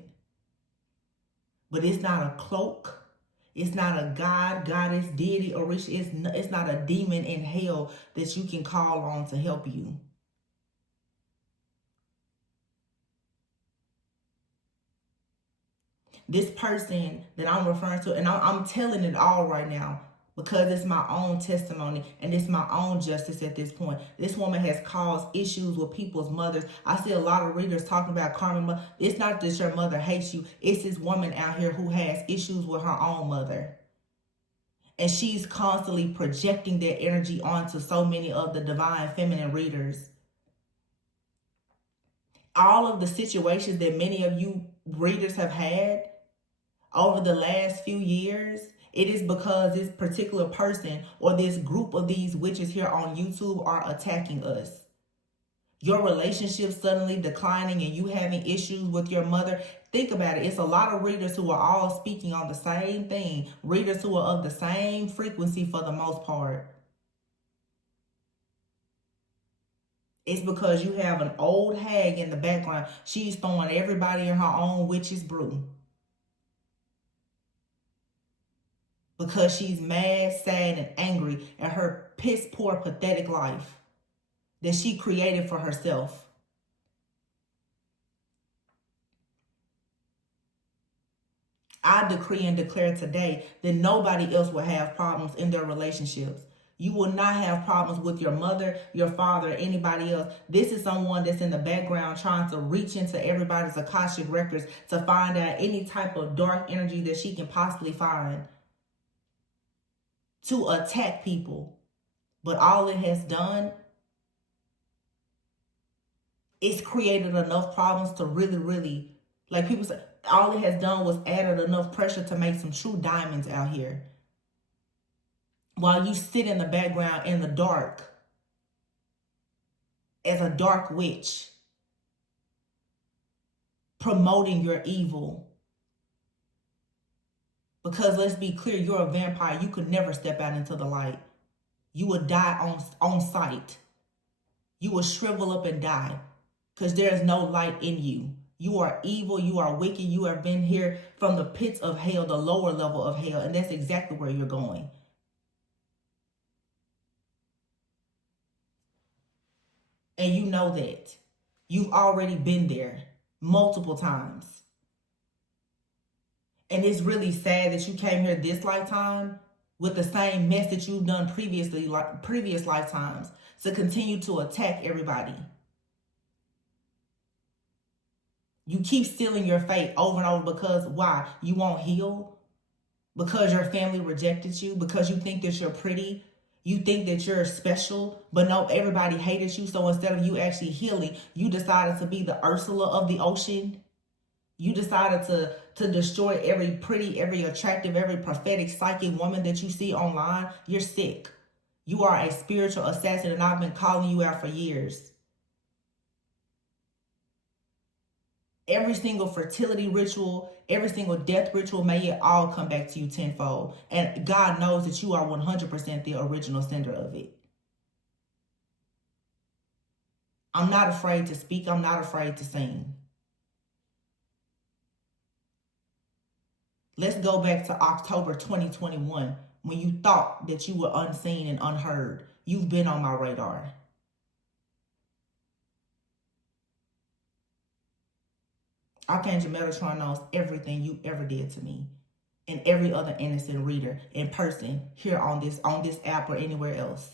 But it's not a cloak. It's not a God, goddess, deity, or rich. It's not a demon in hell that you can call on to help you. This person that I'm referring to, and I'm telling it all right now, because it's my own testimony and it's my own justice at this point. This woman has caused issues with people's mothers. I see a lot of readers talking about karma. It's not that your mother hates you. It's this woman out here who has issues with her own mother. And she's constantly projecting that energy onto so many of the divine feminine readers. All of the situations that many of you readers have had over the last few years, it is because this particular person or this group of these witches here on YouTube are attacking us. Your relationship suddenly declining and you having issues with your mother. Think about it. It's a lot of readers who are all speaking on the same thing. Readers who are of the same frequency for the most part. It's because you have an old hag in the background. She's throwing everybody in her own witch's brew. Because she's mad, sad, and angry at her piss poor, pathetic life that she created for herself. I decree and declare today that nobody else will have problems in their relationships. You will not have problems with your mother, your father, or anybody else. This is someone that's in the background trying to reach into everybody's Akashic records to find out any type of dark energy that she can possibly find to attack people. But all it has done is created enough problems to really, like people say, all it has done was added enough pressure to make some true diamonds out here. While you sit in the background in the dark as a dark witch, promoting your evil. Because let's be clear, you're a vampire. You could never step out into the light. You would die on sight. You will shrivel up and die because there is no light in you. You are evil. You are wicked. You have been here from the pits of hell, the lower level of hell, and that's exactly where you're going. And you know that. You've already been there multiple times. And it's really sad that you came here this lifetime with the same mess that you've done previously, like previous lifetimes, to continue to attack everybody. You keep stealing your fate over and over because why? You won't heal? Because your family rejected you? Because you think that you're pretty? You think that you're special? But no, everybody hated you. So instead of you actually healing, you decided to be the Ursula of the ocean. You decided to destroy every pretty, every attractive, every prophetic, psychic woman that you see online. You're sick. You are a spiritual assassin, and I've been calling you out for years. Every single fertility ritual, every single death ritual, may it all come back to you tenfold. And God knows that you are 100% the original sender of it. I'm not afraid to speak. I'm not afraid to sing. Let's go back to October 2021 when you thought that you were unseen and unheard. You've been on my radar. Archangel Metatron knows everything you ever did to me and every other innocent reader in person here on this app or anywhere else.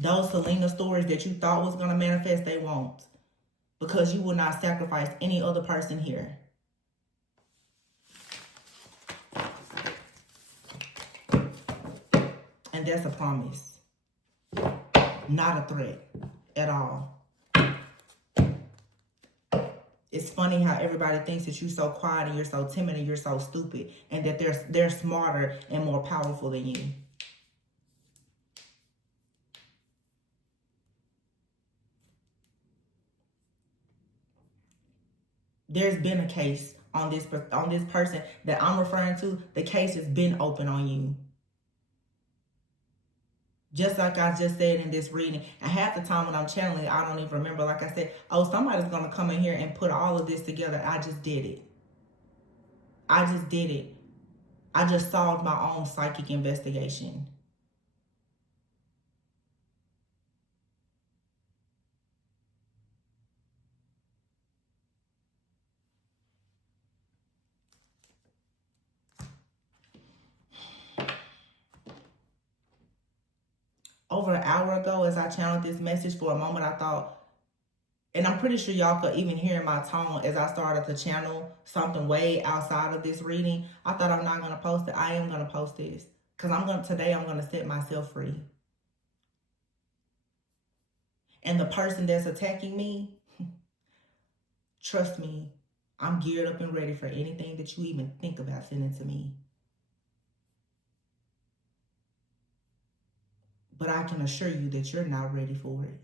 Those Selena stories that you thought was going to manifest, they won't. Because you will not sacrifice any other person here. And that's a promise. Not a threat at all. It's funny how everybody thinks that you're so quiet and you're so timid and you're so stupid. And that they're smarter and more powerful than you. There's been a case on this person that I'm referring to. The case has been open on you. Just like I just said in this reading. And half the time when I'm channeling, I don't even remember. Like I said, oh, somebody's going to come in here and put all of this together. I just did it. I just did it. I just solved my own psychic investigation. Over an hour ago, as I channeled this message, for a moment I thought, And I'm pretty sure y'all could even hear in my tone as I started to channel something way outside of this reading. I thought I'm not going to post it. I am going to post this. Because today I'm going to set myself free. And the person that's attacking me, trust me, I'm geared up and ready for anything that you even think about sending to me. But I can assure you that you're not ready for it.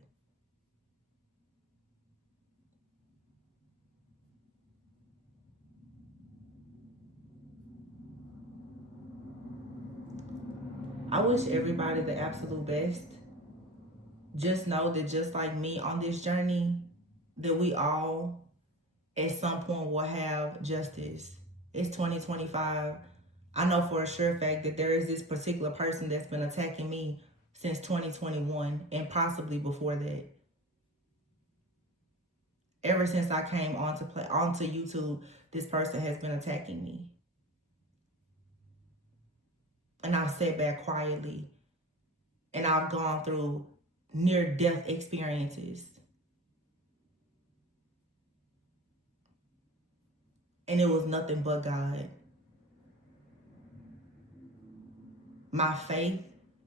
I wish everybody the absolute best. Just know that just like me on this journey, that we all at some point will have justice. It's 2025. I know for a sure fact that there is this particular person that's been attacking me since 2021 and possibly before that. Ever since I came onto YouTube, this person has been attacking me. And I've sat back quietly and I've gone through near-death experiences. And it was nothing but God. My faith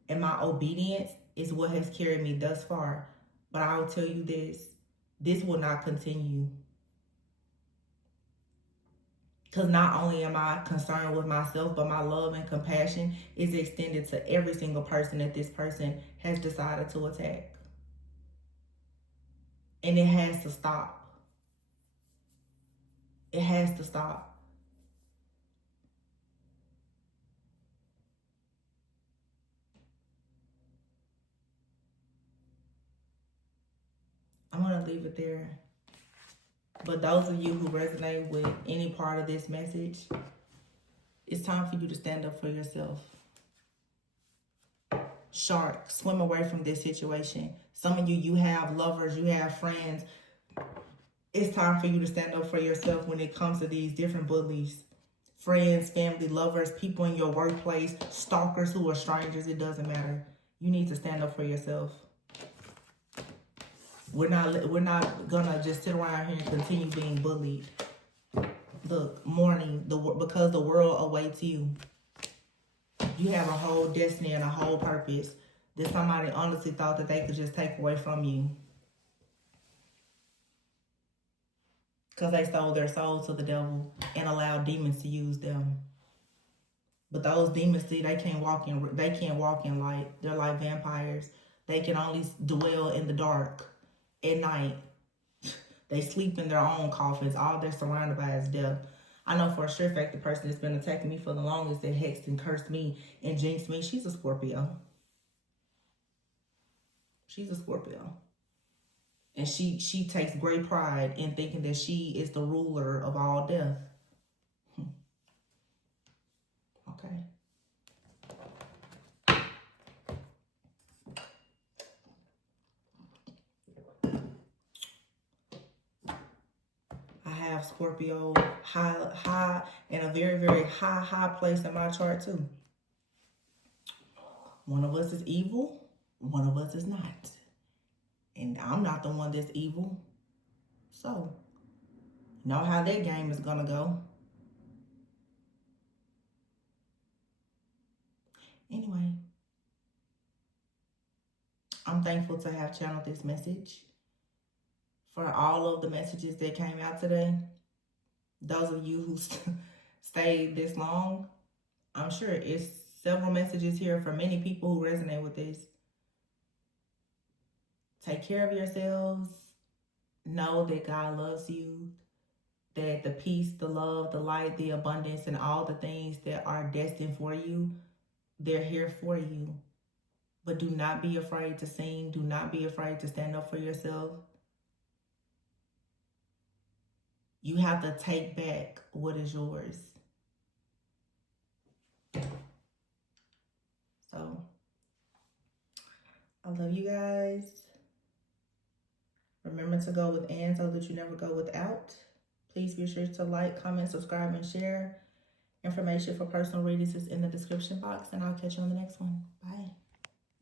and my obedience is what has carried me thus far. But I will tell you this will not continue. Because not only am I concerned with myself, but my love and compassion is extended to every single person that this person has decided to attack. And it has to stop. It has to stop. I'm going to leave it there. But those of you who resonate with any part of this message, it's time for you to stand up for yourself. Shark, swim away from this situation. Some of you have lovers, you have friends. It's time for you to stand up for yourself when it comes to these different bullies. Friends, family, lovers, people in your workplace, stalkers who are strangers, it doesn't matter. You need to stand up for yourself. We're not gonna just sit around here and continue being bullied. Look, mourning because the world awaits you. You have a whole destiny and a whole purpose that somebody honestly thought that they could just take away from you. Because they sold their souls to the devil and allowed demons to use them. But those demons, see, they can't walk in light. They're like vampires. They can only dwell in the dark at night. They sleep in their own coffins. All they're surrounded by is death. I know for a sure fact the person that's been attacking me for the longest, that hexed and cursed me and jinxed me, she's a Scorpio. She's a Scorpio. And she takes great pride in thinking that she is the ruler of all death. Okay. I have Scorpio high in a very, very high place in my chart too. One of us is evil, one of us is not. And I'm not the one that's evil. So, know how that game is gonna go. Anyway, I'm thankful to have channeled this message. For all of the messages that came out today, those of you who stayed this long, I'm sure it's several messages here for many people who resonate with this. Take care of yourselves. Know that God loves you. That the peace, the love, the light, the abundance, and all the things that are destined for you, they're here for you. But do not be afraid to sing. Do not be afraid to stand up for yourself. You have to take back what is yours. So, I love you guys. Remember to go with and so that you never go without. Please be sure to like, comment, subscribe, and share. Information for personal readings is in the description box, and I'll catch you on the next one. Bye.